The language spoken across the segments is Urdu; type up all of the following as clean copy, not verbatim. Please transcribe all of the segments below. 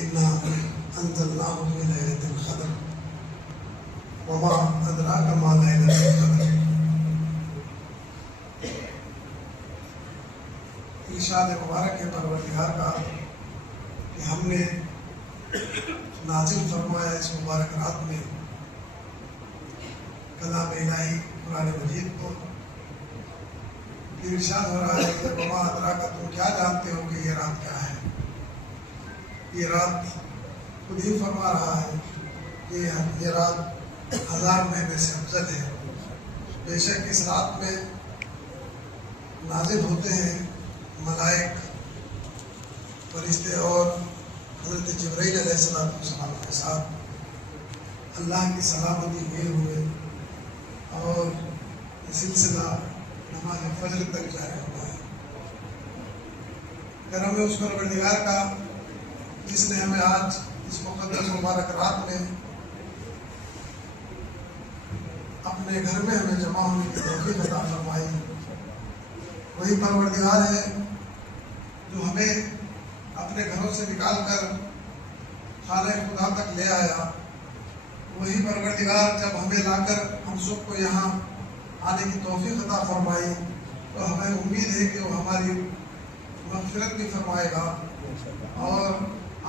إنا أنزلناه في ليلة القدر وما أدراك ما ليلة القدر. ارشاد مبارک ہے پروردگار کا کہ ہم نے نازل فرمایا اس مبارک رات میں کلام الہی قرآن مجید کو. پھر ارشاد ہو رہا ہے کہ وما ادراک، تم کیا جانتے ہو کہ یہ رات کیا ہے. یہ رات خود ہی فرما رہا ہے کہ یہ رات 1000 مہینے سے افضل ہے. بے شک اس رات میں نازل ہوتے ہیں ملائک، فرشتے اور حضرت جبرائیل علیہ السلام کے ساتھ اللہ کی سلامتی لیے ہوئے، اور یہ سلسلہ نماز فجر تک جاری ہوا ہے. کرم ہے اس پروردگار کا جس نے ہمیں آج اس مقدس مبارک رات میں اپنے گھر میں ہمیں جمع ہونے کی توفیق عطا فرمائی. وہی پروردگار ہے جو ہمیں اپنے گھروں سے نکال کر خانہ خدا تک لے آیا. وہی پروردگار جب ہمیں لا کر ہم سب کو یہاں آنے کی توفیق عطا فرمائی تو ہمیں امید ہے کہ وہ ہماری مغفرت بھی فرمائے گا اور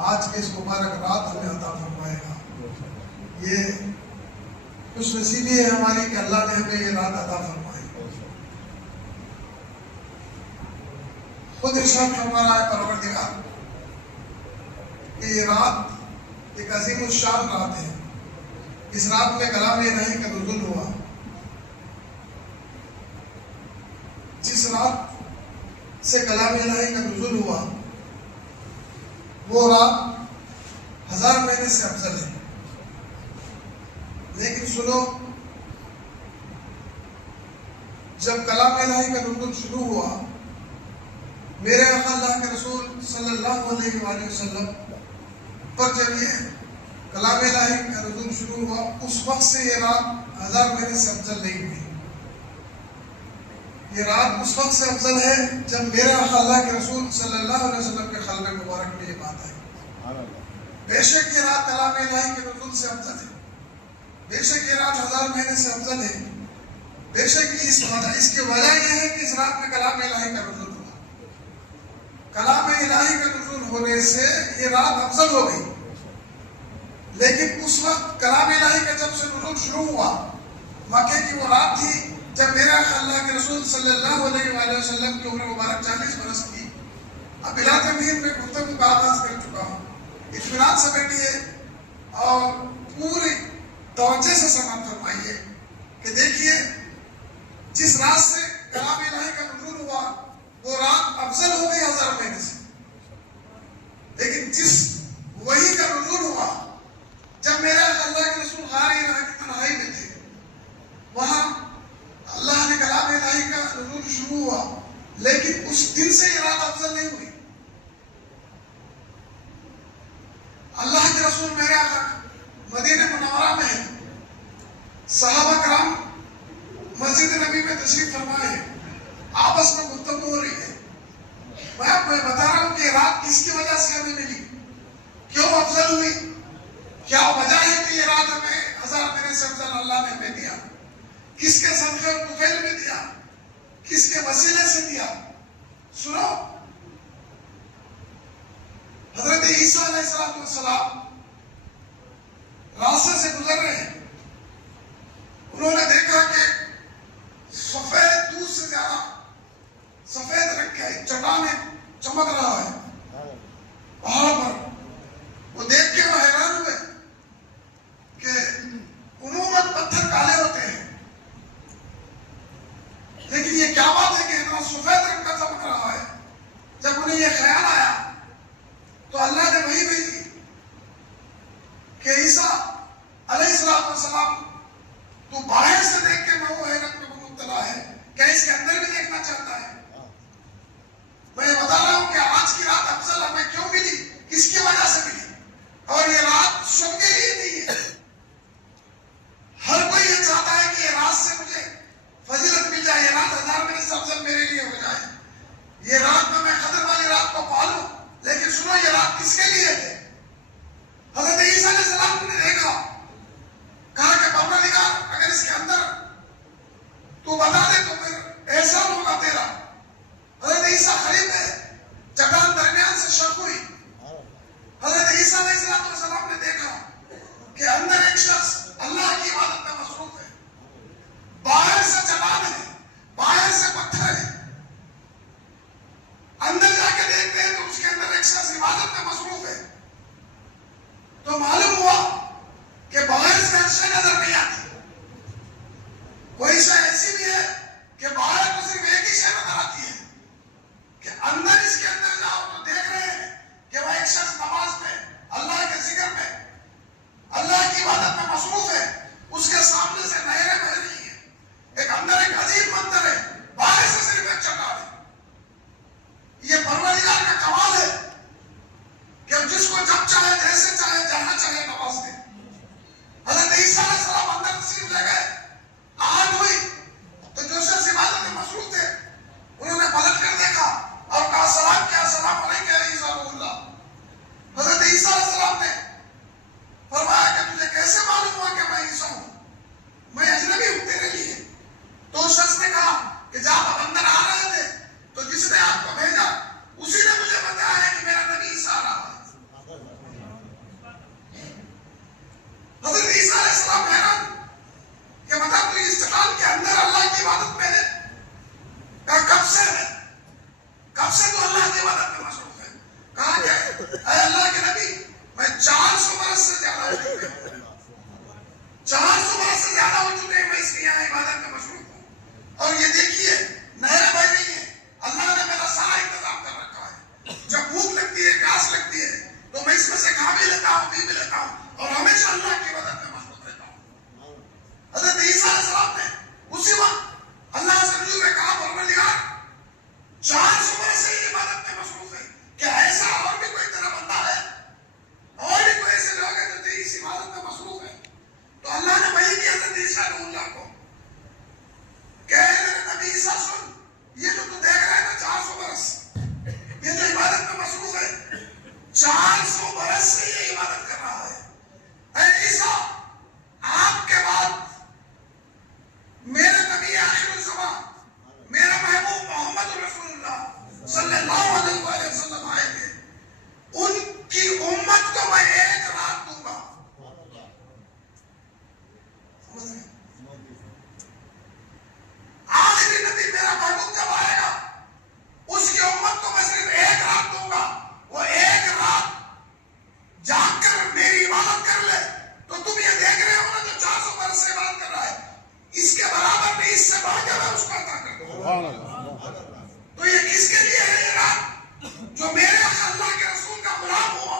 آج کے اس مبارک رات ہمیں عطا فرمائے گا. یہ خوش نصیبی ہے ہماری کہ اللہ نے ہمیں یہ رات عطا فرمائی. خود ارشاد فرما رہا ہے پروردگار کہ یہ رات ایک عظیم الشان رات ہے. اس رات میں کلام الہی کا نزول ہوا. جس رات سے کلام الہی کا نزول ہوا وہ رات 1000 مہینے سے افضل ہے. لیکن سنو، جب کلام الہی کا نزول شروع ہوا میرے آقا اللہ کے رسول صلی اللہ علیہ وآلہ وسلم پر جب یہ کلام الہی کا نزول شروع ہوا اس وقت سے یہ رات 1000 مہینے سے افضل نہیں ہوئی. یہ رات اس وقت سے افضل ہے جب میرے آقا اللہ کے رسول صلی اللہ علیہ وسلم کے قلب مبارک میں یہ بات آئی. بے شک یہ رات کلام الہی کے نزول سے افضل ہے. بے شک یہ رات 1000 مہینے سے افضل ہے. بے شک اس کی وجہ یہ ہے کہ اس رات میں کلام الہی کا نزول ہوا. کلام الہی کا نزول ہونے سے یہ رات افضل ہو گئی. لیکن اس وقت کلام الہی کا جب سے نزول شروع ہوا مکے کی وہ رات تھی جب میرا اللہ کے رسول صلی اللہ علیہ وآلہ وسلم کی عمر مبارک 40 برس کی. اب بلا تمہید میں گفتگو کا آغاز کر چکا ہوں. اطمینان سے بیٹھیے اور پوری توجہ سے سماعت فرمائیے کہ دیکھیے جس رات سے کلام الہی کا نزول ہوا وہ رات افضل ہو گئی 1000 مہینے سے. لیکن جس وحی کا نزول ہوا جب میرے اللہ کے رسول غار ہرا کی تنہائی میں تھے وہاں اللہ نے کلام الہی کا نزول شروع ہوا لیکن اس دن سے یہ رات افضل نہیں ہوئی. اللہ کے رسول میرے آقا مدینہ منورہ میں ہے. صحابہ کرام مسجد نبی میں تشریف فرمائے ہیں. آپس میں گفتگو ہو رہی ہے. میں بتا رہا ہوں کہ یہ رات کس کی وجہ سے ہمیں ملی، کیوں افضل ہوئی، کیا وجہ ہے کہ یہ رات ہمیں 1000 مہینے سے افضل اللہ نے ہمیں دیا، کس کے صدقے اور طفیل میں دیا، کس کے وسیلے سے دیا. سنو، حضرت عیسیٰ علیہ السلام راستے سے گزر رہے ہیں. انہوں نے دیکھا کہ سفید دودھ سے زیادہ سفید رنگ کا ایک چٹان چمک رہا ہے پہاڑ پر. وہ دیکھ کے وہ حیران ہوئے کہ عموماً پتھر کالے ہوتے ہیں لیکن یہ کیا بات ہے کہ اتنا سفید رنگ کا چمک رہا ہے. جب انہیں یہ خیال آیا تو اللہ نے وہی بھیجی کہ عیسیٰ علیہ السلام تو باہر سے دیکھ کے میں وہ حیرت میں مبتلا ہے، کیا اس کے اندر بھی دیکھنا چاہتا ہے. میں یہ بتا رہا ہوں کہ آج کی رات افضل ہمیں کیوں ملی، کس کی وجہ سے ملی. اور یہ رات سب کے لیے نہیں ہے. ہر کوئی یہ چاہتا ہے کہ یہ رات سے مجھے فضیلت مل جائے، یہ رات 1000 مہینے سے افضل میرے لیے ہو جائے، یہ رات میں قدر والی رات کو پالوں. لیکن سنو، یہ رات کس کے لیے ہے؟ حضرت عیسیٰ علیہ السلام نے دیکھا، کہا کہ پروردگار اگر اس کے اندر تو بتا دے تو پھر احسان ہوگا تیرا۔ حضرت عیسیٰ قریب گئے، چٹان درمیان سے شق ہوئی، حضرت عیسیٰ علیہ السلام نے دیکھا کہ اندر ایک شخص اللہ کی عبادت میں مصروف ہے، باہر سے چٹان ہے، باہر سے پتھر ہے، اندر جا کے دیکھتے ہیں تو اس کے اندر ایک شخص عبادت میں مصروف ہے۔ تو معلوم ہوا کہ باہر سے ہر شے نظر نہیں آتی، کوئی شے ایسی بھی ہے کہ باہر تو صرف ایک ہی شے نظر آتی ہے، کہ اندر اس کے اندر جاؤ تو دیکھ رہے ہیں کہ وہ ایک شخص نماز میں، اللہ کے ذکر میں، اللہ کی عبادت میں مصروف ہے، اس کے سامنے سے نہریں بہ رہی ہیں، ایک اندر ایک عجیب منظر ہے، باہر سے صرف ایک چٹان ہے۔ یہ پروردگار کا کمال ہے کہ جس کو جب چاہے، جیسے چاہے، جہاں چاہے نواز دے۔ حضرت عیسیٰ علیہ السلام اندر تشریف لے گئے، آہٹ ہوئی تو جو شخص عبادت میں مصروف تھے انہوں نے پلٹ کر دیکھا اور کہا سلام کیا، سلام علیکم یا عیسیٰ روح اللہ۔ حضرت عیسیٰ علیہ السلام نے فرمایا کہ تجھے کیسے معلوم ہوا کہ میں عیسیٰ ہوں، میں اجنبی ہوں تیرے لیے۔ تو اس شخص نے کہا کہ جب آپ اندر آ رہے تھے تو جس نے آپ کو بھیجا اسی نے مجھے بتایا کہ میرا نبی عیسیٰ آ رہا ہے۔ حضرت عیسیٰ علیہ السلام حیران کہ بتا تو اس چٹان کے اندر اللہ کی عبادت میں ہے، کہا کب سے ہے، کب سے تو اللہ کی عبادت میں مصروف ہے؟ کہا کہ اے اللہ کے نبی میں 400 برس سے زیادہ ہو چکے ہوں، 400 برس سے زیادہ ہو چکے ہیں میں اس کی یہاں عبادت میں مصروف ہوں، اور یہ دیکھیے نہریں بہ رہی ہیں، اللہ نے میرا سارا انتظام کر رکھا ہے، جب بھوک لگتی ہے، پیاس لگتی ہے تو میں اس میں سے کھا بھی لیتا ہوں، پی بھی لیتا ہوں، اور ہمیشہ اللہ کی عبادت میں مصروف رہتا ہوں۔ حضرت عیسیٰ علیہ السلام نے اسی وقت اللہ سے رجوع میں کہا پروردگار 400 برس سے یہ عبادت میں مصروف ہے، کیا ایسا اور بھی کوئی تیرا بندہ ہے، اور بھی کوئی ایسے لوگ ہیں جو تیری اس عبادت میں مصروف ہے؟ تو اللہ نے وحی کی حضرت عیسیٰ علیہ اللہ کو کہ اے میرے نبی عیسیٰ سن، یہ جو تو دیکھ رہا ہے نا 400 برس، یہ جو عبادت میں مصروف ہے 400 برس سے یہ عبادت کر رہا ہے۔ اے عیسیٰ آپ کے بعد میرے نبی آخر الزمان میرا محبوب محمد رسول اللہ صلی اللہ علیہ وآلہ وسلم آئے گے، ان کی امت کو میں ایک رات دوں گا۔ آخری نبی میرا محبوب جب آئے گا اس کی امت کو میں صرف ایک رات دوں گا، وہ ایک رات جاگ کر میری عبادت کر لے تو تم یہ دیکھ رہے ہو نا جو 400 برس سے عبادت کر رہا ہے، اس کے برابر نہیں، اس سے بڑھ کے میں اس کو عطا کر دوں گا۔ تو یہ کس کے لیے ہے یہ رات؟ جو میرے اللہ کے رسول کا غلام ہوا،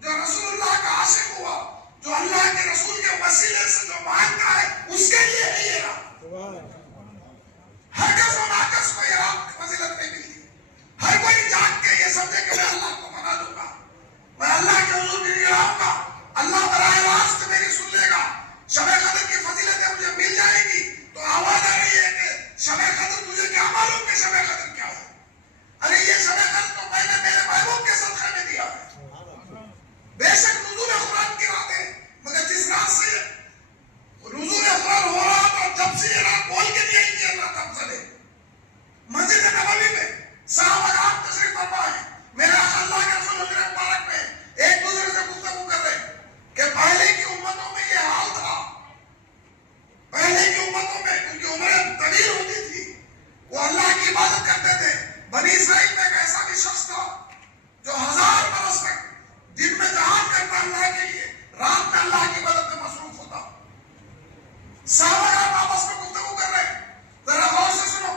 جو رسول اللہ کا عاشق ہوا، جو اللہ کے رسول کے وسیلے سے جو مانگتا ہے، اس کے لیے ہے یہ رات۔ ہر کس و ناکس کو یہ رات فضیلت نہیں ملتی، ہر کوئی جاگ کے یہ سمجھے کہ میں اللہ کو منا دوں گا، میں اللہ کے حضور بھی آؤں گا، اللہ براہ راست میری سن لے گا، شب قدر کی فضیلتیں مجھے مل جائے گی۔ تو آواز آ رہی ہے کہ شب قدر تجھے کیا معلوم کہ شب قدر کیا ہے؟ ارے یہ شب قدر تو میں نے میرے محبوب کے صدقے میں دیا ہے۔ بے شک نزول قرآن کی رات ہے، مگر جس رات سے نزول قرآن ہو رہا تھا جب سے یہ رات بول کے دیا کہ اللہ کا افضل ہے۔ مسجد نبوی میں صحابہ کرام تشریف فرما ہے، میرا اللہ کے رسول حضرت مبارک میں ایک دوسرے سے گفتگو کر رہے کہ پہلے کی امتوں میں یہ حال تھا، پہلے کی امتوں میں ان کی عمریں طویل ہوتی تھی، وہ اللہ کی عبادت کرتے تھے۔ بنی اسرائیل میں ایک ایسا بھی شخص تھا جو 1000 برس تک دن میں جہاد کرتا اللہ کے لیے، رات میں اللہ کی عبادت میں مصروف ہوتا۔ صحابہ کرام آپس میں گفتگو کر رہے، ذرا غور سے سنو،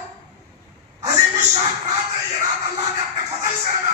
عظیم الشان رات ہے یہ، رات اللہ نے اپنے فضل سے ہمیں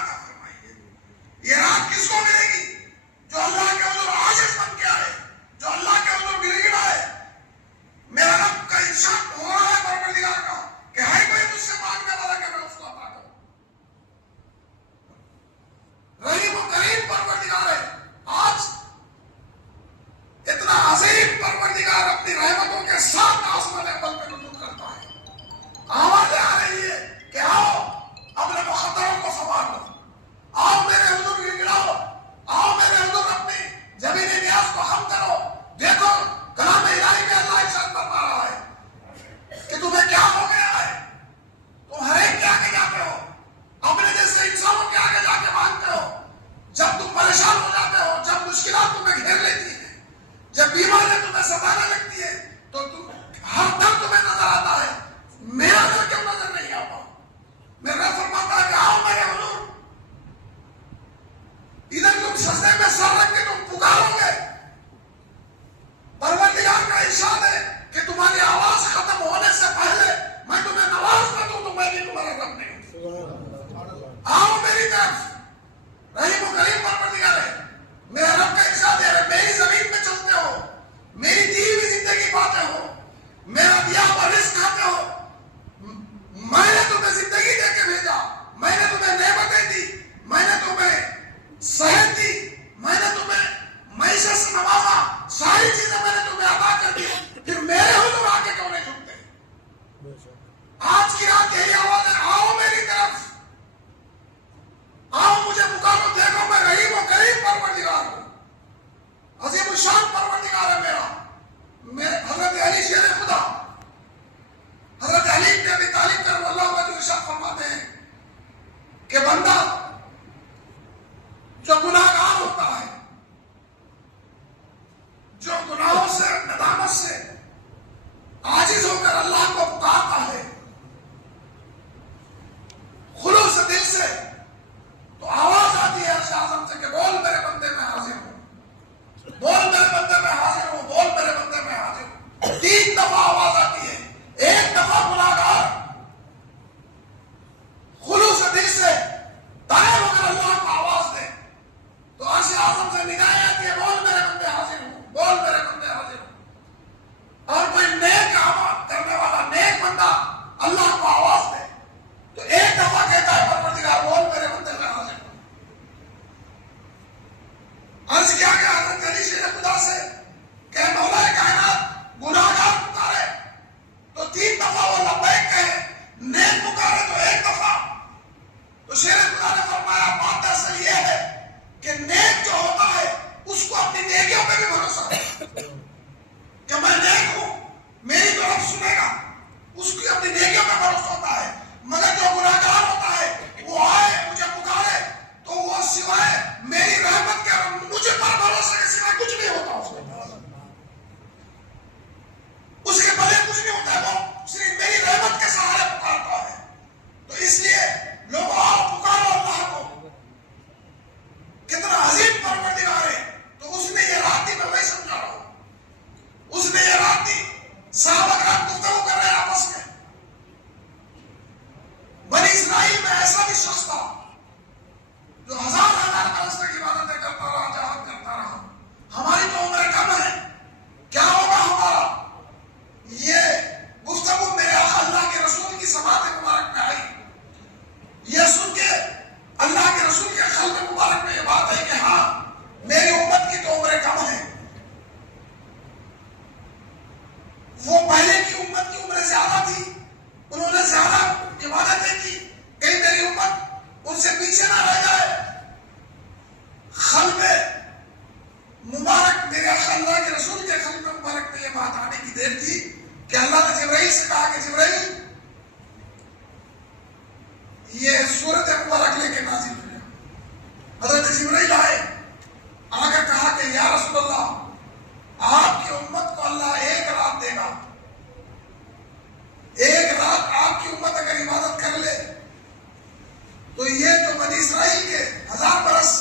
اسرائیل کے 1000 برس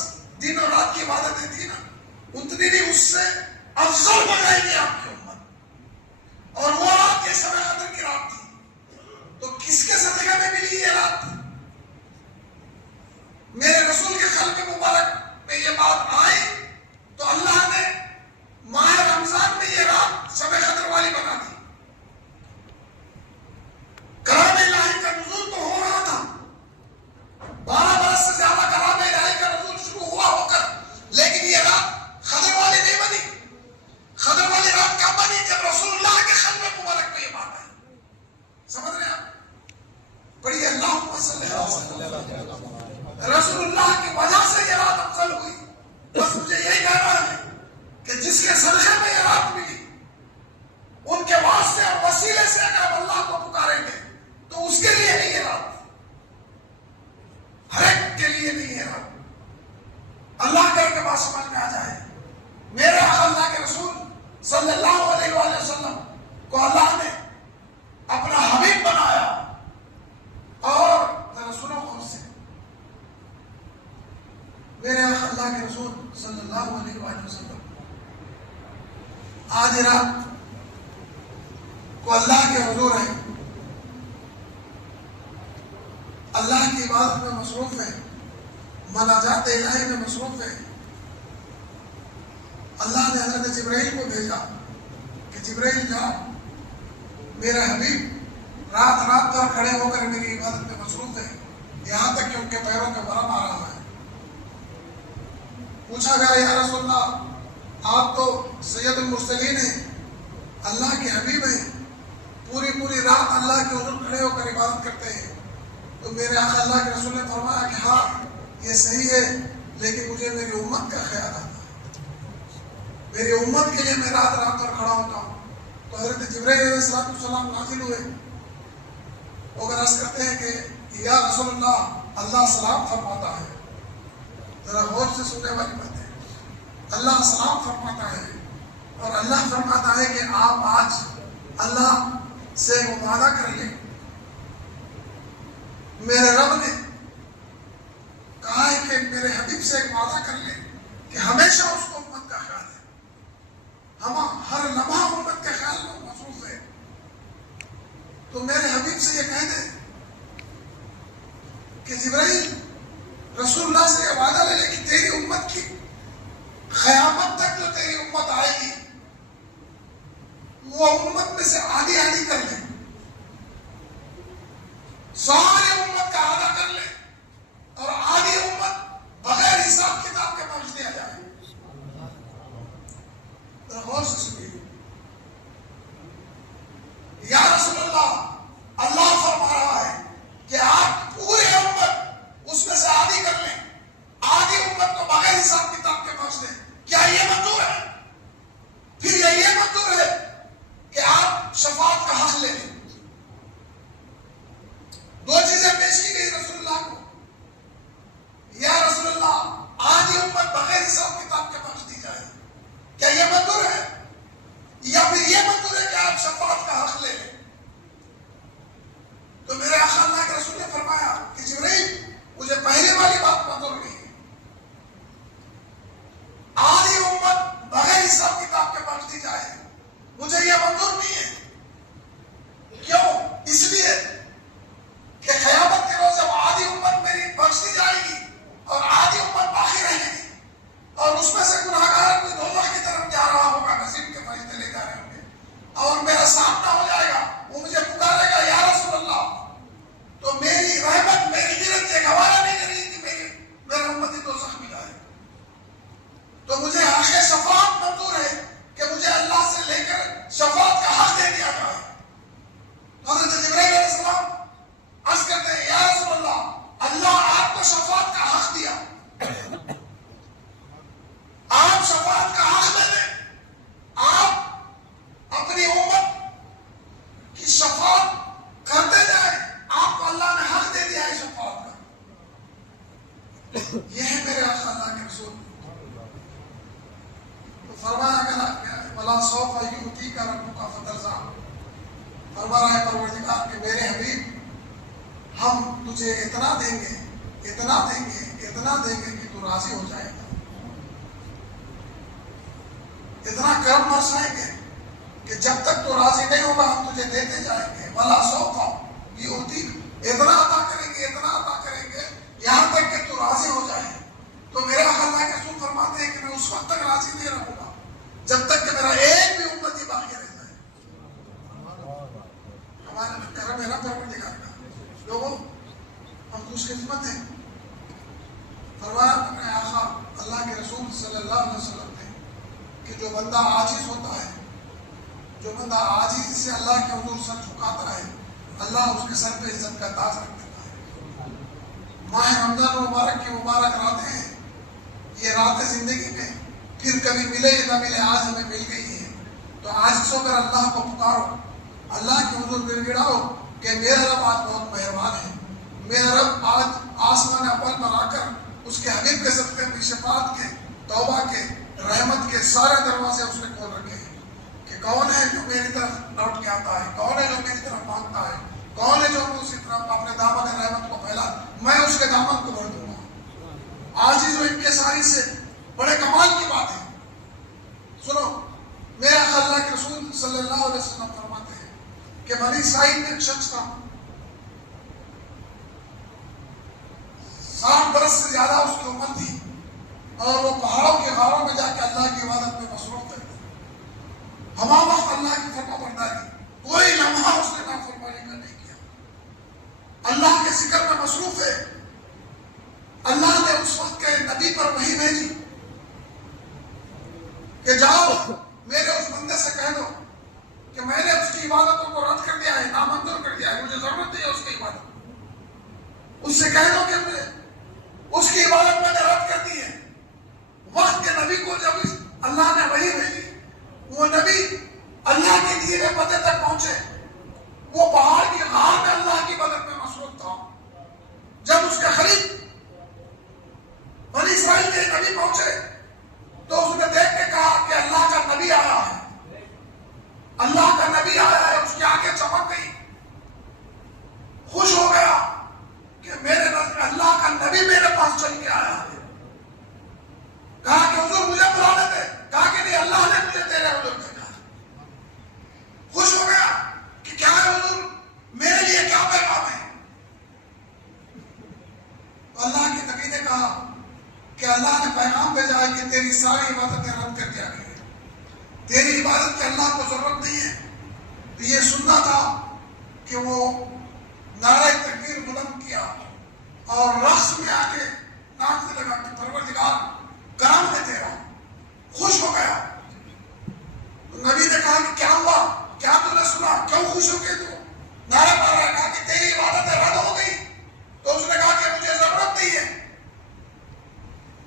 دن اور رات کی عبادتیں تھی نا، اتنی نہیں اس سے افضل ہو جائے گی آپ کی امت. اور وہ رات یہ شب قدر کی رات تھی، تو کس کے صدقے میں ملی یہ رات؟ میرے رسول کے قلب مبارک میں یہ بات آئی تو اللہ نے ماہ رمضان میں یہ رات شب قدر والی بنا دی. کلام الہی کا نزول تو ہو رہا تھا، 12 برس سے زیادہ کلام الہی کا نزول شروع ہوا ہو کر، لیکن یہ رات قدر والی نہیں بنی. قدر والی رات کب بنی؟ جب رسول اللہ کے قلب مبارک میں یہ بات آئی. سمجھ رہے ہیں آپ؟ پڑھیے اللہم صلی اللہ علیہ وسلم. رسول اللہ کی وجہ سے یہ رات افضل ہوئی. بس مجھے یہی کہنا ہے کہ جس کے صدقے میں یہ رات ملی، ان کے واسطے اور وسیلے سے اگر ہم اللہ کو پکاریں گے تو اس کے لیے نہیں یہ رات، ہر ایک کے لیے نہیں ہے رات. اللہ کر کے بات سمجھ میں آ جائے. میرے اللہ کے رسول صلی اللہ علیہ وآلہ وسلم کو اللہ نے اپنا حبیب بنایا. اور ذرا سنو خود سے، میرے اللہ کے رسول صلی اللہ علیہ وآلہ وسلم آج رات کو اللہ کے حضور ہے، اللہ کی عبادت میں مصروف ہے، مناجات الہی میں مصروف ہے. اللہ نے حضرت جبرائیل کو بھیجا کہ جبرائیل جاؤ، میرا حبیب رات رات پر کھڑے ہو کر میری عبادت میں مصروف ہے، یہاں تک کہ ان کے پیروں کے ورم آ رہا ہے. پوچھا گیا یا رسول اللہ، آپ تو سید المرسلین ہیں، اللہ کے حبیب ہیں، پوری رات اللہ کے حضور کھڑے ہو کر عبادت کرتے ہیں. تو میرے آقا اللہ کے رسول نے فرمایا کہ ہاں یہ صحیح ہے، لیکن مجھے میری امت کا خیال آتا ہے، میری امت کے لیے میں رات رات پر کھڑا ہوتا ہوں. تو حضرت جبرائیل علیہ السلام نازل ہوئے، وہ عرض کرتے ہیں کہ یا رسول اللہ، اللہ سلام فرماتا ہے. ذرا غور سے سننے والی بات ہے، اللہ سلام فرماتا ہے اور اللہ فرماتا ہے کہ آپ آج اللہ سے وعدہ کر لیں. میرے رب نے کہا ہے کہ میرے حبیب سے ایک وعدہ کر لیں کہ ہمیشہ اس کو امت کا خیال ہے، ہم ہر لمحہ امت کے خیال میں مصروف ہے. تو میرے حبیب سے یہ کہہ دیں کہ جبرائیل رسول اللہ سے یہ وعدہ لے لے کہ تیری امت کی قیامت تک جو تیری امت آئے گی وہ امت میں سے آدھی آدھی کر لے، ساری امت کا آدھا کر لے اور آدھی امت بغیر حساب کتاب کے بخش دیا جائے. غور سے سنیے، یا رسول اللہ، اللہ فرما رہا ہے کہ آپ پورے امت اس میں سے آدھی کر لیں، آدھی امت کو بغیر حساب کتاب کے بخش دیں. کیا یہ منظور ہے؟ پھر یہ منظور ہے کہ آپ شفاعت کا حق لے لیں. دو چیزیں پیش کی گئی رسول اللہ کو، یا رسول اللہ آدھی امت بغیر حساب کتاب کے بخش دی جائے. کیا یہ منظور ہے؟ یا پھر یہ منظور ہے کہ آپ شفاعت کا حق لے لیں؟ تو میرے آقا اللہ کے رسول نے فرمایا کہ جبرائیل، مجھے پہلے والی بات منظور نہیں ہے. آدھی امت بغیر حساب کتاب کے بخش دی جائے، مجھے یہ منظور نہیں ہے. کیوں؟ اس لیے کہ قیامت کے روز جب آدھی امت میری بخش دی جائے گی اور آدھی امت باقی رہے گی، اور اس میں سے گناہگار کوئی دوزخ کی طرف جا رہا ہوگا، نصیب کے فرشتے لے جا رہے ہوں گے، اور میرا سامنا ہو جائے گا، وہ مجھے پکارے گا یا رسول اللہ. تو میری رحمت، میری غیرت یہ گوارا نہیں کرے گی کہ میرا امتی دوزخ میں جائے. تو مجھے حق شفاعت منظور ہے کہ مجھے اللہ سے لے کر شفاعت کا حق دے دیا جائے. حضرت جبرائیل علیہ السلام عرض کرتے ہیں یا رسول اللہ، اللہ آپ کو شفاعت کا حق دیا، آپ شفاعت کا حق دے دیں، آپ اپنی امت کی شفاعت کرتے جائیں. آپ کو اللہ نے حق دے دیا ہے شفاعت کا. یہ ہے میرے آقا اللہ کے رسول. تو فرمایا کہ بلا سوف یؤتیک ربک فترضی، فرما رہا ہے پروردگار کہ میرے حبیب، ہم تجھے اتنا دیں گے اتنا دیں گے کہ تو راضی ہو جائے گا، اتنا کرم برسائیں گے کہ جب تک تو راضی نہیں ہوگا ہم تجھے دیتے جائیں گے، ولا سوفا یعطیک، اتنا عطا کریں گے، اتنا عطا کریں گے یہاں تک کہ تو راضی ہو جائے۔ تو میرے اللہ کے رسول فرماتے ہیں کہ میں اس وقت تک راضی نہیں رہوں گا جب تک کہ میرا ایک بھی امتی باقی رہ جائے۔ ہمارا کرم ہے نا پروردگار کا، لوگوں ہم خوش قسمت ہیں۔ فرمایا اپنے آقا اللہ کے رسول صلی اللہ علیہ وسلم نے کہ جو بندہ عاجز ہوتا ہے، جو بندہ عاجز سے اللہ کے حضور سر جھکاتا ہے، اللہ اس کے سر پہ عزت کا تاج رکھ دیتا ہے۔ ماہ رمضان مبارک کی مبارک راتیں ہیں، یہ راتیں زندگی میں پھر کبھی ملے یا نہ ملے، آج ہمیں مل گئی ہیں۔ تو عاجز ہو کر اللہ کو پکارو، اللہ کے حضور گڑ گڑاؤ کہ میرا رب آج بہت مہربان ہے، میرا رب آج آسمان اول پر آ کر اس کے حبیب کے صدقے میں شفاعت کے، توبہ کے، رحمت کے سارے دروازے اس نے کھول رکھے ہیں کہ کون ہے جو میری طرف لوٹ کے آتا ہے، کون ہے جو میری طرف مانگتا ہے، کون ہے جو اسی طرف اپنے دامن رحمت کو پھیلا، میں اس کے دامن کو بھر دوں گا۔ عاجز و انکساری سے بڑے کمال کی بات ہے۔ سنو، میرا اللہ کے رسول صلی اللہ علیہ وسلم فرماتے ہیں کہ بنی اسرائیل میں ایک شخص تھا، 60 برس سے زیادہ اس کی عمر تھی، اور وہ پہاڑوں کے غاروں میں جا کے اللہ کی عبادت میں مصروف تھے۔ ہما وقت اللہ کی فرما برداری، کوئی لمحہ اس نے نافرمانی کا نہیں کیا، اللہ کے ذکر میں مصروف ہے۔ اللہ نے اس وقت کے نبی پر وحی بھیجی کہ جاؤ میرے اس بندے سے کہہ دو کہ میں نے اس کی عبادتوں کو رد کر دیا ہے، نامنظور کر دیا ہے، مجھے ضرورت نہیں ہے اس کی عبادت۔ اس سے کہہ دو کہ مجھے اس کی عبادت میں نے رد کر دی ہے۔ وقت کے نبی کو جب اللہ نے وحی بھیجی، وہ نبی اللہ کے دیے پتے تک پہنچے، وہ پہاڑ کی غار میں اللہ کی عبادت میں مصروف تھا۔ جب اس کے قریب بنی اسرائیل کے نبی پہنچے تو اس نے دیکھ کے کہا کہ اللہ کا نبی آیا ہے، اللہ کا نبی آیا ہے۔ اس کی آنکھیں چمک گئی، خوش ہو گیا کہ میرے اللہ کا نبی میرے پاس چل کے آیا ہے۔ کہا کہ حضور مجھے بلا لیتے، کہا کہ نہیں، اللہ نے مجھے تیرے حضور بھیجا۔ خوش ہو گیا کہ کیا ہے حضور، میرے لیے کیا پیغام ہے؟ اللہ کے نبی نے کہا کہ اللہ نے پیغام بھیجا ہے کہ تیری ساری عبادتیں رد کر دیا گئی ہیں، تیری عبادت کی اللہ کو ضرورت نہیں ہے۔ تو یہ سننا تھا کہ وہ نعرہ تکبیر بلند کیا اور رقص میں آ کے ناچ سے لگا کہ پروردگار کرم ہے تیرا، خوش ہو گیا۔ تو نبی نے کہا کہ کیا ہوا، کیا تو نے سنا، کیوں خوش ہو کے تو نعرہ مار رہا ہے؟ کہا کہ تیری عبادتیں رد ہو گئی۔ تو اس نے کہا کہ مجھے ضرورت نہیں ہے،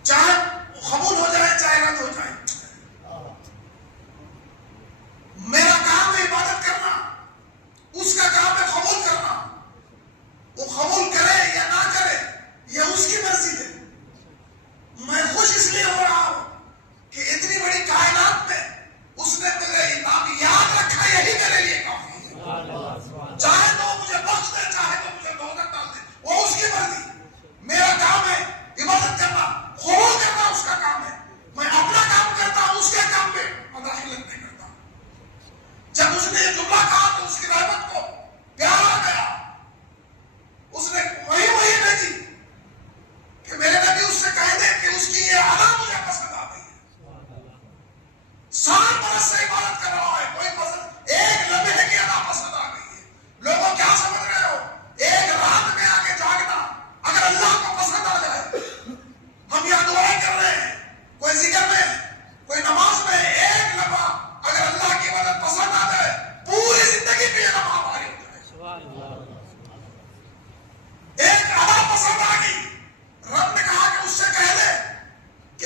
چاہے قبول ہو جائے چاہے رد ہو جائے، میرا کام ہے عبادت کرنا، اس کا کام ہے قبول کرنا۔ وہ قبول کرے یا نہ کرے یہ اس کی مرضی ہے۔ میں خوش اس لیے ہو رہا ہوں کہ اتنی بڑی کائنات میں اس نے میرے نام یاد رکھا، یہی میرے لیے کافی ہے۔ چاہے تو مجھے بخش دے، چاہے تو مجھے دوزخ ڈال دے، وہ اس کی مرضی۔ میرا کام ہے عبادت کرنا، قبول کرنا اس کا کام ہے۔ میں اپنا کام کرتا ہوں، اس کے کام میں مداخلت نہیں کرتا۔ جب اس نے یہ جملہ کہا تو اس کی رحمت کو پیار آ گیا، اس نے وہی بھیجی کہ میرے نبی اس سے کہہ دے کہ اس کی یہ ادا مجھے پسند آ گئی ہے۔ 60 برس سے عبادت کر رہا ہے، کوئی پسند، ایک لمحے کی ادا پسند آ گئی ہے۔ لوگوں کیا سمجھ رہے ہو؟ ایک رات میں آ کے جاگنا اگر اللہ کو پسند آ جائے، ہم یہاں دعائیں کر رہے ہیں، کوئی ذکر میں، کوئی نماز میں، ایک لمحہ اگر اللہ کی عبادت پسند آ جائے، پوری زندگی پہ یہ لمحہ بھاری ہو جائے۔ ایک ادا پسند آ گئی، رب نے کہا کہ اس سے کہہ دے کہ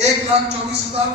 1,24,000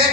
1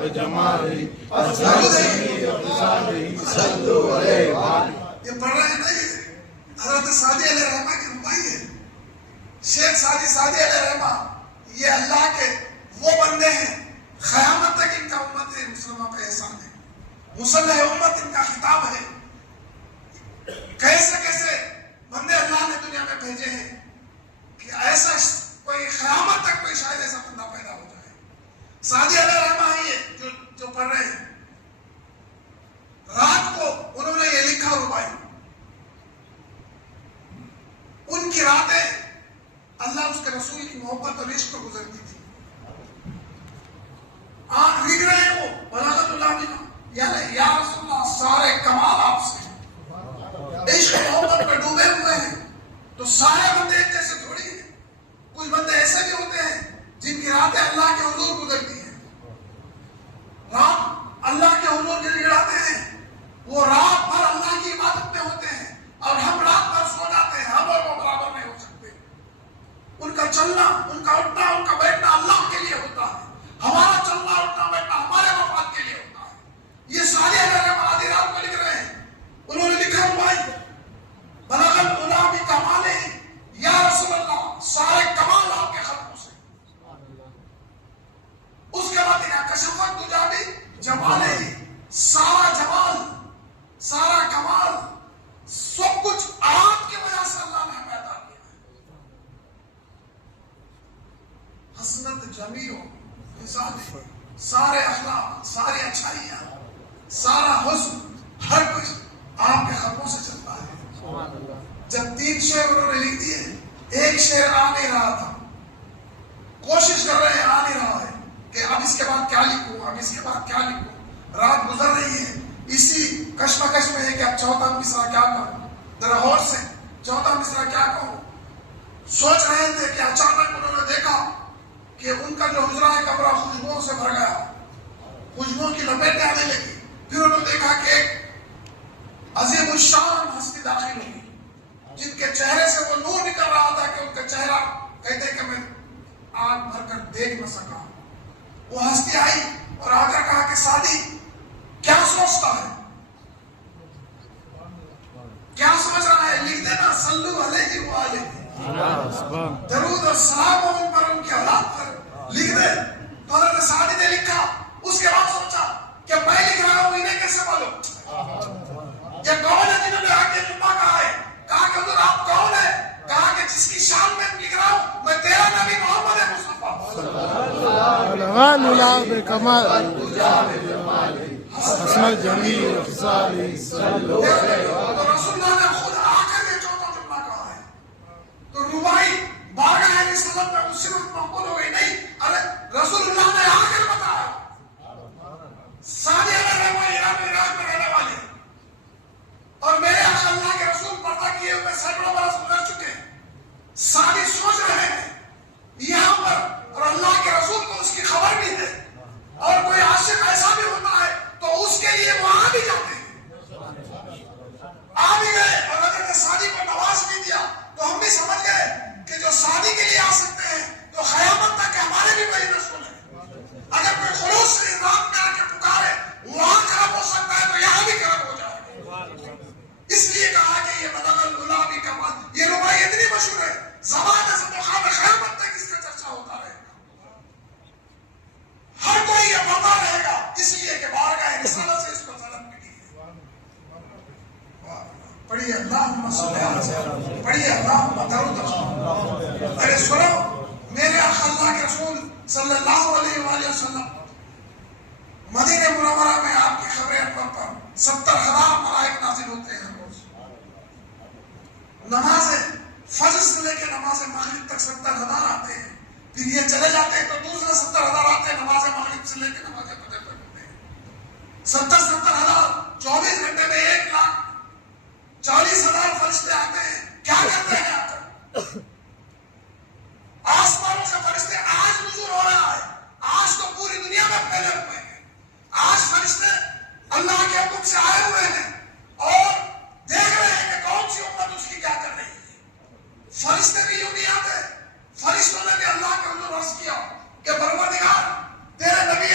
بجماله أسمع جميع خصاله صلوا عليه وآله. یہ پڑھ رہے ہیں نا، یہ حضرت سعدی علیہ رحمہ کی ربائی ہے. شیخ سعدی علیہ رحمہ یہ اللہ کے وہ بندے ہیں، قیامت تک ان کا امت مسلمہ پہ احسان ہے، مسلح امت ان کا خطاب ہے. کیسے کیسے بندے اللہ نے دنیا میں بھیجے ہیں کہ ایسا کوئی قیامت تک کوئی شاید ایسا بندہ پیدا ہو جائے. سعدی علیہ رحمہ ہے یہ جو پڑھ رہے ہیں. رات کو انہوں نے یہ لکھا ربائی. ان کی راتیں اللہ اس کے رسول کی محبت اور عشق پر گزرتی تھی. لکھ رہے ہیں وہ بلاغت اللہ علیہ، یا رسول اللہ سارے کمال آپ سے، عشق محبت میں ڈوبے ہوئے ہیں. تو سارے بندے ایک جیسے تھوڑی ہیں. کچھ بندے ایسے بھی ہوتے ہیں جن کی راتیں اللہ کے حضور گزرتی ہیں. رات اللہ کے حضور کے گڑاتے ہیں، وہ رات بھر اللہ کی عبادت میں ہوتے ہیں، اور ہم رات بھر سو جاتے ہیں. ہم اور وہ برابر نہیں ہو سکتے. ان کا چلنا، ان کا اٹھنا، ان کا بیٹھنا اللہ کے لیے ہوتا ہے. ہمارا چلنا اٹھنا بیٹھنا ہمارے مفاد کے لیے ہوتا ہے. یہ سارے آدھی رات کو لکھ رہے ہیں. انہوں نے لکھا بھائی بلغ العلا بکمالہ، یا رسول اللہ سارے کمال آپ کے خطوں سے. اس کے بعد کشف الدجى بجمالہ، سارا جمال سارا کمال سب کچھ آپ کی وجہ سے اللہ نے پیدا کیا ہے. حسنت جمیع خصالہ، سارے اخلاق، ساری اچھائیاں، سارا حسن، ہر کچھ آپ کے خطوں سے چلتا ہے. جب 3 شعر انہوں نے لکھ دیے، ایک شعر آ نہیں رہا تھا. کوشش کر رہے ہیں، آ نہیں رہا ہے کہ اب اس کے بعد کیا لکھوں، اب اس کے بعد کیا لکھوں. رات گزر رہی ہے اسی کشمکش میں ہے کہ اب چوتھا مصرع کیا کہوں. ذرا غور سے چوتھا مصرع کیا کہوں. سوچ رہے تھے کہ اچانک انہوں نے دیکھا کہ ان کا جو حجرہ ہے کمرہ خوشبوؤں سے بھر گیا، خوشبوؤں کی لپیٹیں آنے لگی. پھر انہوں نے دیکھا کہ ایک عظیم الشان ہستی داخل ہوئی، جن کے چہرے سے وہ نور نکل رہا تھا کہ ان کا چہرہ کہتے کہ میں آنکھ بھر کر دیکھ نہ سکا. وہ ہستی آئی اور آ کر کہا کہ سعدی کیا سوچتا ہے، کیا سوچ رہا ہے، لکھ دینا صلو علیہ وآلہ، درود اور سلام ہو ان پر، ان کی اولاد پر لکھ دے. تو حضرت سعدی نے لکھا. اس کے بعد سوچا کہ میں لکھ رہا ہوں انہیں کیسے معلوم، یہ کون ہے جنہوں نے آ کے جمعہ کہا ہے. کہا کہ حضور آپ کون ہیں. کہا کہ جس کی شان میں لکھ رہا ہوں میں تیرا نبی محمد مصطفیٰ أسمع جميع خصاله صلوا عليه. تو رسول اللہ نے خود آ کر یہ چوتھا جملہ کہا ہے. تو ربائی بارگاہ علیہ السلام میں اس صرف مقبول ہو گئی نہیں، ارے رسول اللہ نے آ کر بتایا. سعدی علیہ رحمہ ایران میں رہنے والے اور میرے آقا اللہ کے رسول پردہ کیے ہوئے سینکڑوں برس گزر چکے ہیں. سعدی سوچ رہے ہیں یہاں پر، اور اللہ کے رسول کو اس کی خبر بھی ہے. اور کوئی عاشق ایسا بھی ہوتا ہے تو اس کے لیے وہ آ بھی جاتے ہیں. آ بھی گئے اور حضرت سعدی کو نواز بھی دیا. تو ہم بھی سمجھ گئے کہ جو سعدی کے لیے آ سکتے ہیں تو قیامت تک ہمارے بھی وہی رسول ہے. اگر کوئی خلوص سے رات میں آ کے پکارے وہاں کرم ہو سکتا ہے تو یہاں بھی کرم ہو جائے گا. اس لیے کہا کہ یہ بلغ العلا بکمالہ، یہ ربائی اتنی مشہور ہے زمانے سے تو قیامت تک اس کا چرچا ہوتا رہے گا. ہر کوئی یہ پڑھتا رہے گا، اس لیے کہ بارگاہ رسالت سے اس کو طلب ملی ہے. پڑھیے اللہم صلی علی، پڑھیے اللہم درود. ارے سنو، میرے آقا اللہ کے رسول صلی اللہ علیہ وآلہ وسلم مدینہ منورہ میں آپ کی خبر انور پر 70,000 ملائک نازل ہوتے ہیں روز. نماز فجر سے لے کے نماز مغرب تک 70,000 آتے ہیں. پھر یہ چلے جاتے ہیں تو دوسرے 70,000 آتے ہیں نماز مغرب سے لے کے نماز فجر تک ہوتے ہیں. 70,000 24 گھنٹے میں 1,40,000 فرشتے آتے ہیں. کیا کرتے ہیں آ کر؟ آسمانوں سے فرشتے آج نزول ہو رہا ہے. آج تو پوری دنیا میں پھیلے ہوئے ہیں. آج فرشتے اللہ کے حکم سے آئے ہوئے ہیں اور دیکھ رہے ہیں کہ کون سی امت اس کی کیا کر رہی ہے. فرشتے بھی یوں نہیں آتے. فرشتوں نے بھی اللہ کے حضور عرض کیا کہ پروردگار تیرے نبی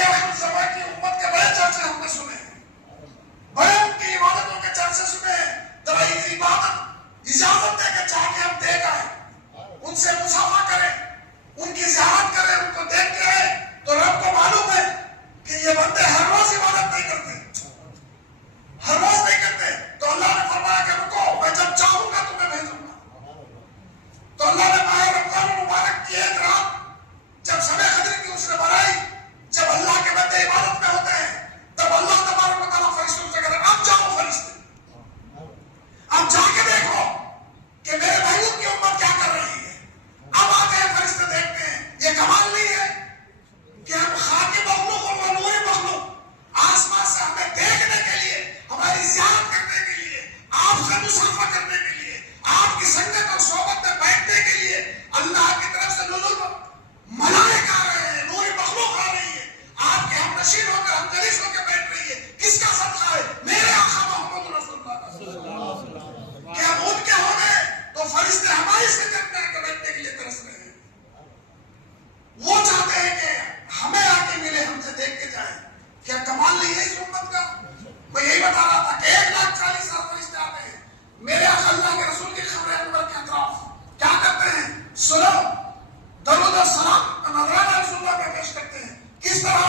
کرتے ہیں. کس طرح؟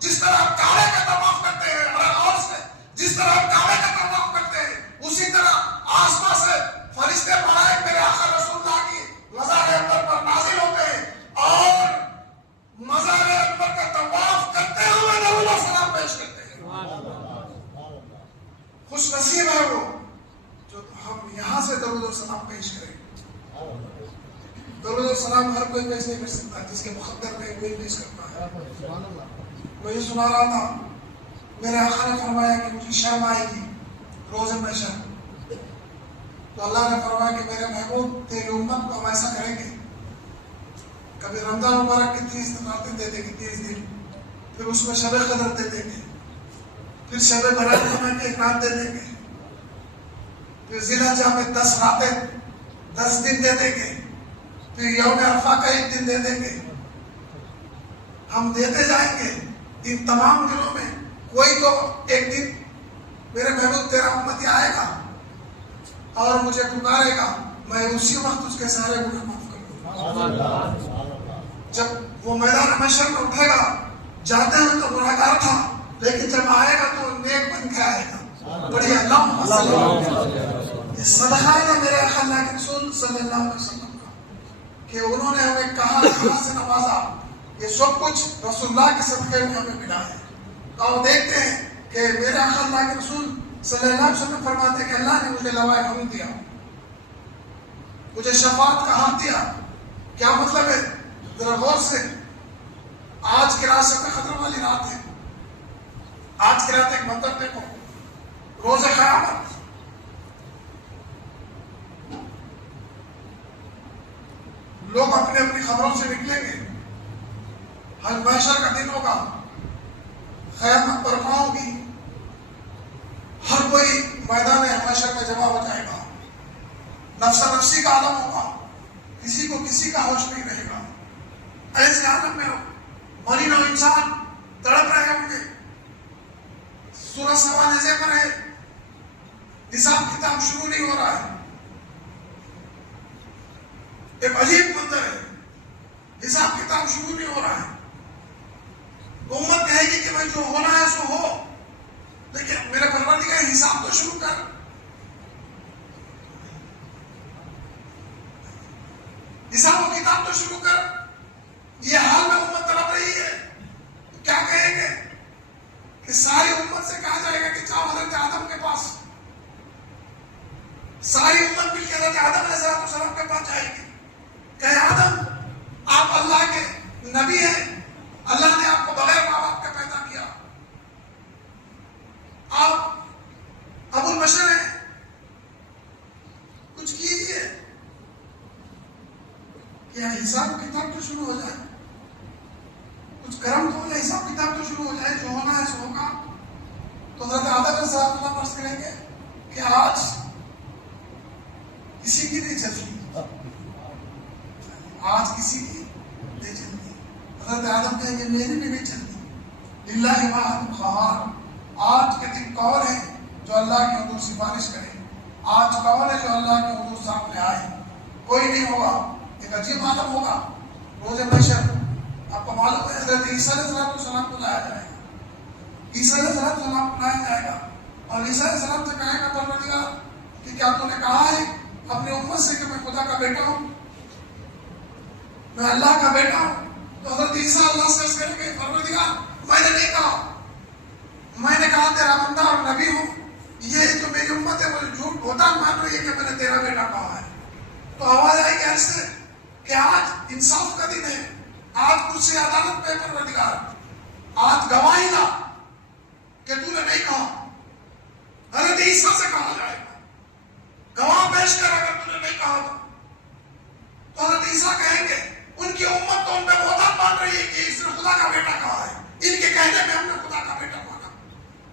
جس طرح آپ کعبے کا طواف کرتے ہیں اور سے جس طرح آپ کعبے کا طواف کرتے ہیں اسی طرح آسمان سے فرشتے ملائک میرے آقا رسول اللہ کی مزار انور پر نازل ہوتے ہیں اور مزار انور کا طواف کرتے ہوئے درود و سلام پیش کرتے ہیں. خوش نصیب ہے وہ جو ہم یہاں سے درود و سلام پیش کریں. درود و سلام ہر کوئی پیش نہیں کر سکتا, جس کے مقدر میں کوئی پیش کرتا ہے. میں یہ سنا رہا تھا, میرے آقا نے فرمایا کہ مجھے شرم آئے گی روزے میں شرم, تو اللہ نے فرمایا کہ میرے محبوب تیری امت کو ہم ایسا کریں گے, کبھی رمضان مبارک کی 30 راتیں دے دیں گے, 30 دن, پھر اس میں شب قدر دے دیں گے, پھر شب برات میں ایک رات دے دیں گے, پھر ذی الحجہ میں 10 راتیں 10 دن دے دیں گے, پھر یوم عرفہ کا 1 دن دے دیں گے. ہم دیتے جائیں گے. ان تمام دنوں میں کوئی تو ایک دن میرے محبوب تیرا امتی آئے گا اور مجھے پکارے گا, میں اسی وقت اس کے سارے گناہ معاف کر دوں گا. جب وہ میدان محشر میں اٹھے گا, جاتے ہیں تو گناہگار تھا, لیکن جب آئے گا تو نیک بن کے آئے گا. بڑی یہ صدقہ ہے میرے اللہ کے رسول صلی اللہ علیہ وسلم کا کہ انہوں نے ہمیں کہاں سے نوازا. یہ سب کچھ رسول اللہ کے صدقے میں ہمیں ملا ہے. اور دیکھتے ہیں کہ میرے اللہ کے رسول صلی اللہ علیہ وسلم فرماتے ہیں کہ اللہ نے مجھے لوائے حمد دیا, مجھے شفاعت کا ہاتھ دیا. کیا مطلب ہے؟ ذرا غور سے. آج کی رات سب خطرہ والی رات ہے. آج کی رات ایک منظر دیکھو, روز قیامت. لوگ اپنے اپنی خبروں سے نکلیں گے, ہر محشر کا دن ہوگا, قیامت برپا ہوگی, ہر کوئی میدان محشر میں جمع ہو جائے گا, نفسا نفسی کا عالم ہوگا, کسی کو کسی کا ہوش نہیں رہے گا. ایسے عالم میں مرین و انسان تڑپ رہے ہوں گے, سورج سوال ایسے پر ہے, حساب کتاب شروع نہیں ہو رہا ہے. ایک عجیب منظر ہے, حساب کتاب شروع نہیں ہو رہا ہے. امت کہے گی کہ بھائی جو ہونا ہے سو ہو, لیکن میرے پروردگار حساب تو شروع کر. حساب و کتاب تو شروع کر. یہ حال میں امت تڑپ رہی ہے. کیا کہیں گے کہ ساری امت سے کہا جائے گا کہ جاؤ حضرت آدم کے پاس. ساری امت مل کے حضرت آدم علیہ السلام کے پاس جائے گی کہ آدم آپ اللہ کے نبی ہیں, اللہ نے آپ کو بغیر ماں باپ کے پیدا کیا, آپ ابو البشر ہیں, کچھ کیجیے. کیا حساب کتاب تو شروع ہو جائے, کچھ کرم تو یا حساب کتاب تو شروع ہو جائے, جو ہونا ہے سو ہوگا. تو حضرت آدم علیہ السلام عرض کریں گے کہ آج کسی کی نہیں چلتی, آج کسی کی نہیں چلتی. حضرت آدم کہیں گے میری بھی نہیں چلتی. للہ واحد قہار. آج کے دن کون ہے جو اللہ کے حضور سفارش کرے, آج کون ہے جو اللہ کے حضور سامنے آئے؟ کوئی نہیں ہوگا. ایک عجیب عالم ہوگا روز محشر. آپ کو معلوم ہے حضرت عیسیٰ علیہ السلام کو لایا جائے گا. عیسیٰ علیہ السلام کو لایا جائے گا اور عیسیٰ علیہ السلام سے کہے گا پروردگار کہ کیا تو نے کہا ہے اپنی امت سے کہ میں خدا کا بیٹا ہوں, میں اللہ کا بیٹا ہوں؟ تو حضرت عیسیٰ اللہ سے عرض کریں گے پروردگار میں نے نہیں کہا, میں نے کہا تیرا بندہ اور نبی ہوں. یہ جو میری امت ہے مجھے جھوٹ بہتان مان رہی ہے کہ میں نے تیرا بیٹا کہا ہے. تو آواز آئے گی عرض سے کہ آج انصاف کا دن ہے, آج کرسی عدالت پہ پروردگار, آج گواہی لا کہ تو نے نہیں کہا. حضرت عیسیٰ سے کہا جائے گا گواہ پیش کر اگر تو نے نہیں کہا تو حضرت عیسیٰ کہیں گے ان کی امت تو ان پہ بہتان مان رہی ہے کہ اس نے خدا کا بیٹا کہا ہے, ان کے کہنے میں ہم نے خدا کا بیٹا مانا,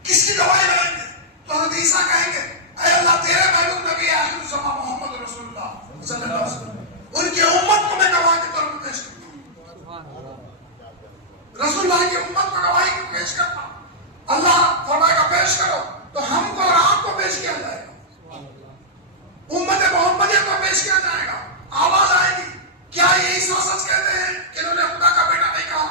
کس کی گواہی لائیں گے؟ تو حضرت عیسیٰ کہیں گے اے اللہ تیرے محبوب نبی آخر الزمان محمد رسول اللہ صلی اللہ علیہ وسلم, ان کی امت کو میں گواہ کے طور پر پیش کرتا ہوں. رسول اللہ کی امت کو گواہی کو پیش کرتا ہوں. اللہ فرمائے گا پیش کرو, تو ہم کو اور آپ کو پیش کیا جائے گا, امت محمدیہ کو پیش کیا جائے گا. آواز آئے گی کیا یہ عیسیٰ سچ کہتے ہیں کہ انہوں نے خدا کا بیٹا نہیں کہا؟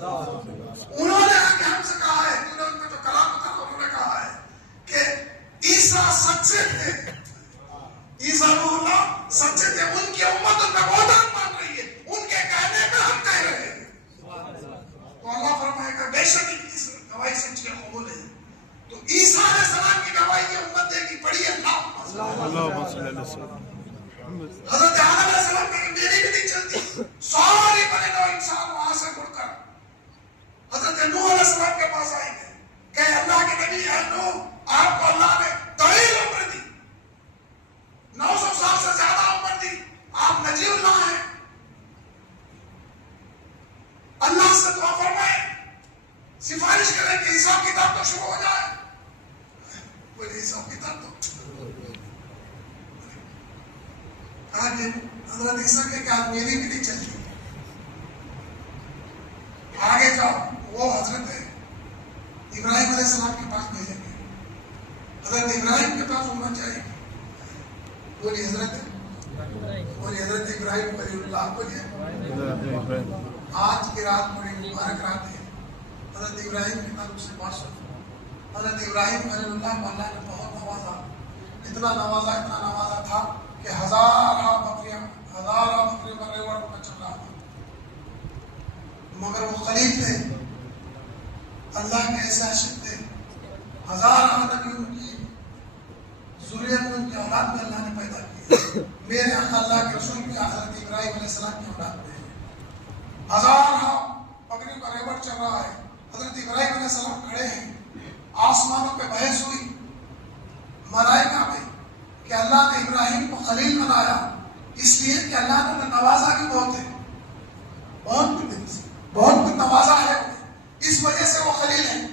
انہوں نے آگے ہم سے کہا ہے، انہوں نے ان میں جو کلام تھا انہوں نے کہا ہے کہ عیسیٰ سچے تھے، عیسیٰ روح اللہ سچے تھے، ان کی امت ان کا بہتان مان رہی ہے، ان کے کہنے پہ ہم کہہ رہے ہیں۔ تو اللہ فرمائے گا بے شک اس گواہی سچی ہے، قبول ہے۔ تو عیسیٰ علیہ السلام کی گواہی یہ امت دے گی، پڑھی اللہم صلی اللہ علیہ وسلم۔ حضرت آدم علیہ السلام کہ میری بھی نہیں چلتی، ساری بنے نو انسان وہاں سے مڑ کر حضرت نوح علیہ السلام کے پاس آئیں گے کہ اللہ کے نبی ہے نوح، آپ کو اللہ نے طویل عمر دی، 900 سال سے زیادہ عمر دی، آپ نجی اللہ ہیں، اللہ سے دعا فرمائے، سفارش کریں کہ حساب کتاب تو شروع ہو جائے۔ کوئی حساب کتاب تو آگے حضرت عیسیٰ کے کہ میری بھی نہیں چلتی، آگے جاؤ، وہ حضرت ابراہیم علیہ السلام کے پاس بھیجیں گے، حضرت ابراہیم کے پاس ہونا چاہیے، بولی حضرت ابراہیم خلیل اللہ، بولیے آج کی رات بڑی مبارک رات ہے، حضرت ابراہیم کی تعلق سے بات سنو۔ حضرت ابراہیم خلیل اللہ کو اللہ نے بہت نوازا، اتنا نوازا تھا کہ ہزارہ بکریاں کا ریوڑ کا چل رہا تھا، مگر وہ خلیل تھے، اللہ کے ایسے عاشق تھے، ہزارہ نبیوں کی ذریت میں ان کی اولاد میں اللہ نے پیدا کی، میرے آقا اللہ کے رسول کی حضرت ابراہیم علیہ السلام کی اولاد میں ہے، ہزارہ بکریوں کا ریوڑ چل رہا ہے، حضرت ابراہیم علیہ السلام کھڑے ہیں، آسمانوں پہ بحث ہوئی ملائکہ میں کہ اللہ نے ابراہیم کو خلیل بنایا اس لیے کہ اللہ نے نوازا کی بہت ہے، بہت کچھ نوازا ہے، اس وجہ سے وہ خلیل ہیں۔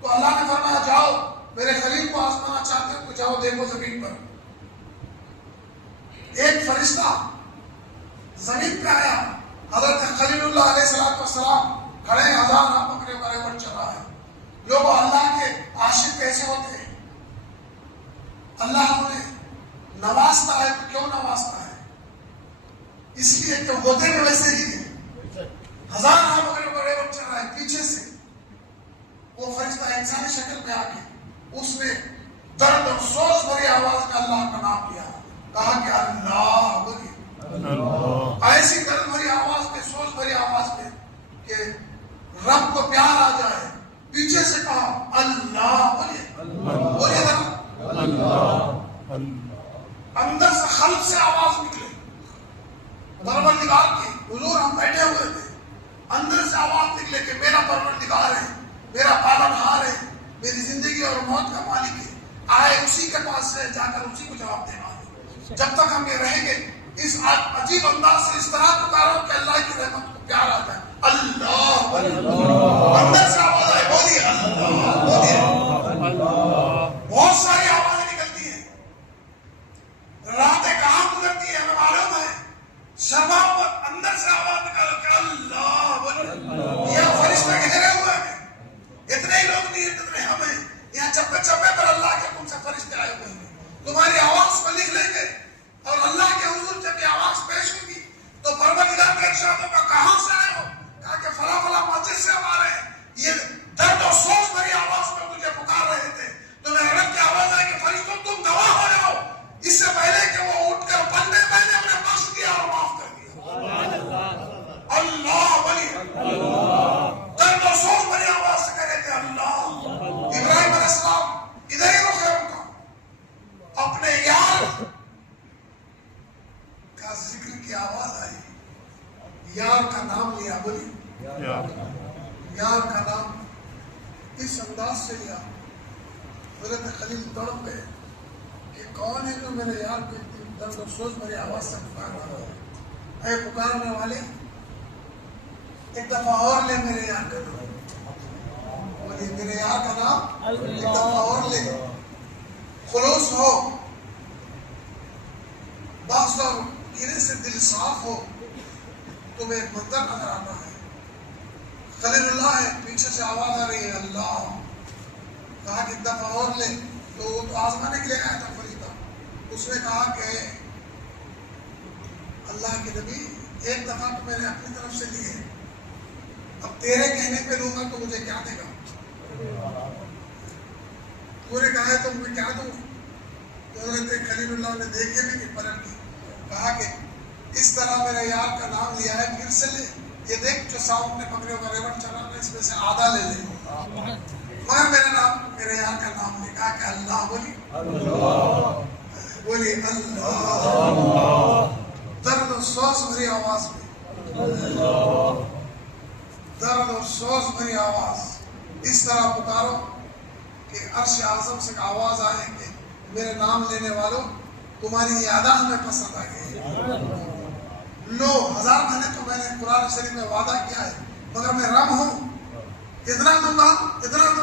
تو اللہ نے فرمایا جاؤ میرے خلیل کو آزمانا چاہتے ہو تو جاؤ دیکھو زمین پر، ایک فرشتہ زمین پہ آیا، حضرت خلیل اللہ علیہ السلام کھڑے، ہزارہ بکریوں کا ریوڑ چل رہا ہے، لوگوں اللہ کے عاشق کیسے ہوتے ہیں، اللہ انہیں نوازتا ہے تو کیوں نوازتا ہے، اس لیے کہ ہوتے میں ویسے ہی ہیں، ہزارہ بکریوں کا ریوڑ چل رہا ہے، پیچھے سے وہ فرشتہ انسانی شکل میں آ کے اس نے درد اور سوز بھری آواز کا اللہ کا نام لیا، کہا کہ اللہ بولیے، ایسی درد بھری آواز میں، سوز بھری آواز میں کہ رب کو پیار آ جائے، پیچھے سے کہا اللہ بولیے اندر سے خلق سے آواز نکلے، پروردگار کی، حضور ہم بیٹھے ہوئے تھے، اندر سے آواز نکلے کہ میرا پروردگار ہے، میرا پالنہار ہے، میری زندگی اور موت کا مالک ہے، آئے اسی کے پاس سے جا کر اسی کو جواب دینا ہے، جب تک ہم یہ رہیں گے اس عجیب انداز سے اس طرح پکارو کہ اللہ کی رحمت کو پیار آ جائے، اللہ اندر سے آواز آئے، بولیے اللہ، بولیے، بہت ساری آوازیں نکلتی ہیں، راتیں کہاں گزرتی ہیں ہمیں معلوم ہے، شباب اندر سے آواز نکالو کہ اللہ بولیے، یہ فرشتے گھیرے ہوئے ہیں، اتنے ہی لوگ نہیں ہیں جتنے ہمیں، یہاں چپے چپے پر اللہ کے حکم سے فرشتے آئے ہوئے ہیں، تمہاری آواز کو لکھ لیں گے، اور اللہ کے حضور جب یہ آواز پیش ہوگی تو پروردگار کے ارشاد ہوگا کہاں سے آئے ہو، کہا کہ فلاں فلاں مسجد سے ہم آ رہے ہیں، یہ درد اور سوز بھری آواز میں تجھے پکار رہے تھے، تو میرے رب کی آواز آئے کہ فرشتوں تم گواہ ہو جاؤ، اس سے پہلے کہ وہ اٹھ کر بندے میں نے انہیں بخش دیا اور معاف کر دیا، اللہ ولی درد اور سوز بھری آواز سے کہہ رہے تھے اللہ۔ ابراہیم علیہ السلام ادھر ہی رکھے ان کا، اپنے یار کا ذکر کی آواز آئی، یار کا نام لیا، بولی یار کا نام اس انداز سے لیا، حضرت خلیل تڑپ گئے کہ کون ہے جو میرے یار کو درد و سوز بھری آواز سے پکار رہا ہے، اے پکارنے والے ایک دفعہ اور لے میرے یار کا نام، بولی میرے یار کا نام ایک دفعہ اور لے، خلوص ہو، بخش اور گرے سے دل صاف ہو، تمہیں ایک منظر نظر آتا ہے، خلیل اللہ ہے، پیچھے سے آواز آ رہی ہے اللہ، کہا کہ ایک دفعہ اور لے، تو وہ تو آزمانے کے لیے آیا تھا فرشتہ، اس نے کہا کہ اللہ کے نبی ایک دفعہ تو میں نے اپنی طرف سے لی ہے، اب تیرے کہنے پہ دوں گا تو مجھے کیا دے گا؟ تو نے کہا ہے تو مجھے کیا دوں؟ تو حضرت خلیل اللہ نے دیکھے بھی کہ پلٹ کی، کہا کہ اس طرح میرے یار کا نام لیا ہے، پھر سے لے، یہ دیکھ جو سامنے بکریوں کا ریوڑ چلا رہا ہے، اس میں سے آدھا لے لے، مگر میرے یار کا نام لے۔ کہا کہ اللہ بولی، بولی اللہ، درد و سوز بھری آواز میں، درد اور سوز بھری آواز، اس طرح پکارو کہ عرش اعظم سے آواز آئے کہ میرے نام لینے والوں تمہاری یہ ادا ہمیں پسند آ گئی۔ لو 1000 مہینے تو میں نے قرآن شریف میں وعدہ کیا ہے، مگر میں رب ہوں، اتنا دوں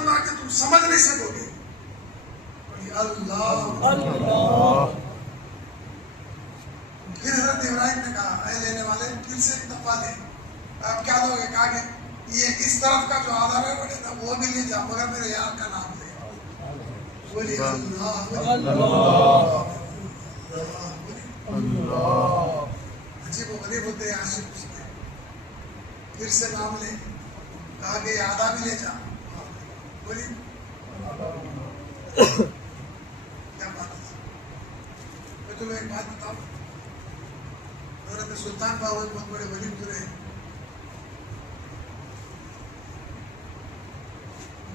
گا کہ تم سمجھ نہیں سکو گے۔ اللہ پھر حضرت ابراہیم نے کہا اے لینے والے پھر سے ایک دفعہ لے، آپ کیا دو گے؟ کہا کہ یہ اس طرف کا جو آدھار ہے بڑے نا وہ بھی لے جا، مگر میرے یار کا نام لے۔ بولی اللہ عجیب و غریب ہوتے ہیں عاشق اس میں۔ پھر سے نام لے، کہا کہ یہ آدھا بھی لے جا۔ بولی کیا بات ہے؟ میں تمہیں ایک بات بتاؤں، حضرت سلطان باہو ایک بہت بڑے ولی گزرے ہیں،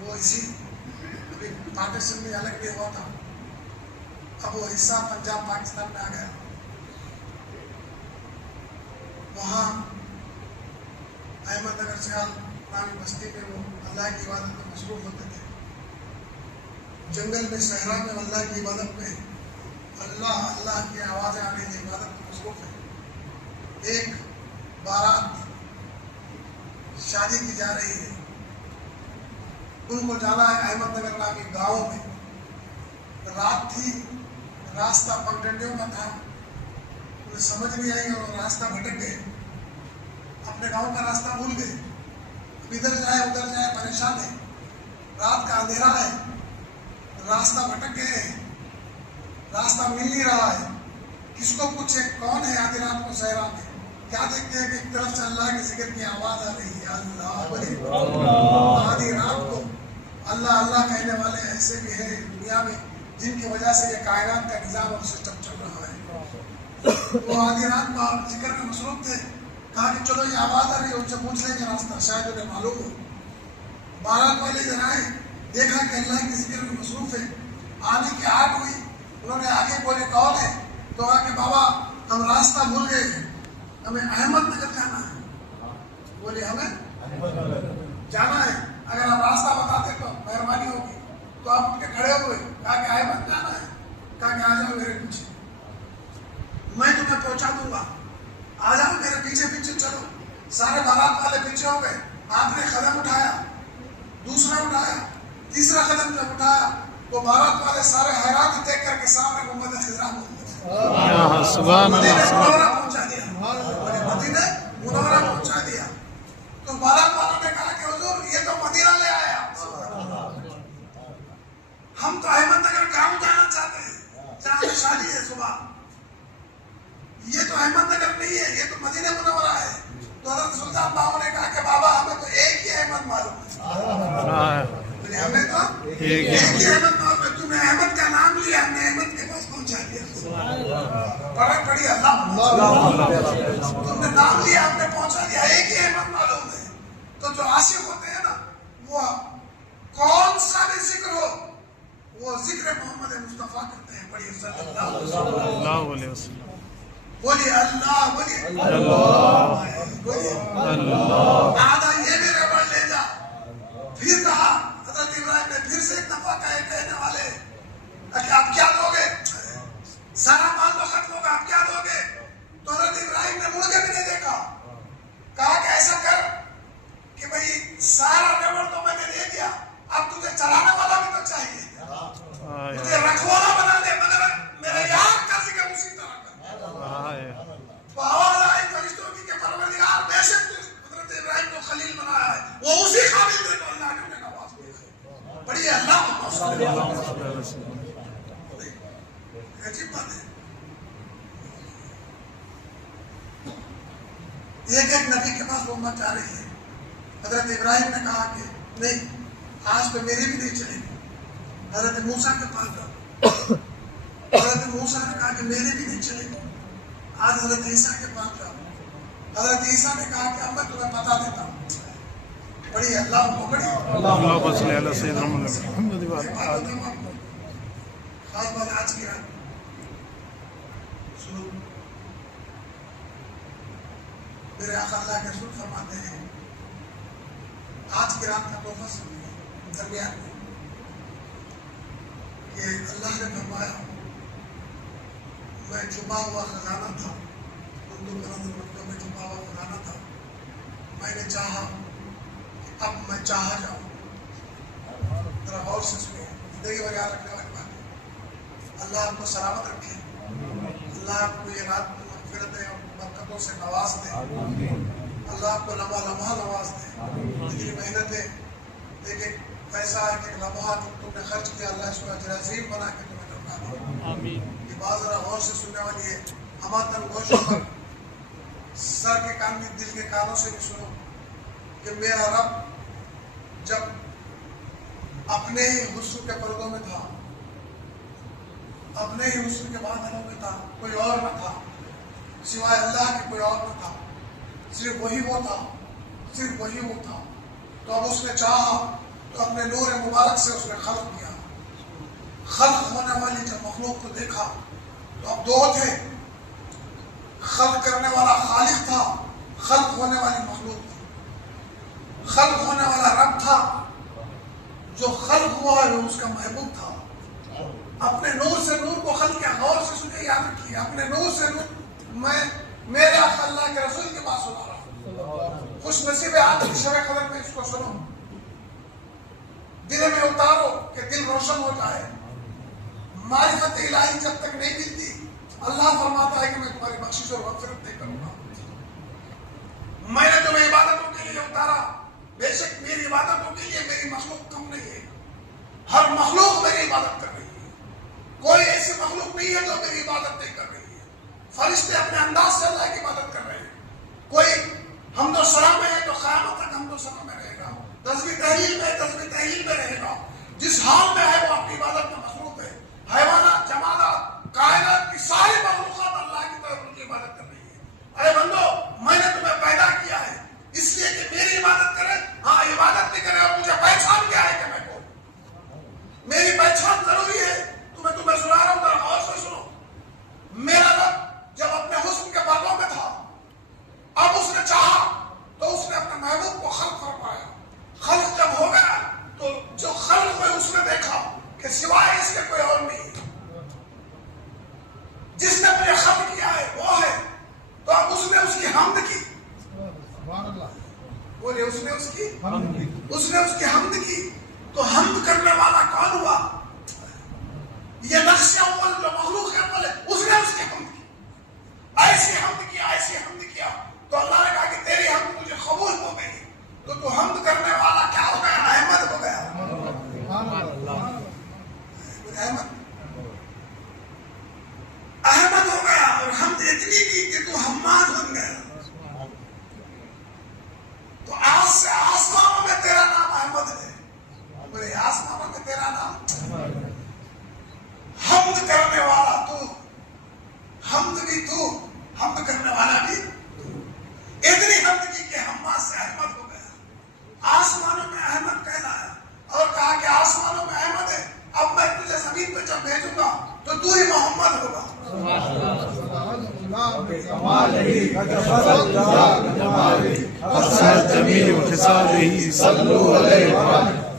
وہ اسی ابھی پاکستان میں الگ بھی ہوا تھا، اب وہ حصہ پنجاب پاکستان میں آ گیا، وہاں احمد نگر سیال نامی بستی میں وہ اللہ کی عبادت میں مصروف ہوتے تھے، جنگل میں صحرا میں اللہ کی عبادت میں، اللہ کی آوازیں آ رہی ہیں، عبادت میں مصروف ہے۔ ایک بارات شادی کی جا رہی ہے، ان کو جانا ہے احمد نگر نامی گاؤں میں، رات تھی، راستہ پگڈنڈیوں کا تھا، انہیں سمجھ نہیں آئی اور راستہ بھٹک گئے، اپنے گاؤں کا راستہ بھول گئے، ادھر جائے ادھر جائے پریشان ہے، رات کا اندھیرا ہے، راستہ بھٹک گئے ہیں، راستہ مل نہیں رہا ہے، کس کو پوچھے کون ہے آدھی رات کو صحرا میں؟ کیا دیکھتے ہیں کہ ایک طرف سے اللہ کے ذکر کی آواز آ رہی ہے، اللہ آدھی رات کو اللہ اللہ کہنے والے ایسے بھی ہیں دنیا میں جن کی وجہ سے یہ کائنات کا نظام اور سسٹم چل رہا ہے۔ وہ آدھی رات کو ذکر میں مصروف تھے، کہا کہ چلو یہ آواز آ رہی ہے، ان سے پوچھ لیں گے راستہ، شاید انہیں معلوم ہو۔ بارات والے ادھر آئے، دیکھا کہ اللہ کے ذکر میں مصروف ہے، آنے کی آٹ ہوئی، انہوں نے آگے بولے کون ہے؟ تو کہا کہ بابا ہم راستہ بھول گئے ہیں، ہمیں احمد نگر جانا ہے۔ بولے ہمیں جانا ہے، اگر آپ راستہ بتاتے تو مہربانی ہوگی۔ تو آپ اٹھ کے کھڑے ہوئے، کہا کہ احمد جانا ہے، کہا کہ آ جاؤ میرے پیچھے، میں تمہیں پہنچا دوں گا، آ جاؤ میرے پیچھے پیچھے چلو۔ سارے بارات والے پیچھے ہو گئے، آپ نے قدم اٹھایا، دوسرا اٹھایا، تیسرا قدم جب اٹھایا تو بارات والے سارے حیران دیکھ کر کے سامنے محمد خضرا مدینہ منورہ پہنچا دیا، مدینہ منورہ پہنچا دیا۔ تو بارات والوں نے کہا کہ حضور یہ تو مدینہ لے آیا، ہم تو احمد نگر گاؤں جانا چاہتے ہیں جہاں شادی ہے صبح، یہ تو احمد نگر نہیں ہے، یہ تو مدینہ منورہ ہے۔ تو حضرت سلطان باہو نے کہا کہ بابا ہمیں تو ایک ہی احمد معلوم ہے، ہمیں تو ایک ہی احمد معلوم ہے، تم نے احمد کا نام لیا، ہم نے احمد کے پاس پہنچا دیا۔ پڑھی اللہ، تم نے نام لیا ہم نے پہنچا دیا، ایک ہی احمد معلوم ہے۔ تو جو عاشق ہوتے ہیں نا، وہ کون سا بھی ذکر ہو وہ ذکر محمد مصطفیٰ کرتے ہیں۔ پڑھیے صلی اللہ علیہ وسلم، بولیے اللہ، بولیے اللہ، آدھا یہ بھی ریوڑ لے جا۔ پھر کہا حضرت ابراہیم نے پھر سے ایک دفعہ کہنے والے کہ آپ کیا دو گے؟ سارا مال تو ختم ہوگا، آپ کیا دو گے؟ تو حضرت ابراہیم نے مڑ کے بھی نہیں دیکھا، کہا کہ ایسا کر کہ بھئی سارا ریوڑ تو میں نے دے دیا، اب تجھے چلانے والا بھی تو چاہیے، مجھے رکھوالا بنا دے، مگر میرے یار کا ذکر اسی طرح کر۔ تو آواز آئی فرشتوں کی کہ پروردگار بے شک حضرت ابراہیم کو خلیل بنایا ہے، وہ اسی قابل ہے تو اللہ نے انہیں نواز دیا ہے۔ پڑھیے اللہ عجیب بات ہے، ایک ایک نبی کے پاس وہ امت جا رہی ہے، حضرت ابراہیم نے کہا کہ نہیں، آج تو میری بھی نہیں چلے گی. حضرت موسیٰ کے پاس جاؤ. حضرت موسیٰ نے کہا کہ میری بھی نہیں چلے گی. آج حضرت عیسیٰ کے پاس جاؤ. حضرت عیسیٰ نے کہا کہ اب میں تمہیں بتا دیتا ہوں. بڑی اللہ کو بڑی اللهم صل على سيدنا محمد وعلى آله. خاص بات آج کی رات سنو. میرے آقا اللہ کے رسول فرماتے ہیں آج کی رات کا تحفہ سنیے درمیان میں کہ اللہ نے فرمایا میں چھپا ہوا خزانہ تھا، میں چھپا ہوا خزانہ تھا، میں نے چاہا اب میں چاہا جاؤں. ذرا غور سے سنیں، زندگی بھر یاد رکھنے والی بات ہے. اللہ آپ کو سلامت رکھے، اللہ آپ کو یہ رات مغفرت اور برکتوں سے نواز دے، اللہ آپ کو لمحہ لمحہ نواز دے. اتنی محنتیں، لیکن پیسہ ہے کہ لمحہ جو تم نے خرچ کیا اللہ اس کو اجر عظیم بنا کے تمہیں لوٹا دے. یہ بات ذرا غور سے سننے والی ہے. ہماتن گوش پر سر کے کان بھی دل کے کانوں سے بھی سنو کہ میرا رب جب اپنے ہی حسن کے پردوں میں تھا، اپنے ہی حسن کے بادلوں میں تھا، کوئی اور نہ تھا سوائے اللہ کے، کوئی اور نہ تھا، صرف وہی وہ تھا، صرف وہی وہ تھا. تو اب اس نے چاہا تو اپنے نور مبارک سے اس نے خلق کیا. خلق ہونے والی جب مخلوق کو دیکھا تو اب دو تھے، خلق کرنے والا خالق تھا، خلق ہونے والی مخلوق تھی. خلق ہونے والا رب تھا، جو خلق ہوا ہے وہ اس کا محبوب تھا. اپنے نور سے نور کو خلق کیا. غور سے سنیں، یاد رکھیے، اپنے نور سے نور. میں میرے آقا اللہ کے رسول کی بات سنا رہا ہوں. خوش نصیب ہے آج کی شب قدر میں اس کو سنو، دل میں اتارو کہ دل روشن ہو جائے. معرفت الہی جب تک نہیں ملتی اللہ فرماتا ہے کہ میں تمہاری بخشش اور مغفرت نہیں کروں گا. میں نے تمہیں عبادتوں کے لیے اتارا، بے شک میری عبادتوں کے لیے میری مخلوق کم نہیں ہے. ہر مخلوق میری عبادت کر رہی ہے، کوئی ایسی مخلوق نہیں ہے جو میری عبادت نہیں کر رہی ہے. فرشتے اپنے انداز سے اللہ کی عبادت کر رہے ہیں. کوئی حمد و ثنا میں ہے تو قیامت تک حمد و ثنا میں رہے گا، تسبیح تحلیل میں تسبیح تحلیل میں رہے گا. جس حال میں ہے وہ اپنی عبادت میں مصروف ہے. حیوانات، جمادات، کائنات کی ساری مخلوقات اللہ کی طرف ان کی عبادت کر رہی ہے. اے بندو، میں نے تمہیں پیدا کیا ہے اس لیے کہ میری عبادت کرے. ہاں عبادت نہیں کرے اور مجھے پہچان کیا ہے کہ میں کون. میری پہچان ضروری ہے. تمہیں سنا رہا ہوں، ذرا غور سے سنو. میرا رب جب اپنے حسن کے باتوں میں تھا، اب اس نے چاہا تو اس نے اپنے محبوب کو خلق فرمایا. خلق جب ہو گیا تو جو خلق میں اس نے دیکھا کہ سوائے اس کے کوئی اور نہیں. جس نے مجھے خلق کیا ہے وہ ہے. تو اب اس نے اس کی حمد کی. بولے اس نے اس کی حمد کی. تو حمد کرنے والا کون ہوا؟ یہ نقش اول جو مخلوق ہے اول ہے، اس نے اس کی حمد کی. ایسی حمد کیا تو اللہ نے کہا کہ تیری حمد مجھے قبول ہو گئی. تو حمد کرنے والا کیا ہو گیا؟ احمد ہو گیا. احمد ہو گیا. اور حمد اتنی کی کہ تو حماد بن گیا. تو آج سے آسمانوں میں تیرا نام احمد ہے. بولے آسمانوں میں تیرا نام حمد کرنے والا تو، حمد بھی تو، حمد کرنے والا بھی تو. اتنی حمد کی کہ حماد سے احمد ہو گیا. آسمانوں میں احمد کہلایا اور کہا کہ آسمانوں میں احمد ہے، اب میں تجھے زمین پہ جب بھیجوں گا تو تو ہی محمد ہوگا.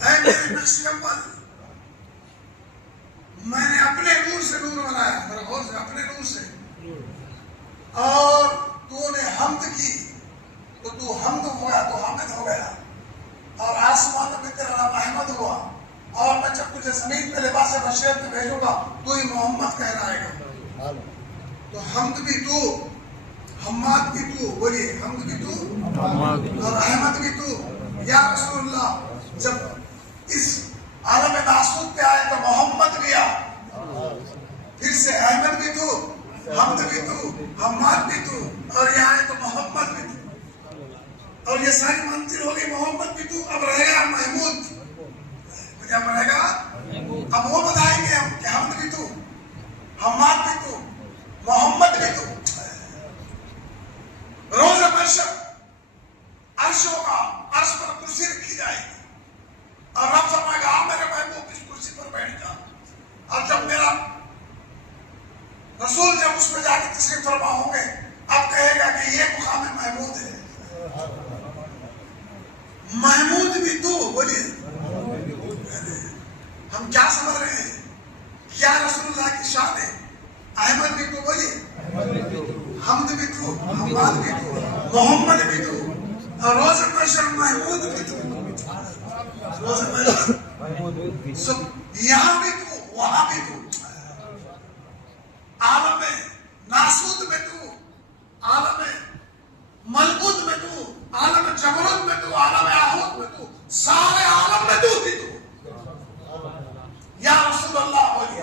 اے میرے نقش اول، میں نے اپنے نور سے نور بنایا. میرا غور سے اپنے نور سے. اور تو نے حمد کی تو تو حمد ہو گیا، تو حامد ہو گیا. اور آسمانوں میں تیرا نام احمد ہوا. اور میں جب تجھے زمین پہ لباس بشریت میں بھیجوں گا تو ہی محمد کہلائے گا. تو حمد بھی تو، حماد بھی تو. بولیے حمد بھی تو اور احمد بھی تو. یا رسول اللہ جب اس عالم ناسوت پہ آئے تو محمد بھی آ، پھر سے احمد بھی تو، حمد بھی تو، حماد بھی تو، اور یہ آئے تو محمد بھی تو. اور یہ ساری منزل ہوگی محمد بھی تو، اب رہے گا محمود، مجھے اب رہے گا اب وہ بتائیں گے ہم کہ حمد بھی تو، حماد بھی تو، محمد بھی تو. روز محشر عرش ہوگا، عرش پر کرسی رکھی جائے گی اور رب فرمائے گا میرے محبوب اس کرسی پر بیٹھ جا. اور جب میرا رسول جب اس میں جا کے تشریف فرما ہوں گے اب کہے گا کہ یہ مقام محمود ہے. محمود بھی تو بولیے ہم کیا سمجھ رہے ہیں؟ کیا رسول اللہ کی شان ہے؟ احمد بھی تو بولیے، حمد بھی تو، حماد بھی تو، محمد بھی تو، اور روز محشر محمود بھی تو، روز محشر یہاں بھی تو وہاں بھی تو، عالم ناسود میں تو، عالم ملکوت میں تو، عالم جبروت میں تو، عالم آہوت میں تو، سارے عالم میں تو بھی تو. یا رسول اللہ بولیے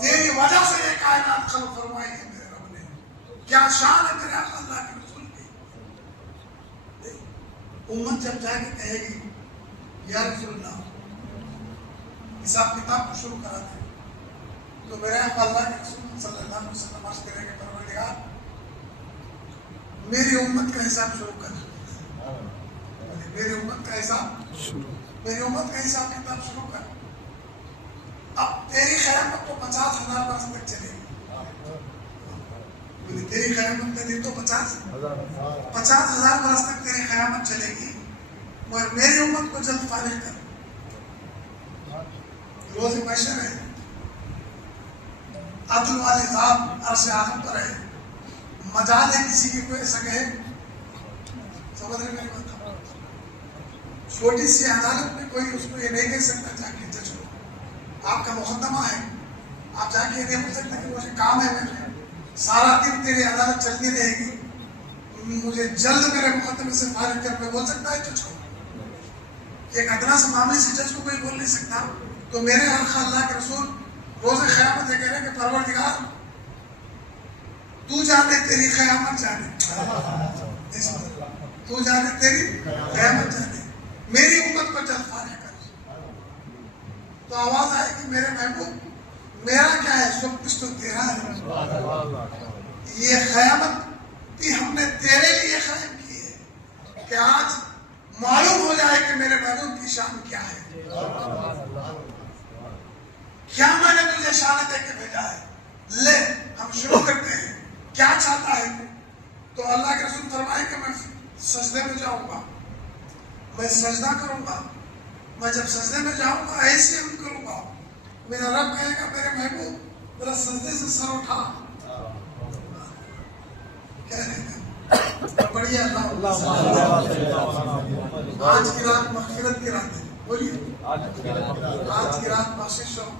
تیری وجہ سے یہ کائنات خلق فرمائی ہے میرے رب نے. کیا شان ہے میرے آقا اللہ کے رسول کی. امت جب جا کے کہے گی یا رسول اللہ حساب کتاب کو شروع کرا دیں تو میرے آقا اللہ کے رسول صلی اللہ علیہ وسلم عرض کریں گے پروردگار میری امت کا حساب شروع کر. میری امت کا حساب، میری امت کا حساب کتاب شروع کر. اب تیری قیامت تو 50,000 برس تک چلے گی. تیری قیامت کا دن تو 50,000 برس تک تیری قیامت چلے گی، مگر میری امت کو جلد فارغ کر. روز محشر ہے، عدل والے ذات عرش اعظم پر ہے، مجال ہے کسی کی کوئی سگے. سمجھ رہے میری بات؟ چھوٹی سی عدالت میں کوئی اس کو یہ نہیں کہہ سکتا جا کے جج کو آپ کا مقدمہ ہے، آپ جا کے یہ نہیں بول سکتے کہ مجھے کام ہے، میں سارا دن تیری عدالت چلتی رہے گی، مجھے جلد میرے مقدمے سے فارغ کر. میں بول سکتا ہے جج کو؟ ایک ادنا سے معاملے سے جج کو کوئی بول نہیں سکتا. تو میرے آقا اللہ کے رسول روز قیامت یہ کہہ رہے کہ پروردگار تو جانے تیری قیامت جانے، تو جانے تیری قیامت جانے، میری امت کو جلد فارغ کر. تو آواز آئے کہ میرے محبوب میرا کیا ہے، سب کچھ تو تیرا ہے. یہ قیامت بھی ہم نے تیرے لیے قائم کی ہے کہ آج معلوم ہو جائے کہ میرے محبوب کی شان کیا ہے. کیا میں نے تجھے شان دے کے بھیجا ہے. لے ہم شروع کرتے ہیں. کیا چاہتا ہے تو اللہ کے رسول فرمائے کہ میں سجدے میں جاؤں گا، میں سجدہ کروں گا. میں جب سجدے میں جاؤں گا ایسے ہم کروں گا، میرا رب کہے گا میرے محبوب میرا سجدے سے سر اٹھا. کہہ رہے ہیں پڑھیے اللہ. آج کی رات مغفرت کی رات ہے، بولیے آج کی رات بخشش اور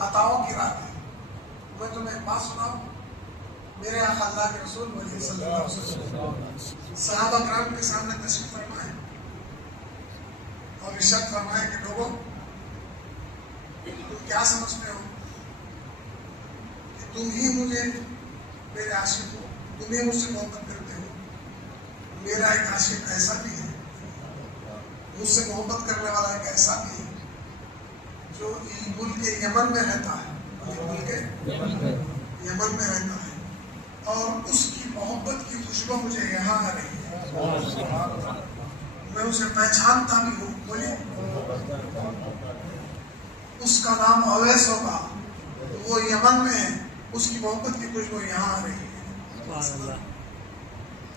عطاؤں کی رات ہے. میں تمہیں ایک بات سناؤں. میرے آقا اللہ کے رسول بولیے صلی اللہ علیہ وسلم صحابہ کرام کے سامنے تشریف فرمائے اور ارشاد فرمائے کہ لوگوں تم کیا سمجھتے ہو کہ تم ہی مجھے میرے عاشق ہو، تم ہی مجھ سے محبت کرتے ہو. میرا ایک عاشق ایسا بھی ہے، مجھ سے محبت کرنے والا ایک ایسا بھی ہے جو ملک یمن میں رہتا ہے، ملک یمن میں رہتا ہے اور اس کی محبت کی خوشبو مجھے یہاں آ رہی ہے. میں اسے پہچانتا بھی ہوں. بولیے اس کا نام اویس ہوگا، وہ یمن میں ہے، اس کی محبت کی خوشبو یہاں آ رہی ہے.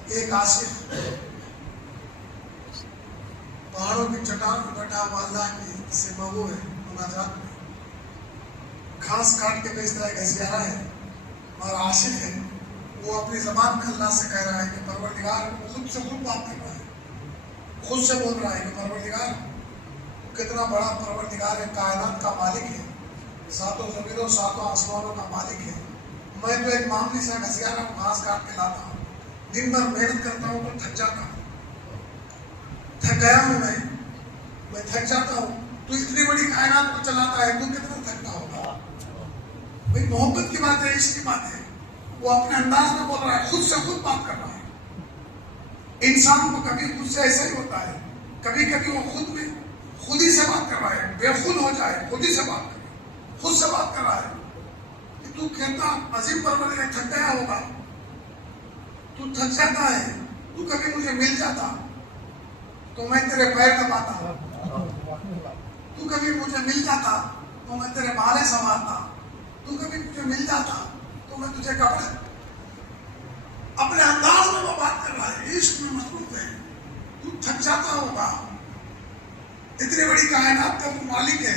ایک عاشق پہاڑوں کی چٹان پر بیٹھا ہوا اللہ کی سے محبوب ہے، مناجات میں گھاس کاٹ کے بیچتا ہے، گھسیارا ہے اور عاشق ہے. وہ اپنی زبان میں اللہ سے کہہ رہا ہے کہ پروردگار، خود سے خود بات کر رہا ہے، خود سے بول رہا ہے کہ پروردگار کتنا بڑا پروردگار ہے، کائنات کا مالک ہے، ساتوں زمینوں ساتوں آسمانوں کا مالک ہے. میں تو ایک معمولی سا گھسیارا ہوں، گھاس کاٹ کے لاتا ہوں، دن بھر محنت کرتا ہوں تو تھک جاتا ہوں، تھک گیا ہوں میں تھک جاتا ہوں. تو اتنی بڑی کائنات کو چلاتا ہے، تو کتنا تھکتا ہوگا. بھائی محبت کی بات ہے، عشق کی بات ہے. وہ اپنے انداز میں بول رہا ہے، خود سے خود بات کر رہا ہے. انسان کو کبھی خود سے ایسا ہی ہوتا ہے، کبھی کبھی وہ خود ہی سے بات کر رہا ہے، بے خود ہو جائے، خود ہی سے بات کرے، خود سے بات کر رہا ہے کہ تو کہتا عظیم پروردگار تھک گیا ہوگا، تو تھک جاتا ہے، تو کبھی مجھے مل جاتا تو میں تیرے پیر دباتا، تو کبھی مجھے مل جاتا تو میں تیرے بالیں سنبھالتا، تو کبھی مجھے مل جاتا تو میں تجھے کپڑے، اپنے انداز میں وہ بات کر رہا ہے، عشق میں مصروف ہے، تو تھک جاتا ہوگا، اتنی بڑی کائنات کا تو مالک ہے،